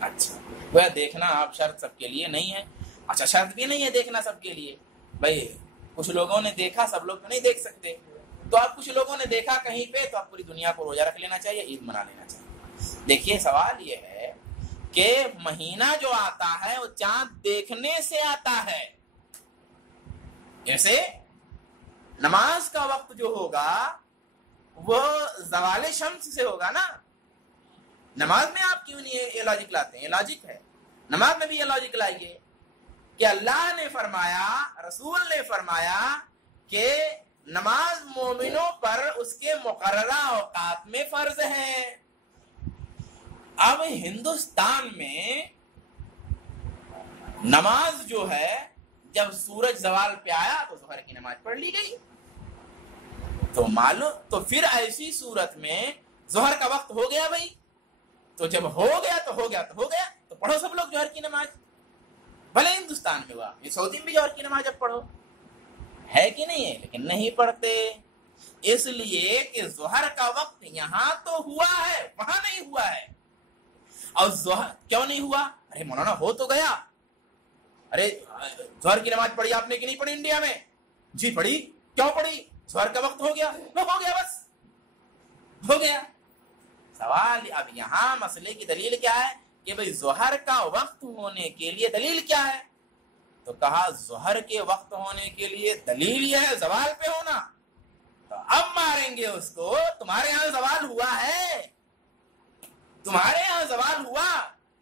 اچھا وہ دیکھنا آپ شرط سب کے لیے نہیں ہے. اچھا شرط بھی نہیں ہے دیکھنا سب کے لیے. بھائی کچھ لوگوں نے دیکھا، سب لوگ تو نہیں دیکھ سکتے. تو آپ کچھ لوگوں نے دیکھا کہیں پہ، تو آپ پوری دنیا کو روزہ رکھ لینا چاہیے، عید منا لینا چاہیے. دیکھیے سوال یہ ہے کہ مہینہ جو آتا ہے وہ چاند دیکھنے سے آتا ہے. جیسے نماز کا وقت جو ہوگا وہ زوال شمس سے ہوگا نا. نماز میں آپ کیوں نہیں یہ لاجک لاتے ہیں؟ یہ لاجک ہے. نماز میں بھی یہ لاجک لائیے کہ اللہ نے فرمایا، رسول نے فرمایا کہ نماز مومنوں پر اس کے مقررہ اوقات میں فرض ہے. اب ہندوستان میں نماز جو ہے جب سورج زوال پہ آیا تو ظہر کی نماز پڑھ لی گئی. تو معلوم، تو پھر ایسی صورت میں ظہر کا وقت ہو گیا بھائی. تو جب ہو گیا تو ہو گیا تو ہو گیا، تو پڑھو سب لوگ ظہر کی نماز. بھلے ہندوستان میں ہوا، یہ سعودی میں بھی ظہر کی نماز اب پڑھو، ہے کہ نہیں ہے؟ لیکن نہیں پڑھتے، اس لیے کہ ظہر کا وقت یہاں تو ہوا ہے، وہاں نہیں ہوا ہے. اور ظہر کیوں نہیں ہوا؟ ارے مولانا ہو تو گیا. ارے ظہر کی نماز پڑھی آپ نے کہ نہیں پڑھی انڈیا میں؟ جی پڑھی. کیوں پڑھی؟ ظہر کا وقت ہو گیا، ہو گیا، بس ہو گیا. سوال اب یہاں مسئلے کی دلیل کیا ہے کہ بھئی ظہر کا وقت ہونے کے لیے دلیل کیا ہے؟ تو کہا ظہر کے وقت ہونے کے لیے دلیل یہ ہے زوال پہ ہونا. تو اب ماریں گے اس کو، تمہارے یہاں زوال ہوا ہے؟ تمہارے یہاں زوال ہوا؟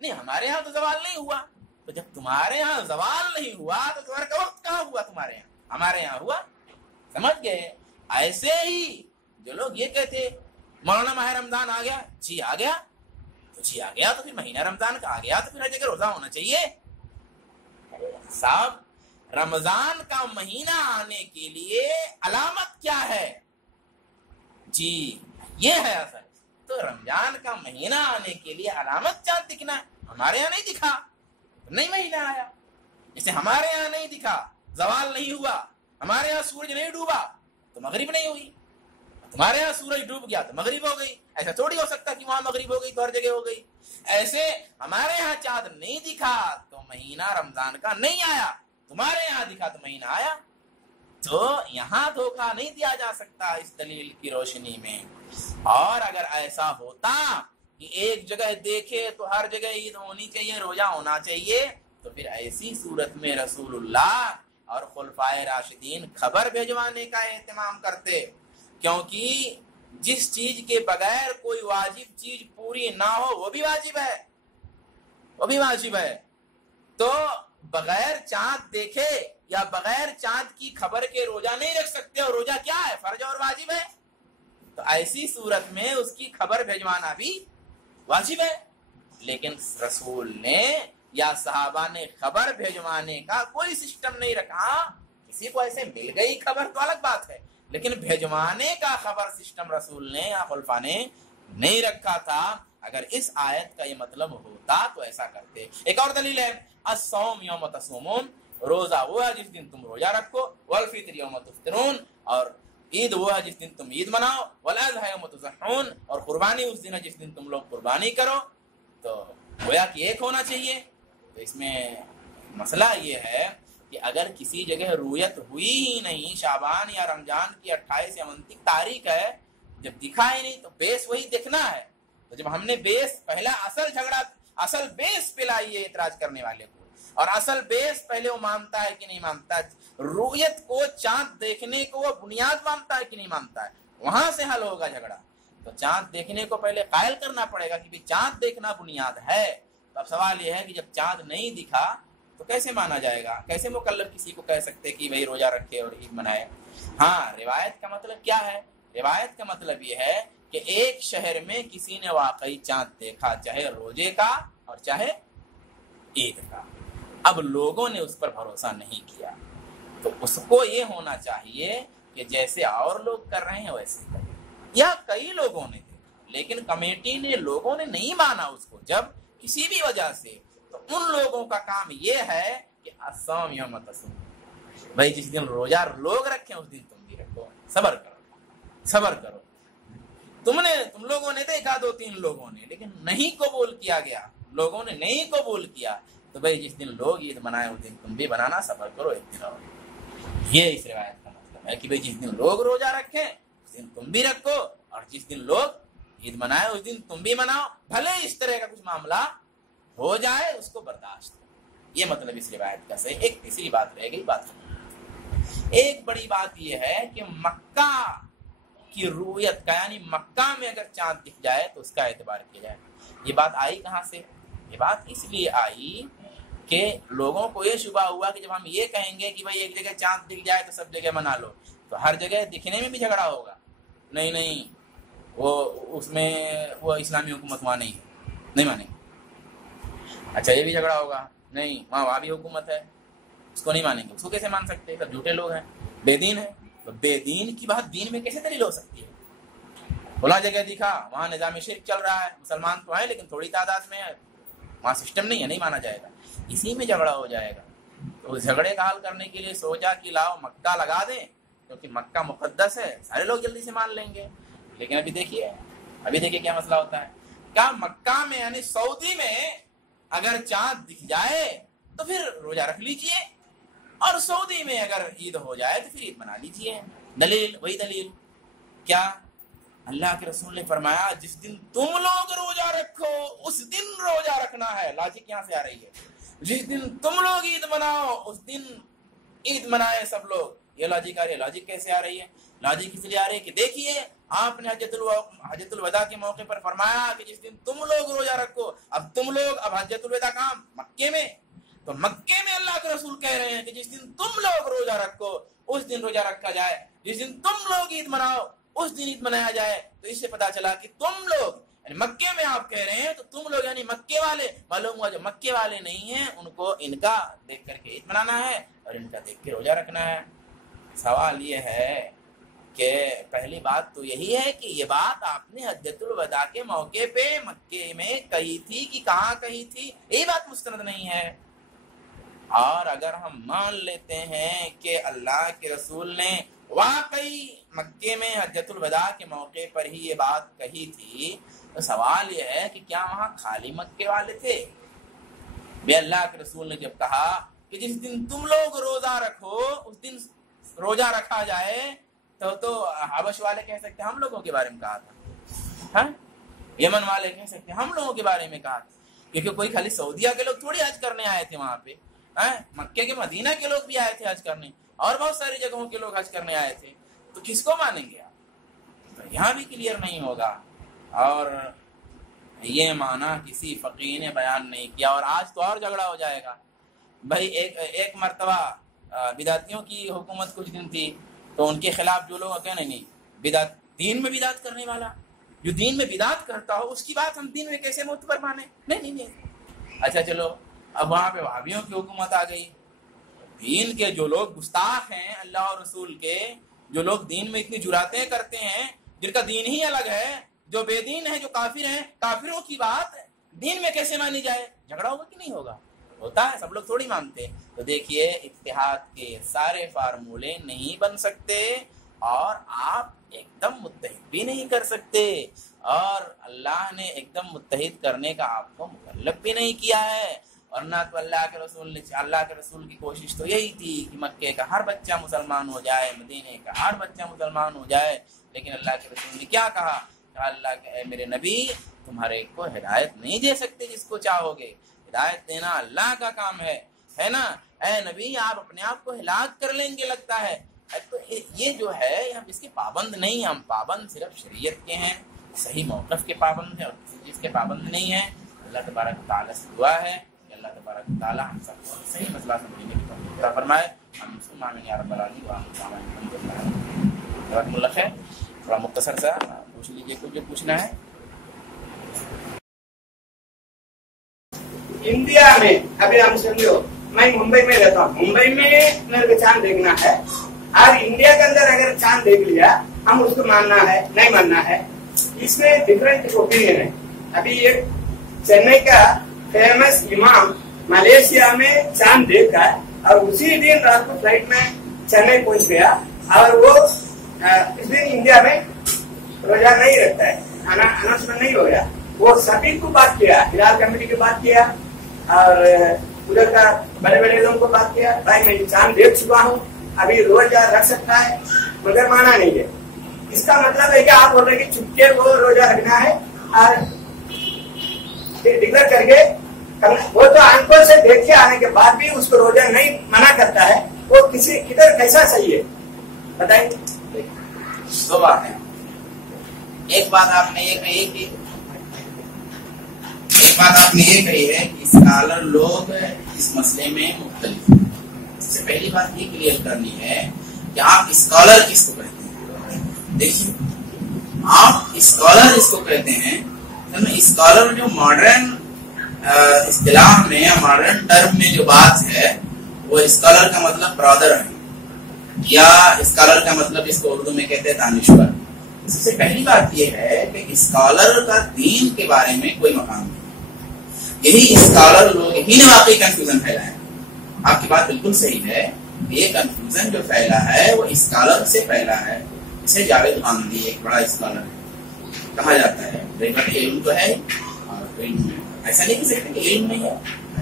نہیں، ہمارے یہاں تو زوال نہیں ہوا. تو جب تمہارے یہاں زوال نہیں ہوا تو ظہر کا وقت کہاں ہوا تمہارے یہاں؟ ہمارے یہاں ہوا. سمجھ گئے؟ ایسے ہی جو لوگ یہ کہتے مولانا ماہ رمضان آ گیا، جی آ گیا، تو جی آ گیا تو پھر مہینہ رمضان کا آ گیا تو پھر ہر جگہ روزہ ہونا چاہیے. صاحب رمضان کا مہینہ آنے کے لیے علامت کیا ہے؟ جی یہ ہے اصل. تو رمضان کا مہینہ آنے کے لیے علامت چاند دکھنا ہے. ہمارے یہاں نہیں دکھا، نہیں مہینہ آیا. جیسے ہمارے یہاں نہیں دکھا، زوال نہیں ہوا، ہمارے یہاں سورج نہیں ڈوبا تو مغرب نہیں ہوئی. تمہارے یہاں سورج ڈوب گیا تو مغرب ہو گئی. ایسا تھوڑی ہو سکتا کہ وہاں مغرب ہو گئی تو ہر جگہ ہو گئی. ایسے ہمارے یہاں چاند نہیں دکھا تو مہینہ رمضان کا نہیں آیا، تمہارے یہاں دکھا تو مہینہ آیا. تو یہاں دھوکہ نہیں دیا جا سکتا اس دلیل کی روشنی میں. اور اگر ایسا ہوتا کہ ایک جگہ دیکھے تو ہر جگہ عید ہونی چاہیے، روزہ ہونا چاہیے، تو پھر ایسی صورت میں رسول اللہ اور خلفائے راشدین خبر بھیجوانے کا اہتمام کرتے. کیونکہ جس چیز کے بغیر کوئی واجب چیز پوری نہ ہو وہ بھی واجب ہے، وہ بھی واجب ہے. تو بغیر چاند دیکھے یا بغیر چاند کی خبر کے روزہ نہیں رکھ سکتے، اور روزہ کیا ہے؟ فرض اور واجب ہے. تو ایسی صورت میں اس کی خبر بھیجوانا بھی واجب ہے. لیکن رسول نے یا صحابہ نے خبر بھیجوانے کا کوئی سسٹم نہیں رکھا. کسی کو ایسے مل گئی خبر تو الگ بات ہے، لیکن بھیجوانے کا خبر سسٹم رسول نے یا خلفاء نے نہیں رکھا تھا. اگر اس آیت کا یہ مطلب ہوتا تو ایسا کرتے. ایک اور دلیل ہے، الصوم یوم تصومون، روزہ وہ ہے جس دن تم روزہ رکھو، والفطر یوم تفطرون، اور عید وہ ہے جس دن تم عید مناؤ، والاضحیٰ یوم تضحون، اور قربانی اس دن ہے جس دن تم لوگ قربانی کرو. تو گویا کہ ایک ہونا چاہیے. تو اس میں مسئلہ یہ ہے کہ اگر کسی جگہ رویت ہوئی ہی نہیں، شعبان یا رمضان کی 28 یا 29 تاریخ ہے، جب دکھا ہی نہیں تو بیس وہی دیکھنا ہے. تو جب ہم نے بیس پہلا اصل بیس پہ لائیے اعتراض کرنے والے کو، اور اصل بیس پہلے وہ مانتا ہے کہ نہیں مانتا، رویت کو چاند دیکھنے کو وہ بنیاد مانتا ہے کہ نہیں مانتا ہے، وہاں سے حل ہوگا جھگڑا. تو چاند دیکھنے کو پہلے قائل کرنا پڑے گا کہ چاند دیکھنا بنیاد ہے. تو اب سوال یہ ہے کہ جب چاند نہیں دکھا تو کیسے مانا جائے گا؟ کیسے مکلف کسی کو کہہ سکتے کہ بھئی روزہ رکھے اور عید منائے؟ ہاں، روایت کا مطلب کیا ہے؟ روایت کا مطلب یہ ہے کہ ایک شہر میں کسی نے واقعی چاند دیکھا، چاہے روزے کا اور چاہے عید کا. اب لوگوں نے اس پر بھروسہ نہیں کیا تو اس کو یہ ہونا چاہیے کہ جیسے اور لوگ کر رہے ہیں ویسے کریں. یا کئی لوگوں نے دیکھا لیکن کمیٹی نے، لوگوں نے نہیں مانا اس کو جب کسی بھی وجہ سے، تو ان لوگوں کا کام یہ ہے کہ الصوم یوم تصوم، بھائی جس دن روزہ لوگ رکھیں اس دن تم بھی رکھو، صبر کرو. تم لوگوں نے دیکھا 2-3 لوگوں نے، لیکن نہیں قبول کیا گیا، لوگوں نے نہیں قبول کیا، تو بھائی جس دن لوگ عید منائے اس دن تم بھی بنانا، صبر کرو، ایک دن اور. یہ اس روایت کا مطلب ہے کہ بھائی جس دن لوگ روزہ رکھیں اس دن تم بھی رکھو، اور جس دن لوگ عید منائے اس دن تم بھی مناؤ، بھلے اس طرح کا کچھ معاملہ ہو جائے اس کو برداشت. یہ مطلب اس روایت کا صحیح. ایک تیسری بات رہ گئی، ایک بڑی بات یہ ہے کہ مکہ کی رویت کا، یعنی مکہ میں اگر چاند دکھ جائے تو اس کا اعتبار کیا جائے. یہ بات آئی کہاں سے؟ یہ بات اس لیے آئی کہ لوگوں کو یہ شبہ ہوا کہ جب ہم یہ کہیں گے کہ بھائی ایک جگہ چاند دکھ جائے تو سب جگہ منا لو، تو ہر جگہ دکھنے میں بھی جھگڑا ہوگا. نہیں وہ اس میں وہ اسلامی حکومت وہاں نہیں مانیں گے. اچھا یہ بھی جھگڑا ہوگا، نہیں وہاں بھی حکومت ہے، اس کو نہیں مانیں گے. اس کو کیسے مان سکتے؟ سب جھوٹے لوگ ہیں، بے دین ہیں. تو بے دین کی بات دین میں کیسے دلیل ہو سکتی ہے؟ فلاں جگہ دکھا وہاں نظام شرک چل رہا ہے، مسلمان تو ہیں لیکن تھوڑی تعداد میں ہے، وہاں سسٹم نہیں ہے، نہیں مانا جائے گا. اسی میں جھگڑا ہو جائے گا. تو اس جھگڑے کا حل کرنے کے لیے سوچا کہ لاؤ مکہ لگا دیں، کیونکہ مکہ مقدس ہے، سارے لوگ جلدی سے مان لیں گے. لیکن ابھی دیکھیے کیا مسئلہ ہوتا ہے. کیا مکہ میں یعنی سعودی میں اگر چاند دکھ جائے تو پھر روزہ رکھ لیجئے، اور سعودی میں اگر عید ہو جائے تو پھر عید منا لیجئے. دلیل وہی دلیل کیا اللہ کے رسول نے فرمایا جس دن تم لوگ روزہ رکھو اس دن روزہ رکھنا ہے. لاجک یہاں سے آ رہی ہے. جس دن تم لوگ عید مناؤ اس دن عید منائے سب لوگ. یہ لاجک آ رہی ہے. لاجک کیسے آ رہی ہے؟ لاجک اس لیے آ رہی ہے کہ دیکھیے آپ نے حجۃ الوداع کے موقع پر فرمایا کہ جس دن تم لوگ روزہ رکھو. اب حجۃ الوداع کہاں؟ مکے میں. تو مکے میں اللہ کے رسول کہہ رہے ہیں کہ جس دن تم لوگ روزہ رکھو اس دن روزہ رکھا جائے. جس دن تم لوگ عید مناؤ اس دن عید منایا جائے. تو اس سے پتا چلا کہ تم لوگ یعنی مکے میں آپ کہہ رہے ہیں تو تم لوگ یعنی مکے والے. معلوم ہوا جو مکے والے نہیں ہیں ان کو ان کا دیکھ کر کے عید منانا ہے اور ان کا دیکھ کے روزہ رکھنا ہے. سوال یہ ہے کہ پہلی بات تو یہی ہے کہ یہ بات آپ نے حجۃ الوداع کے موقع پہ مکے میں کہی تھی کہ کہاں کہی تھی؟ یہی بات مستند نہیں ہے. اور اگر ہم مان لیتے ہیں کہ اللہ کے رسول نے واقعی مکے میں حجۃ الوداع کے موقع پر ہی یہ بات کہی تھی تو سوال یہ ہے کہ کیا وہاں خالی مکے والے تھے؟ بے اللہ کے رسول نے جب کہا کہ جس دن تم لوگ روزہ رکھو اس دن روزہ رکھا جائے تو حبش والے کہہ سکتے ہم لوگوں کے بارے میں کہا تھا. ہاں یمن والے کہہ سکتے ہم لوگوں کے بارے میں کہا تھا. کیونکہ کوئی خالی سعودیہ کے لوگ تھوڑی حج کرنے آئے تھے وہاں پہ. مکے کے مدینہ کے لوگ بھی آئے تھے حج کرنے اور بہت ساری جگہوں کے لوگ حج کرنے آئے تھے. تو کس کو مانیں گے آپ؟ تو یہاں بھی کلیئر نہیں ہوگا. اور یہ معنی کسی فقیہ نے بیان نہیں کیا. اور آج تو اور جھگڑا ہو جائے گا بھائی. ایک مرتبہ بدعتیوں کی حکومت کچھ دن تھی تو ان کے خلاف جو لوگ کہنے نہیں بدعت دین میں بدعت کرنے والا جو دین میں بدعت کرتا ہو اس کی بات ہم دین میں کیسے معتبر مانیں؟ نہیں. اچھا چلو اب وہاں پہ وہابیوں کی حکومت آ گئی. دین کے جو لوگ گستاخ ہیں اللہ اور رسول کے, جو لوگ دین میں اتنی جراتیں کرتے ہیں, جن کا دین ہی الگ ہے, جو بے دین ہیں, جو کافر ہیں, کافروں کی بات دین میں کیسے مانی جائے؟ جھگڑا ہوگا کہ نہیں ہوگا؟ ہوتا ہے. سب لوگ تھوڑی مانتے. تو دیکھیے اتحاد کے سارے فارمولے نہیں بن سکتے اور آپ ایک دم متحد بھی نہیں کر سکتے. اور اللہ نے ایک دم متحد کرنے کا آپ کو مکلف بھی نہیں کیا ہے. اور نہ تو اللہ کے رسول کی کوشش تو یہی تھی کہ مکے کا ہر بچہ مسلمان ہو جائے, مدینے کا ہر بچہ مسلمان ہو جائے. لیکن اللہ کے رسول نے کیا کہا؟ اللہ کے اے میرے نبی تمہارے کو ہدایت نہیں دے سکتے جس کو چاہو گے. ہدایت دینا اللہ کا کام ہے نا. اے نبی آپ اپنے آپ کو ہلاک کر لیں گے لگتا ہے. تو یہ جو ہے ہم اس کے پابند نہیں, ہم پابند صرف شریعت کے ہیں, صحیح موقف کے پابند ہیں اور کسی چیز کے پابند نہیں ہیں. اللہ تبارک تعالیٰ سے دعا ہے کہ اللہ تبارک تعالیٰ ہم سب کو صحیح مسئلہ سمجھنے کی توفیق عطا فرمائے. ہم مسلم آمین یا رب العالمین. اللہ خیر. تھوڑا مختصر سا پوچھ لیجیے کچھ جو پوچھنا ہے. انڈیا میں ابھی ہم سمجھو میں ممبئی میں رہتا ہوں, ممبئی میں میرے کو چاند دیکھنا ہے اور انڈیا کے اندر اگر چاند دیکھ لیا ہم اس کو ماننا ہے نہیں ماننا ہے, اس میں ڈفرینٹ اوپینین ہے. ابھی یہ چنئی کا فیمس امام ملیشیا میں چاند دیکھا اور اسی دن رات کو فلائٹ میں چنئی پہنچ گیا اور وہ اس دن انڈیا میں روزہ نہیں رکھتا ہے, اناؤنسمنٹ نہیں ہو گیا. وہ سبھی کو بات کیا, ہلال کمیٹی کی بات کیا اور ادھر کا بڑے بڑے لوگوں کو بات کیا, بھائی میں چاند دیکھ چکا ہوں ابھی روزہ رکھ سکتا ہے, مگر مانا نہیں ہے. اس کا مطلب ہے کہ آپ بول رہے کہ چپکے وہ روزہ رکھنا ہے اور ڈکلیئر کر کے وہ تو آنکھوں سے دیکھ کے آنے کے بعد بھی اس کو روزہ نہیں منع کرتا ہے, وہ کسی کدھر کیسا صحیح ہے بتائیں. دو بات ہیں. ایک بات آپ نے یہ کہی کہ اسکالر لوگ اس مسئلے میں مختلف ہیں. سب سے پہلی بات یہ کلیئر کرنی ہے کہ آپ اسکالر کس کو کہتے ہیں. دیکھیے آپ اسکالر اس کو کہتے ہیں, اسکالر جو ماڈرن اصطلاح میں یا ماڈرن ٹرم میں جو بات ہے وہ اسکالر کا مطلب برادر ہے یا اسکالر کا مطلب اس کو اردو میں کہتے ہیں دانشور. سب سے پہلی بات یہ ہے کہ اسکالر کا دین کے بارے میں کوئی مقام نہیں. یہی اسکالر لوگ ہی نے واقعی کنفیوژن پھیلایا. آپ کی بات بالکل صحیح ہے. یہ کنفیوژن جو پھیلا ہے وہ اسکالر سے پھیلا ہے. اسے جاوید غامدی ایک بڑا اسکالر کہا جاتا ہے. علم تو ہے اور علم ایسا نہیں کہہ سکتے کہ علم نہیں ہے.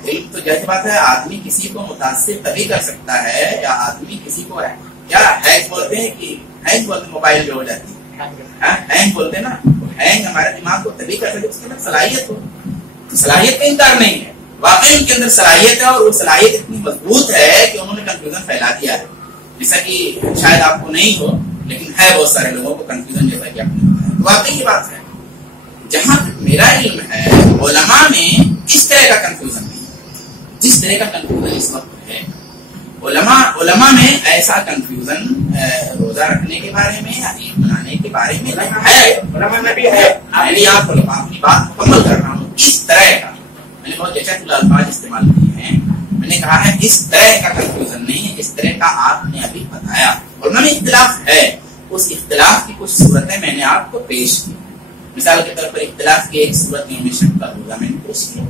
علم تو جیسے بات ہے, آدمی کسی کو متاثر تبھی کر سکتا ہے یا آدمی کسی کو ہے کیا ہیک بولتے ہیں کہ ہیک بولتے موبائل جو ہو جاتی ہے ہینگ بولتے نا، ہینگ ہمارے دماغ کو تبھی کر سکتے اس کے اندر صلاحیت ہو. صلاحیت کا انکار نہیں ہے، واقعی ان کے اندر صلاحیت ہے، اور وہ صلاحیت اتنی مضبوط ہے کہ انہوں نے کنفیوژن پھیلا دیا ہے. جیسا کہ شاید آپ کو نہیں ہو لیکن ہے بہت سارے لوگوں کو کنفیوژن، جیسا کہ آپ نے بتایا. واقعی یہ بات ہے. جہاں تک میرا علم ہے علماء میں اس طرح کا کنفیوژن نہیں ہے جس طرح کا کنفیوژن اس وقت ہے. علماء میں ایسا کنفیوژن روزہ رکھنے کے بارے میں، عید منانے کے بارے میں ہے. علماء میں بھی ہے. میں آپ اپنی بات مکمل کر رہا ہوں. اس طرح کا میں نے بہت جچت الفاظ استعمال کیے ہیں. میں نے کہا ہے اس طرح کا کنفیوژن نہیں ہے جس طرح کا آپ نے ابھی بتایا. علماء میں اختلاف ہے، اس اختلاف کی کچھ صورتیں میں نے آپ کو پیش کی. مثال کے طور پر اختلاف کی ایک صورت یوم شک کا روزہ میں نے پیش کیا.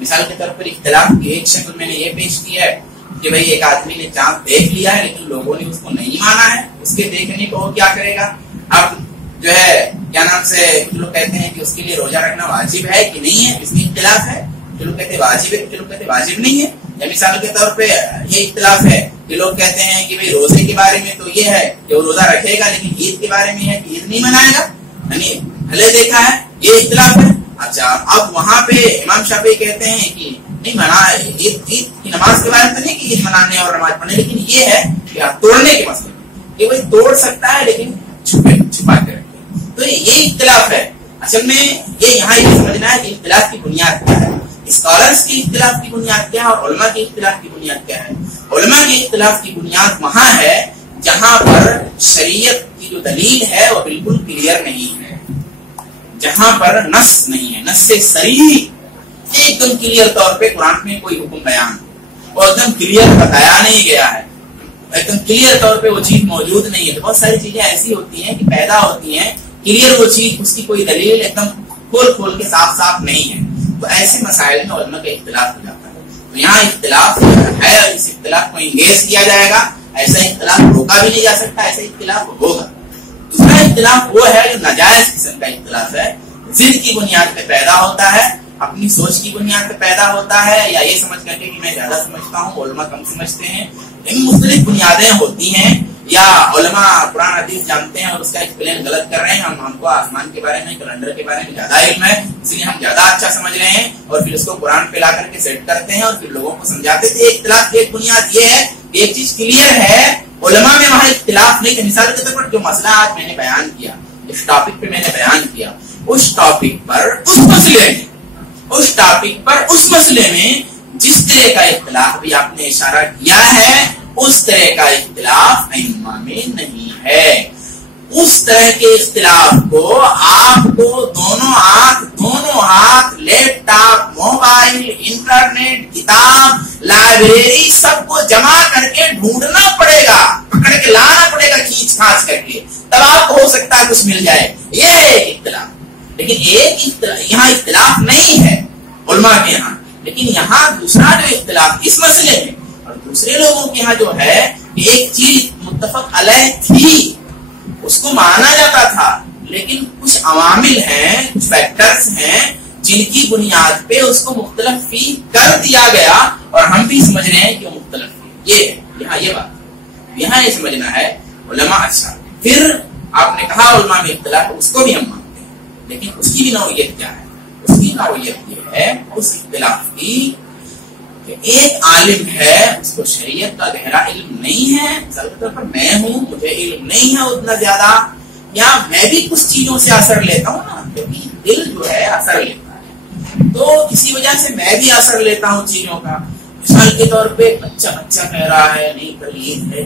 مثال کے طور پر اختلاف کی ایک شکل میں نے یہ پیش کیا ہے کہ بھئی ایک آدمی نے چاند دیکھ لیا ہے لیکن لوگوں نے اس کو نہیں مانا ہے. اس کے دیکھنے کو وہ کیا کرے گا؟ اب جو ہے کیا نام سے کچھ لوگ کہتے ہیں کہ اس کے لیے روزہ رکھنا واجب ہے کہ نہیں ہے، اس میں اختلاف ہے. کچھ لوگ کہتے ہیں واجب ہے، کچھ لوگ کہتے ہیں واجب نہیں ہے. یا مثال کے طور پہ یہ اختلاف ہے کہ لوگ کہتے ہیں کہ بھئی روزے کے بارے میں تو یہ ہے کہ وہ روزہ رکھے گا، لیکن عید کے بارے میں ہے کہ عید نہیں منائے گا. یعنی بھلے دیکھا ہے یہ اختلاف ہے. اچھا اب وہاں پہ امام شافعی کہتے ہیں کہ نہیں منا عید کی نماز کے بارے میں تو نہیں کہ عید منانے اور نماز پڑھنے، لیکن یہ ہے کہ توڑنے کے مسئلے میں کہ وہی توڑ سکتا ہے لیکن چھپا کے رکھے. تو یہ اختلاف ہے. اصل میں یہ یہاں یہ سمجھنا ہے کہ اختلاف کی بنیاد کیا ہے، اسکالرس کی اختلاف کی بنیاد کیا ہے اور علماء کی اختلاف کی بنیاد کیا ہے. علماء کے اختلاف کی بنیاد وہاں ہے جہاں پر شریعت کی جو دلیل ہے وہ بالکل کلیئر نہیں ہے، جہاں پر نص نہیں ہے، نص سے صریح ایک دم کلیئر طور پہ قرآن میں کوئی حکم بیان اور ایک دم کلیئر بتایا نہیں گیا ہے، ایک دم کلیئر طور پہ وہ چیز موجود نہیں ہے. تو بہت ساری چیزیں ایسی ہوتی ہیں کہ پیدا ہوتی ہیں کلیئر وہ چیز، اس کی کوئی دلیل ایک دم کھول کے صاف نہیں ہے. تو ایسے مسائل میں علماء کا اختلاف ہو جاتا ہے. تو یہاں اختلاف ہے، اس اختلاف کو انگیز کیا جائے گا. ایسا اختلاف روکا بھی نہیں جا سکتا، ایسا اختلاف ہوگا. دوسرا اختلاف وہ ہے جو ناجائز قسم کا اختلاف ہے، ضد کی بنیاد پہ پیدا ہوتا ہے، اپنی سوچ کی بنیاد پہ پیدا ہوتا ہے، یا یہ سمجھ کر کے کہ میں زیادہ سمجھتا ہوں علماء کم سمجھتے ہیں. ان مختلف بنیادیں ہوتی ہیں، یا علماء قرآن حدیث جانتے ہیں اور اس کا ایکسپلین غلط کر رہے ہیں. ہم کو آسمان کے بارے میں کیلنڈر کے بارے میں زیادہ علم ہے اس لیے ہم زیادہ اچھا سمجھ رہے ہیں اور پھر اس کو قرآن پہ لا کر کے سیٹ کرتے ہیں اور پھر لوگوں کو سمجھاتے تھے. اختلاف کی ایک بنیاد یہ ہے کہ ایک چیز کلیئر ہے، علماء میں وہاں اختلاف نہیں تھا. مثال کے طور پر جو مسئلہ آج میں نے بیان کیا، اس ٹاپک پہ میں نے بیان کیا، اس ٹاپک پر اس مسئلے میں جس طرح کا اختلاف بھی آپ نے اشارہ کیا ہے اس طرح کا اختلاف ائمہ میں نہیں ہے. اس طرح کے اختلاف کو آپ کو دونوں ہاتھ لیپ ٹاپ، موبائل، انٹرنیٹ، کتاب، لائبریری سب کو جمع کر کے ڈھونڈنا پڑے گا، پکڑ کے لانا پڑے گا کھینچ کھانچ کر کے، تب آپ کو ہو سکتا ہے کچھ مل جائے. یہ ہے ایک اختلاف. لیکن یہاں اختلاف نہیں ہے علماء کے یہاں، لیکن یہاں دوسرا جو اختلاف اس مسئلے میں اور دوسرے لوگوں کے یہاں جو ہے کہ ایک چیز متفق علیہ تھی اس کو مانا جاتا تھا، لیکن کچھ عوامل ہیں، کچھ فیکٹرز ہیں جن کی بنیاد پہ اس کو مختلف فی کر دیا گیا اور ہم بھی سمجھ رہے ہیں کہ وہ مختلف فی. یہ یہاں یہ بات یہاں یہ سمجھنا ہے علماء. اچھا پھر آپ نے کہا علماء میں اختلاف، اس کو بھی ہم مانتے ہیں، لیکن اس کی بھی نوعیت کیا ہے؟ اس کی نوعیت یہ ہے اس اختلاف کی کہ ایک عالم ہے، اس کو شریعت کا گہرا علم نہیں ہے. مثال کے طور پر میں ہوں، مجھے علم نہیں ہے اتنا زیادہ، یا میں بھی کچھ چیزوں سے اثر لیتا ہوں نا، کیونکہ دل جو ہے اثر لیتا ہے، تو کسی وجہ سے میں بھی اثر لیتا ہوں چیزوں کا. مثال کے طور پہ بچہ کہہ رہا ہے نہیں کلید ہے،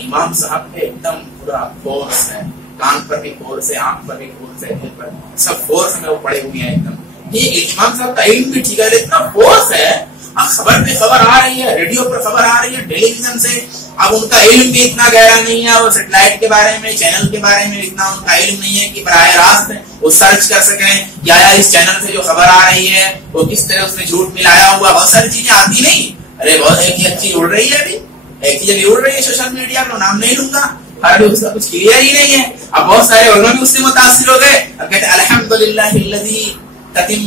امام صاحب پہ ایک دم پورا فورس ہے، کان پر بھی فورس ہے، آنکھ پر بھی فورس ہے، دل پر سب فورس میں وہ پڑے ہوئے ہیں ایک دم. یہ امام صاحب کا علم بھی ٹھیک ہے، اتنا فورس ہے. اب خبر پہ خبر آ رہی ہے، ریڈیو پر خبر آ رہی ہے، ٹیلی ویژن سے. اب ان کا علم بھی اتنا گہرا نہیں ہے، وہ سیٹلائٹ کے بارے میں، چینل کے بارے میں اتنا ان کا علم نہیں ہے کہ براہ راست وہ سرچ کر سکیں یا اس چینل سے جو خبر آ رہی ہے وہ کس طرح اس میں جھوٹ ملایا ہوا. بہت ساری چیزیں آتی نہیں. ارے بہت ایک چیز اڑ رہی ہے، ابھی ایک چیز ابھی اڑ رہی ہے سوشل میڈیا پر، نام نہیں لوں گا، ابھی اس کا کچھ کلیئر ہی نہیں ہے. اب بہت سارے علماء بھی اس سے متاثر ہو گئے. اب کہتے ہیں الحمدللہ الذی تتم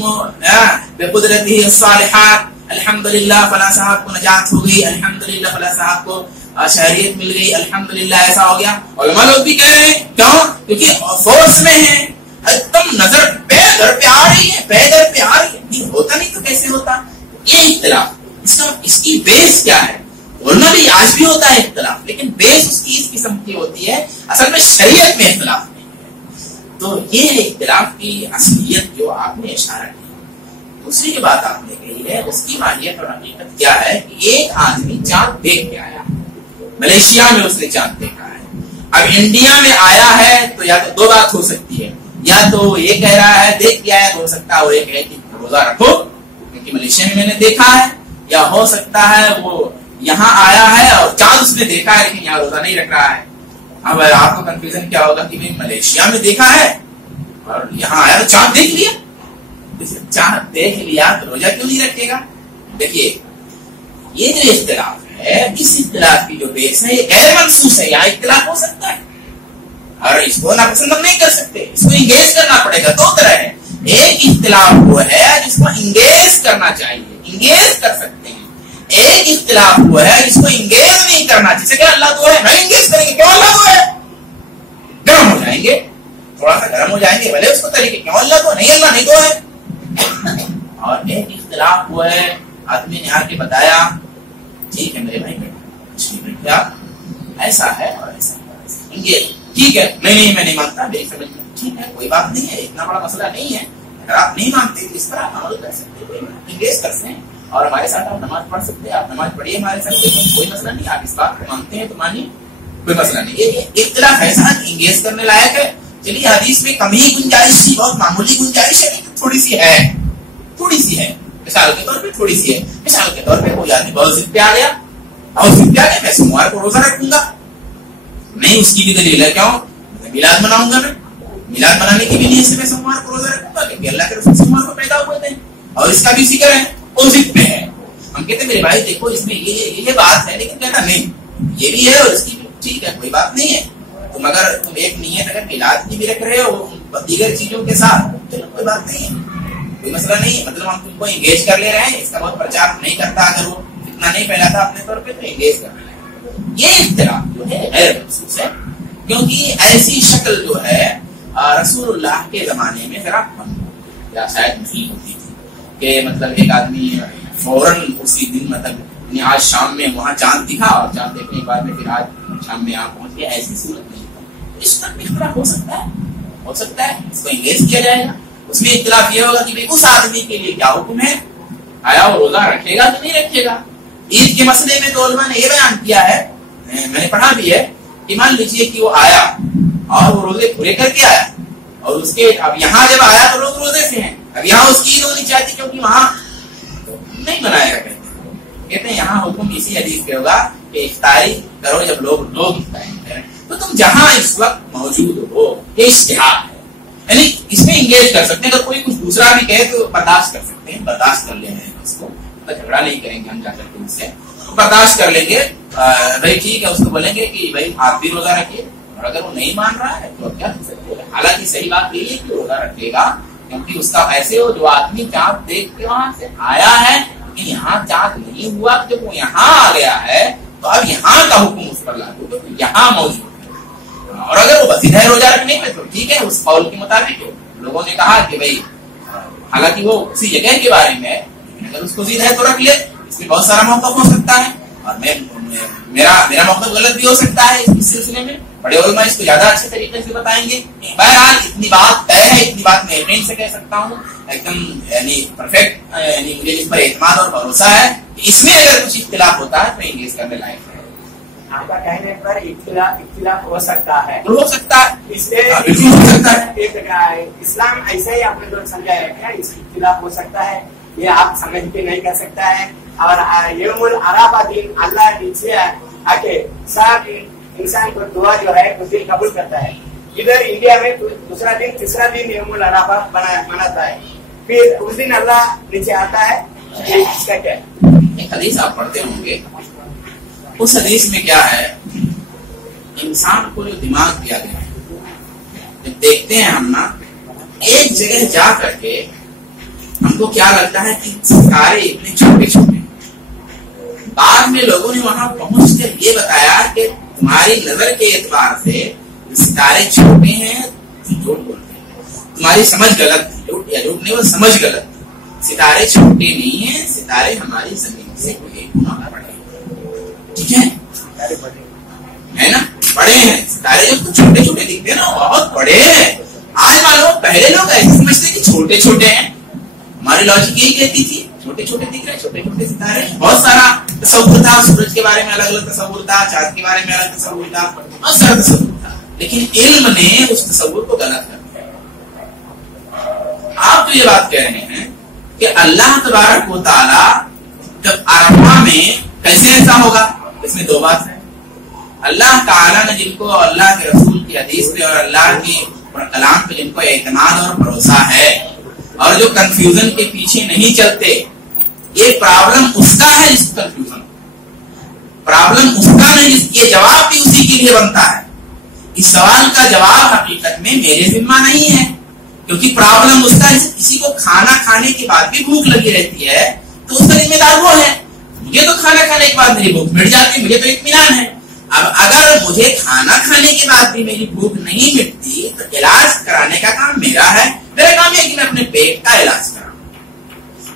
بقدرتہ الصالحات، الحمدللہ فلاں صاحب کو نجات ہو گئی، الحمدللہ فلاں صاحب کو شہریت مل گئی الحمدللہ ایسا ہو گیا. علماء لوگ بھی کہہ رہے ہیں کیوں؟ کیونکہ فورس میں ہیں ایک دم نظر پہ در پہ آ رہی ہے نہیں ہوتا نہیں تو کیسے ہوتا. یہ اختلاف اس کی بیس کیا ہے؟ علماء بھی آج بھی ہوتا ہے اختلاف لیکن بیس اس کی اس قسم کی ہوتی ہے اصل میں شریعت میں اختلاف نہیں ہے. تو یہ اختلاف کی اصلیت جو آپ نے اشارہ کیا. دوسری جو بات آپ نے کہی ہے اس کی ماہیت اور حقیقت کیا ہے کہ ایک آدمی چاند دیکھ کے آیا ملیشیا میں اس نے چاند دیکھا ہے. اب انڈیا میں آیا ہے تو یا تو دو بات ہو سکتی ہے یا تو یہ کہہ رہا ہے دیکھ کے آیا تو ہو سکتا ہے وہ یہ کہے کہ روزہ رکھو کیونکہ ملیشیا میں نے دیکھا ہے یا ہو سکتا ہے وہ یہاں آیا ہے اور چاند اس نے دیکھا ہے لیکن یہاں روزہ نہیں رکھ رہا ہے. اب آپ کو کنفیوژن کیا ہوگا کہ ملیشیا میں دیکھا ہے اور یہاں آیا تو چاند دیکھ لیا چاند دیکھ لیا تو روزہ کیوں نہیں رکھے گا؟ دیکھیے یہ جو اختلاف ہے اس اختلاف کی جو بیس ہے یہ غیر منصوص ہے. یہاں اختلاف ہو سکتا ہے اور اس کو ناپسند ہم نہیں کر سکتے اس کو انگیج کرنا پڑے گا. دو طرح ہے. ایک اختلاف وہ ہے جس کو انگیج کرنا چاہیے انگیج کر سکتے ہیں. ایک اختلاف وہ ہے جس کو انگیج نہیں کرنا جسے کہ اللہ دو ہے نہیں انگیج کریں گے کیوں اللہ دو ہے گرم ہو جائیں گے تھوڑا سا گرم ہو جائیں گے بھلے اس کو طریقے کیوں اللہ دو نہیں اللہ نہیں دو ہے. اور ایک اختلاف وہ ہے آدمی نے آ کے بتایا ٹھیک ہے میرے بھائی کیا ایسا ہے اور ایسا ٹھیک ہے نہیں میں نہیں مانتا میری سمجھ میں ٹھیک ہے کوئی بات نہیں ہے اتنا بڑا مسئلہ نہیں ہے. اگر آپ نہیں مانتے اس پر آپ عمل کر سکتے انگیج کر سکتے اور ہمارے ساتھ آپ نماز پڑھ سکتے ہیں آپ نماز پڑھیے ہمارے ساتھ کوئی مسئلہ نہیں. آپ اس بات کو مانتے ہیں تو مانیے کوئی مسئلہ نہیں. یہ اختلاف ایسا انگیج کرنے لائق ہے. چلیے حدیث میں کم ہی گنجائش تھی بہت معمولی گنجائش ہے لیکن تھوڑی سی ہے مثال کے طور پہ تھوڑی سی ہے. مثال کے طور پہ کوئی آدمی بہت ضد پہ آ گیا میں سوموار کو روزہ رکھوں گا نہیں اس کی بھی دلیل ہے کیوں میلاد مناؤں گا میں میلاد منانے کی بھی نیت سے میں سوموار کو روزہ رکھوں گا کیونکہ اللہ کے رسول سوموار کو پیدا ہوئے تھے اور اس کا بھی ذکر ہے وہ ضد پہ ہے. ہم کہتے ہیں میرے بھائی دیکھو اس میں یہ بات ہے لیکن کہتا نہیں یہ بھی ہے اور اس کی بھی ٹھیک ہے کوئی بات نہیں ہے. تم اگر تم ایک نیت اگر میلاد کی بھی رکھ رہے ہو دیگر چیزوں کے ساتھ چلو کوئی بات نہیں ہے کوئی مسئلہ نہیں. مطلب ہم تم کو انگیج کر لے رہے ہیں اس کا بہت پرچار نہیں کرتا اگر وہ اتنا نہیں پھیلاتا اپنے طور پہ تو انگیج کر رہے ہیں. یہ اختلاف جو ہے غیر محسوس ہے کیونکہ ایسی شکل جو ہے رسول اللہ کے زمانے میں ذرا یا شاید نہیں ہوتی تھی کہ مطلب ایک آدمی فوراً اسی دن مطلب آج شام میں وہاں چاند دکھا اور چاند دیکھنے کے بعد میں پھر آج شام میں یہاں پہنچ گیا ایسی صورت نہیں. اس پر بھی اختلاف ہو سکتا ہے اس کو انگیج کیا جائے گا. اس میں اختلاف یہ ہوگا کہ اس آدمی کے لیے کیا حکم ہے آیا وہ روزہ رکھے گا تو نہیں رکھے گا. عید کے مسئلے میں تو علماء نے یہ بیان کیا ہے میں نے پڑھا بھی ہے کہ مان لیجیے کہ وہ آیا اور وہ روزے پورے کر کے آیا اور اس کے اب یہاں جب آیا تو لوگ روزے سے ہیں اب یہاں اس کی عید ہونی چاہتی کیونکہ وہاں نہیں منایا گا. کہتے ہیں یہاں حکم اسی حدیث پہ ہوگا کہ افطاری کرو جب لوگ افطاری کریں تو تم جہاں اس وقت موجود ہو یہ اشتہار ہے یعنی اس میں انگیج کر سکتے ہیں. اگر کوئی کچھ دوسرا بھی کہے تو برداشت کر سکتے ہیں برداشت کر لیں گے اس کو جھگڑا نہیں کریں گے ہم جا کر کے اس سے برداشت کر لیں گے. بھائی ٹھیک ہے اس کو بولیں گے کہ بھائی آپ بھی روزہ رکھیے اور اگر وہ نہیں مان رہا ہے تو کیا کر سکتے ہیں. حالانکہ صحیح بات یہ ہے کہ روزہ رکھے گا کیونکہ اس کا ایسے ہو جو آدمی چاند دیکھ کے وہاں سے آیا ہے لیکن یہاں چاند نہیں ہوا جب وہ یہاں آ گیا ہے تو اب یہاں کا حکم اس پر لاگو کیونکہ یہاں موجود ہے. اور اگر وہ وسیع ہے روزہ رکھنے میں تو ٹھیک ہے اس قول کے مطابق لوگوں نے کہا کہ بھائی حالانکہ وہ اسی جگہ کے بارے میں اگر اس کو ضد ہے تو رکھ لے. اس میں بہت سارا موقف ہو سکتا ہے اور میرا موقف غلط بھی ہو سکتا ہے اس سلسلے میں. بڑے علماء اس کو زیادہ اچھے طریقے سے بتائیں گے. بہرحال اتنی بات طے ہے اتنی بات میں یقین سے کہہ سکتا ہوں ایک دم یعنی پرفیکٹ یعنی مجھے اس پر اعتماد اور بھروسہ ہے کہ اس میں اگر کچھ اختلاف ہوتا ہے تو انگیج کرنے لائق ہے. آپ کا کہنے پر اختلاف ہو سکتا ہے اس لیے اسلام ایسے ہی آپ نے تو سمجھایا کیا اس کی اختلاف ہو سکتا ہے یہ آپ سمجھ کے نہیں کر سکتا ہے. اور یوم العرفہ دن اللہ نیچے آ کے سب انسان کو دعا جو ہے اس دن قبول کرتا ہے. ادھر انڈیا میں دوسرا دن تیسرا دن یوم العرفہ مناتا ہے پھر اس دن اللہ نیچے آتا ہے. اس کا کیا ایک حدیث آپ پڑھتے ہوں گے اس حدیث میں کیا ہے انسان کو جو دماغ دیا گیا ہے جب دیکھتے ہیں ہم نا ایک جگہ جا کر کے ہم کو کیا لگتا ہے کہ ستارے اتنے چھوٹے چھوٹے بعد میں لوگوں نے وہاں پہنچ کر یہ بتایا کہ تمہاری نظر کے اعتبار سے ستارے چھوٹے ہیں، جھوٹ بولتے ہیں، تمہاری سمجھ غلط ہے، جھوٹ نہیں وہ سمجھ غلط ہے، ستارے چھوٹے نہیں ہیں، ستارے ہماری زمین سے کوئی گنا بڑے ہیں، ٹھیک ہے نا، بڑے ہیں ستارے، جو چھوٹے چھوٹے دکھتے ہیں نا بہت بڑے ہیں۔ آج معلوم پہلے لوگ ایسے سمجھتے کہ چھوٹے چھوٹے ہیں، ہماری لاجک یہی کہتی تھی چھوٹے چھوٹے دکھ رہے ہیں، چھوٹے چھوٹے ستارے، بہت سارا تصور تھا، سورج کے بارے میں الگ الگ تصور تھا، چاند کے بارے میں الگ تصور تھا، بہت سارا تصور تھا، لیکن علم نے اس تصور کو غلط کر دیا۔ آپ تو یہ بات کہہ رہے ہیں کہ اللہ تبارک و تعالی جب عرفہ میں کیسے ایسا ہوگا، اس میں دو بات ہے، اللہ تعالیٰ نے جن کو اللہ کے رسول کی حدیث پہ اور اللہ کی کلام پہ جن کو اعتماد اور بھروسہ ہے اور جو کنفیوژن کے پیچھے نہیں چلتے، یہ پرابلم اس کا ہے جس کنفیوژن، پرابلم اس کا نہیں، یہ جواب بھی اسی کے لیے بنتا ہے۔ اس سوال کا جواب حقیقت میں میرے ذمہ نہیں ہے، کیونکہ پرابلم اس کا، کسی کو کھانا کھانے کے بعد بھی بھوک لگی رہتی ہے تو اس کا ذمہ دار وہ ہے۔ مجھے تو کھانا کھانے کے بعد میری بھوک مٹ جاتی ہے، مجھے تو اطمینان ہے۔ اب اگر مجھے کھانا کھانے کے بعد بھی میری بھوک نہیں مٹتی تو علاج کرانے کا کام میرا ہے، میرا کام ہے کہ میں اپنے پیٹ کا علاج کراؤں۔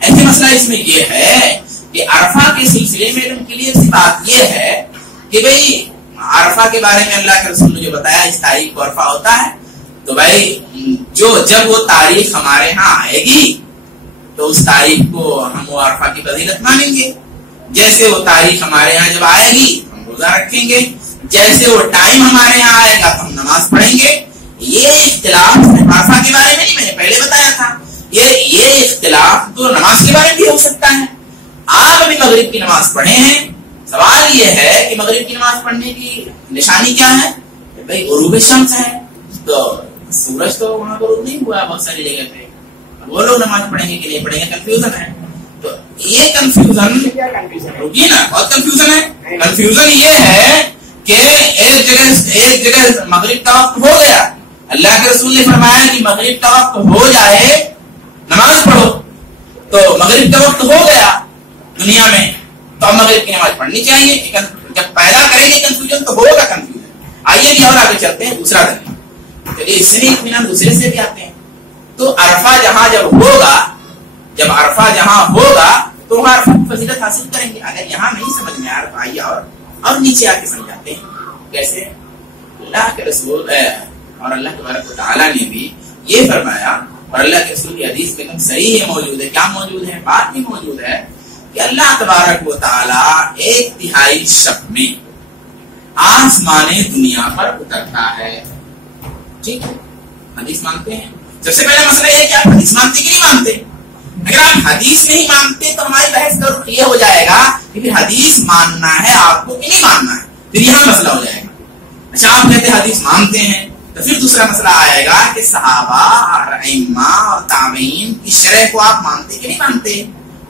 ایسے مسئلہ اس میں یہ ہے کہ عرفہ کے سلسلے میں ان کے لیے بات یہ ہے کہ بھئی عرفہ کے بارے میں اللہ کے رسول نے جو بتایا اس تاریخ کو عرفہ ہوتا ہے، تو بھائی جب وہ تاریخ ہمارے ہاں آئے گی تو اس تاریخ کو ہم وہ عرفہ کی فضیلت مانیں گے، جیسے وہ تاریخ ہمارے ہاں جب آئے گی ہم روزہ رکھیں گے، جیسے وہ ٹائم ہمارے یہاں آئے گا تو ہم نماز پڑھیں گے۔ یہ اختلاف عرفہ کے بارے میں نہیں، میں نے پہلے بتایا تھا، یہ اختلاف تو نماز کے بارے میں بھی ہو سکتا ہے۔ آپ ابھی مغرب کی نماز پڑھے ہیں، سوال یہ ہے کہ مغرب کی نماز پڑھنے کی نشانی کیا ہے؟ بھائی غروب شمس ہے، تو سورج تو وہاں غروب نہیں ہوا بہت ساری جگہ پہ، وہ لوگ نماز پڑھیں گے کہ نہیں پڑھیں گے، کنفیوژن ہے۔ تو یہ کنفیوژن ہوگی نا، بہت کنفیوژن ہے۔ کنفیوژن یہ ہے کہ ایک جگہ مغرب کا وقت ہو گیا، اللہ کے رسول نے فرمایا کہ مغرب کا وقت ہو جائے نماز پڑھو، تو مغرب کا وقت ہو گیا دنیا میں تو اب مغرب کی نماز پڑھنی چاہیے۔ جب پیدا کریں گے کنفیوژن تو ہوگا کنفیوژن۔ آئیے بھی اور آگے چلتے ہیں، دوسرا دلیل، چلیے اس سے نہیں اطمینان دوسرے سے بھی آتے ہیں۔ تو عرفہ جہاں جب عرفہ جہاں ہوگا تو وہاں عرفہ کی فضیلت حاصل کریں گے۔ اگر یہاں نہیں سمجھ میں آیا تو آئیے اور نیچے آ کے سمجھاتے ہیں کیسے۔ اللہ کے رسول اور اللہ تبارک و تعالیٰ نے بھی یہ فرمایا، اور اللہ کے رسول کی حدیث میں صحیح ہے، موجود ہے، کیا موجود ہے، بات بھی موجود ہے کہ اللہ تبارک و تعالیٰ 1/3 شب میں آسمان دنیا پر اترتا ہے۔ ٹھیک ہے، حدیث مانتے ہیں۔ سب سے پہلا مسئلہ یہ ہے کہ آپ حدیث مانتے کہ نہیں مانتے۔ اگر آپ حدیث نہیں مانتے تو ہماری بحث کا رخ یہ ہو جائے گا کہ پھر حدیث ماننا ہے آپ کو کہ نہیں ماننا ہے، پھر یہاں مسئلہ ہو جائے گا۔ اچھا آپ کہتے ہیں حدیث مانتے ہیں تو پھر دوسرا مسئلہ آئے گا کہ صحابہ اور ائمہ اور تابعین کی شرح کو آپ مانتے کہ نہیں مانتے،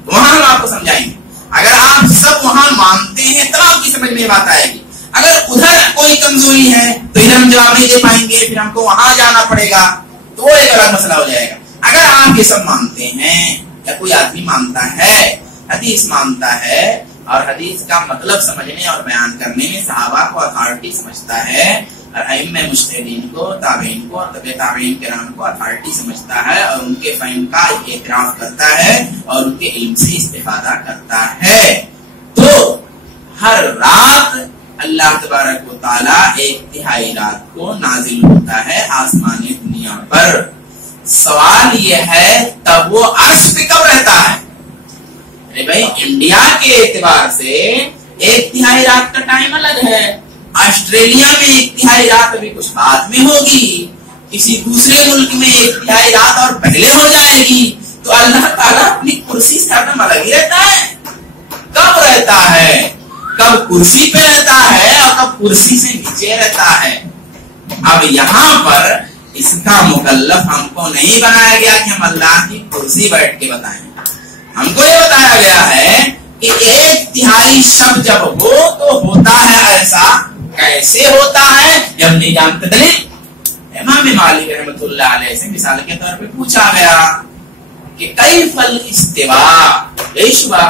وہاں ہم آپ کو سمجھائیں گے۔ اگر آپ سب وہاں مانتے ہیں تب آپ کی سمجھ میں بات آئے گی، اگر ادھر کوئی کمزوری ہے تو ادھر ہم جواب نہیں دے پائیں گے، پھر ہم کو وہاں جانا پڑے گا، تو وہ ایک الگ مسئلہ ہو جائے گا۔ اگر آپ یہ سب مانتے ہیں یا کوئی آدمی مانتا ہے، حدیث مانتا ہے اور حدیث کا مطلب سمجھنے اور بیان کرنے میں صحابہ کو اتھارٹی سمجھتا ہے، اور ائمہ مجتہدین کو، تابعین کو اور تبع تابعین کرام کو اتھارٹی سمجھتا ہے، اور ان کے فہم کا اعتراف کرتا ہے اور ان کے علم سے استفادہ کرتا ہے، تو ہر رات اللہ تبارک و تعالیٰ 1/3 رات کو نازل ہوتا ہے آسمان دنیا پر۔ سوال یہ ہے تب وہ عرش پہ کب رہتا ہے؟ ارے بھائی انڈیا کے اعتبار سے 1/3 رات کا ٹائم الگ ہے، آسٹریلیا میں 1/3 رات ابھی کچھ بعد میں ہوگی، کسی دوسرے ملک میں 1/3 رات اور پہلے ہو جائے گی، تو اللہ تعالیٰ اپنی کرسی سے ہر دم الگ ہی رہتا ہے۔ کب رہتا ہے؟ کب کرسی پہ رہتا ہے اور کب کرسی سے نیچے رہتا ہے۔ اب یہاں پر اس کا مکلف ہم کو نہیں بنایا گیا کہ ہم اللہ کی کرسی بیٹھ کے بتائیں، ہم کو یہ بتایا گیا ہے کہ 1/3 شب جب ہو تو ہوتا ہے ایسا، کیسے ہوتا ہے یہ ہم نہیں جانتے۔ دلیل امام مالک رحمۃ اللہ علیہ سے مثال کے طور پہ پوچھا گیا کہ کیف الاستواء، بے شبہ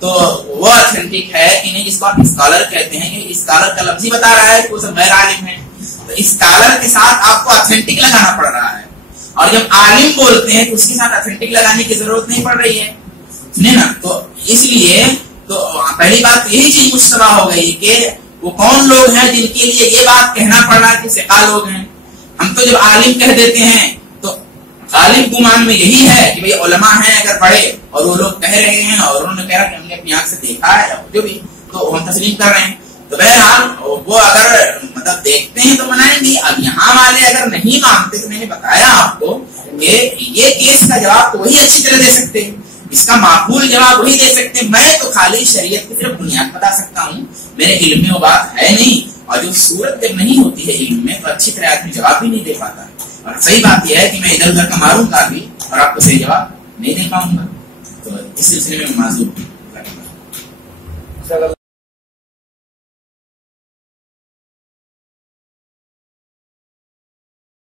تو وہ اتھینٹک ہے کہ نہیں، جس کو آپ اسکالر کہتے ہیں. کہ اسکالر کا لفظ ہی بتا رہا ہے کہ وہ سب غیر عالم ہے. تو اسکالر کے ساتھ آپ کو اتھینٹک لگانا پڑ رہا ہے، اور جب عالم بولتے ہیں تو اس کے ساتھ اتھینٹک لگانے کی ضرورت نہیں پڑ رہی ہے. سنیں نا، تو اس لیے تو پہلی بات یہی چیز مشتبہ ہو گئی کہ وہ کون لوگ ہیں جن کے لیے یہ بات کہنا پڑ رہا ہے کہ ثقہ لوگ ہیں. ہم تو جب عالم کہہ دیتے ہیں تو غالب گمان میں یہی ہے کہ بھئی علماء ہیں اگر پڑھے اور وہ لوگ کہہ رہے ہیں اور انہوں نے کہا کہ ہم نے اپنی آنکھ سے دیکھا ہے جو بھی، تو ہم تسلیم کر رہے ہیں. تو بہرحال وہ اگر مطلب دیکھتے ہیں تو منائیں گے. اب یہاں والے اگر نہیں مانتے تو میں نے بتایا آپ کو کہ یہ کیس کا جواب تو وہی اچھی طرح دے سکتے ہیں، اس کا معقول جواب وہی دے سکتے ہیں. میں تو خالی شریعت کی صرف بنیاد بتا سکتا ہوں، میرے علم میں وہ بات ہے نہیں. اور جو صورت جب نہیں ہوتی ہے علم میں تو اچھی طرح آدمی جواب بھی نہیں دے پاتا. اور صحیح بات یہ ہے کہ میں ادھر ادھر کا ماروں گا بھی اور آپ کو صحیح جواب نہیں دے پاؤں گا. تو اس سلسلے میں معذور ہوں.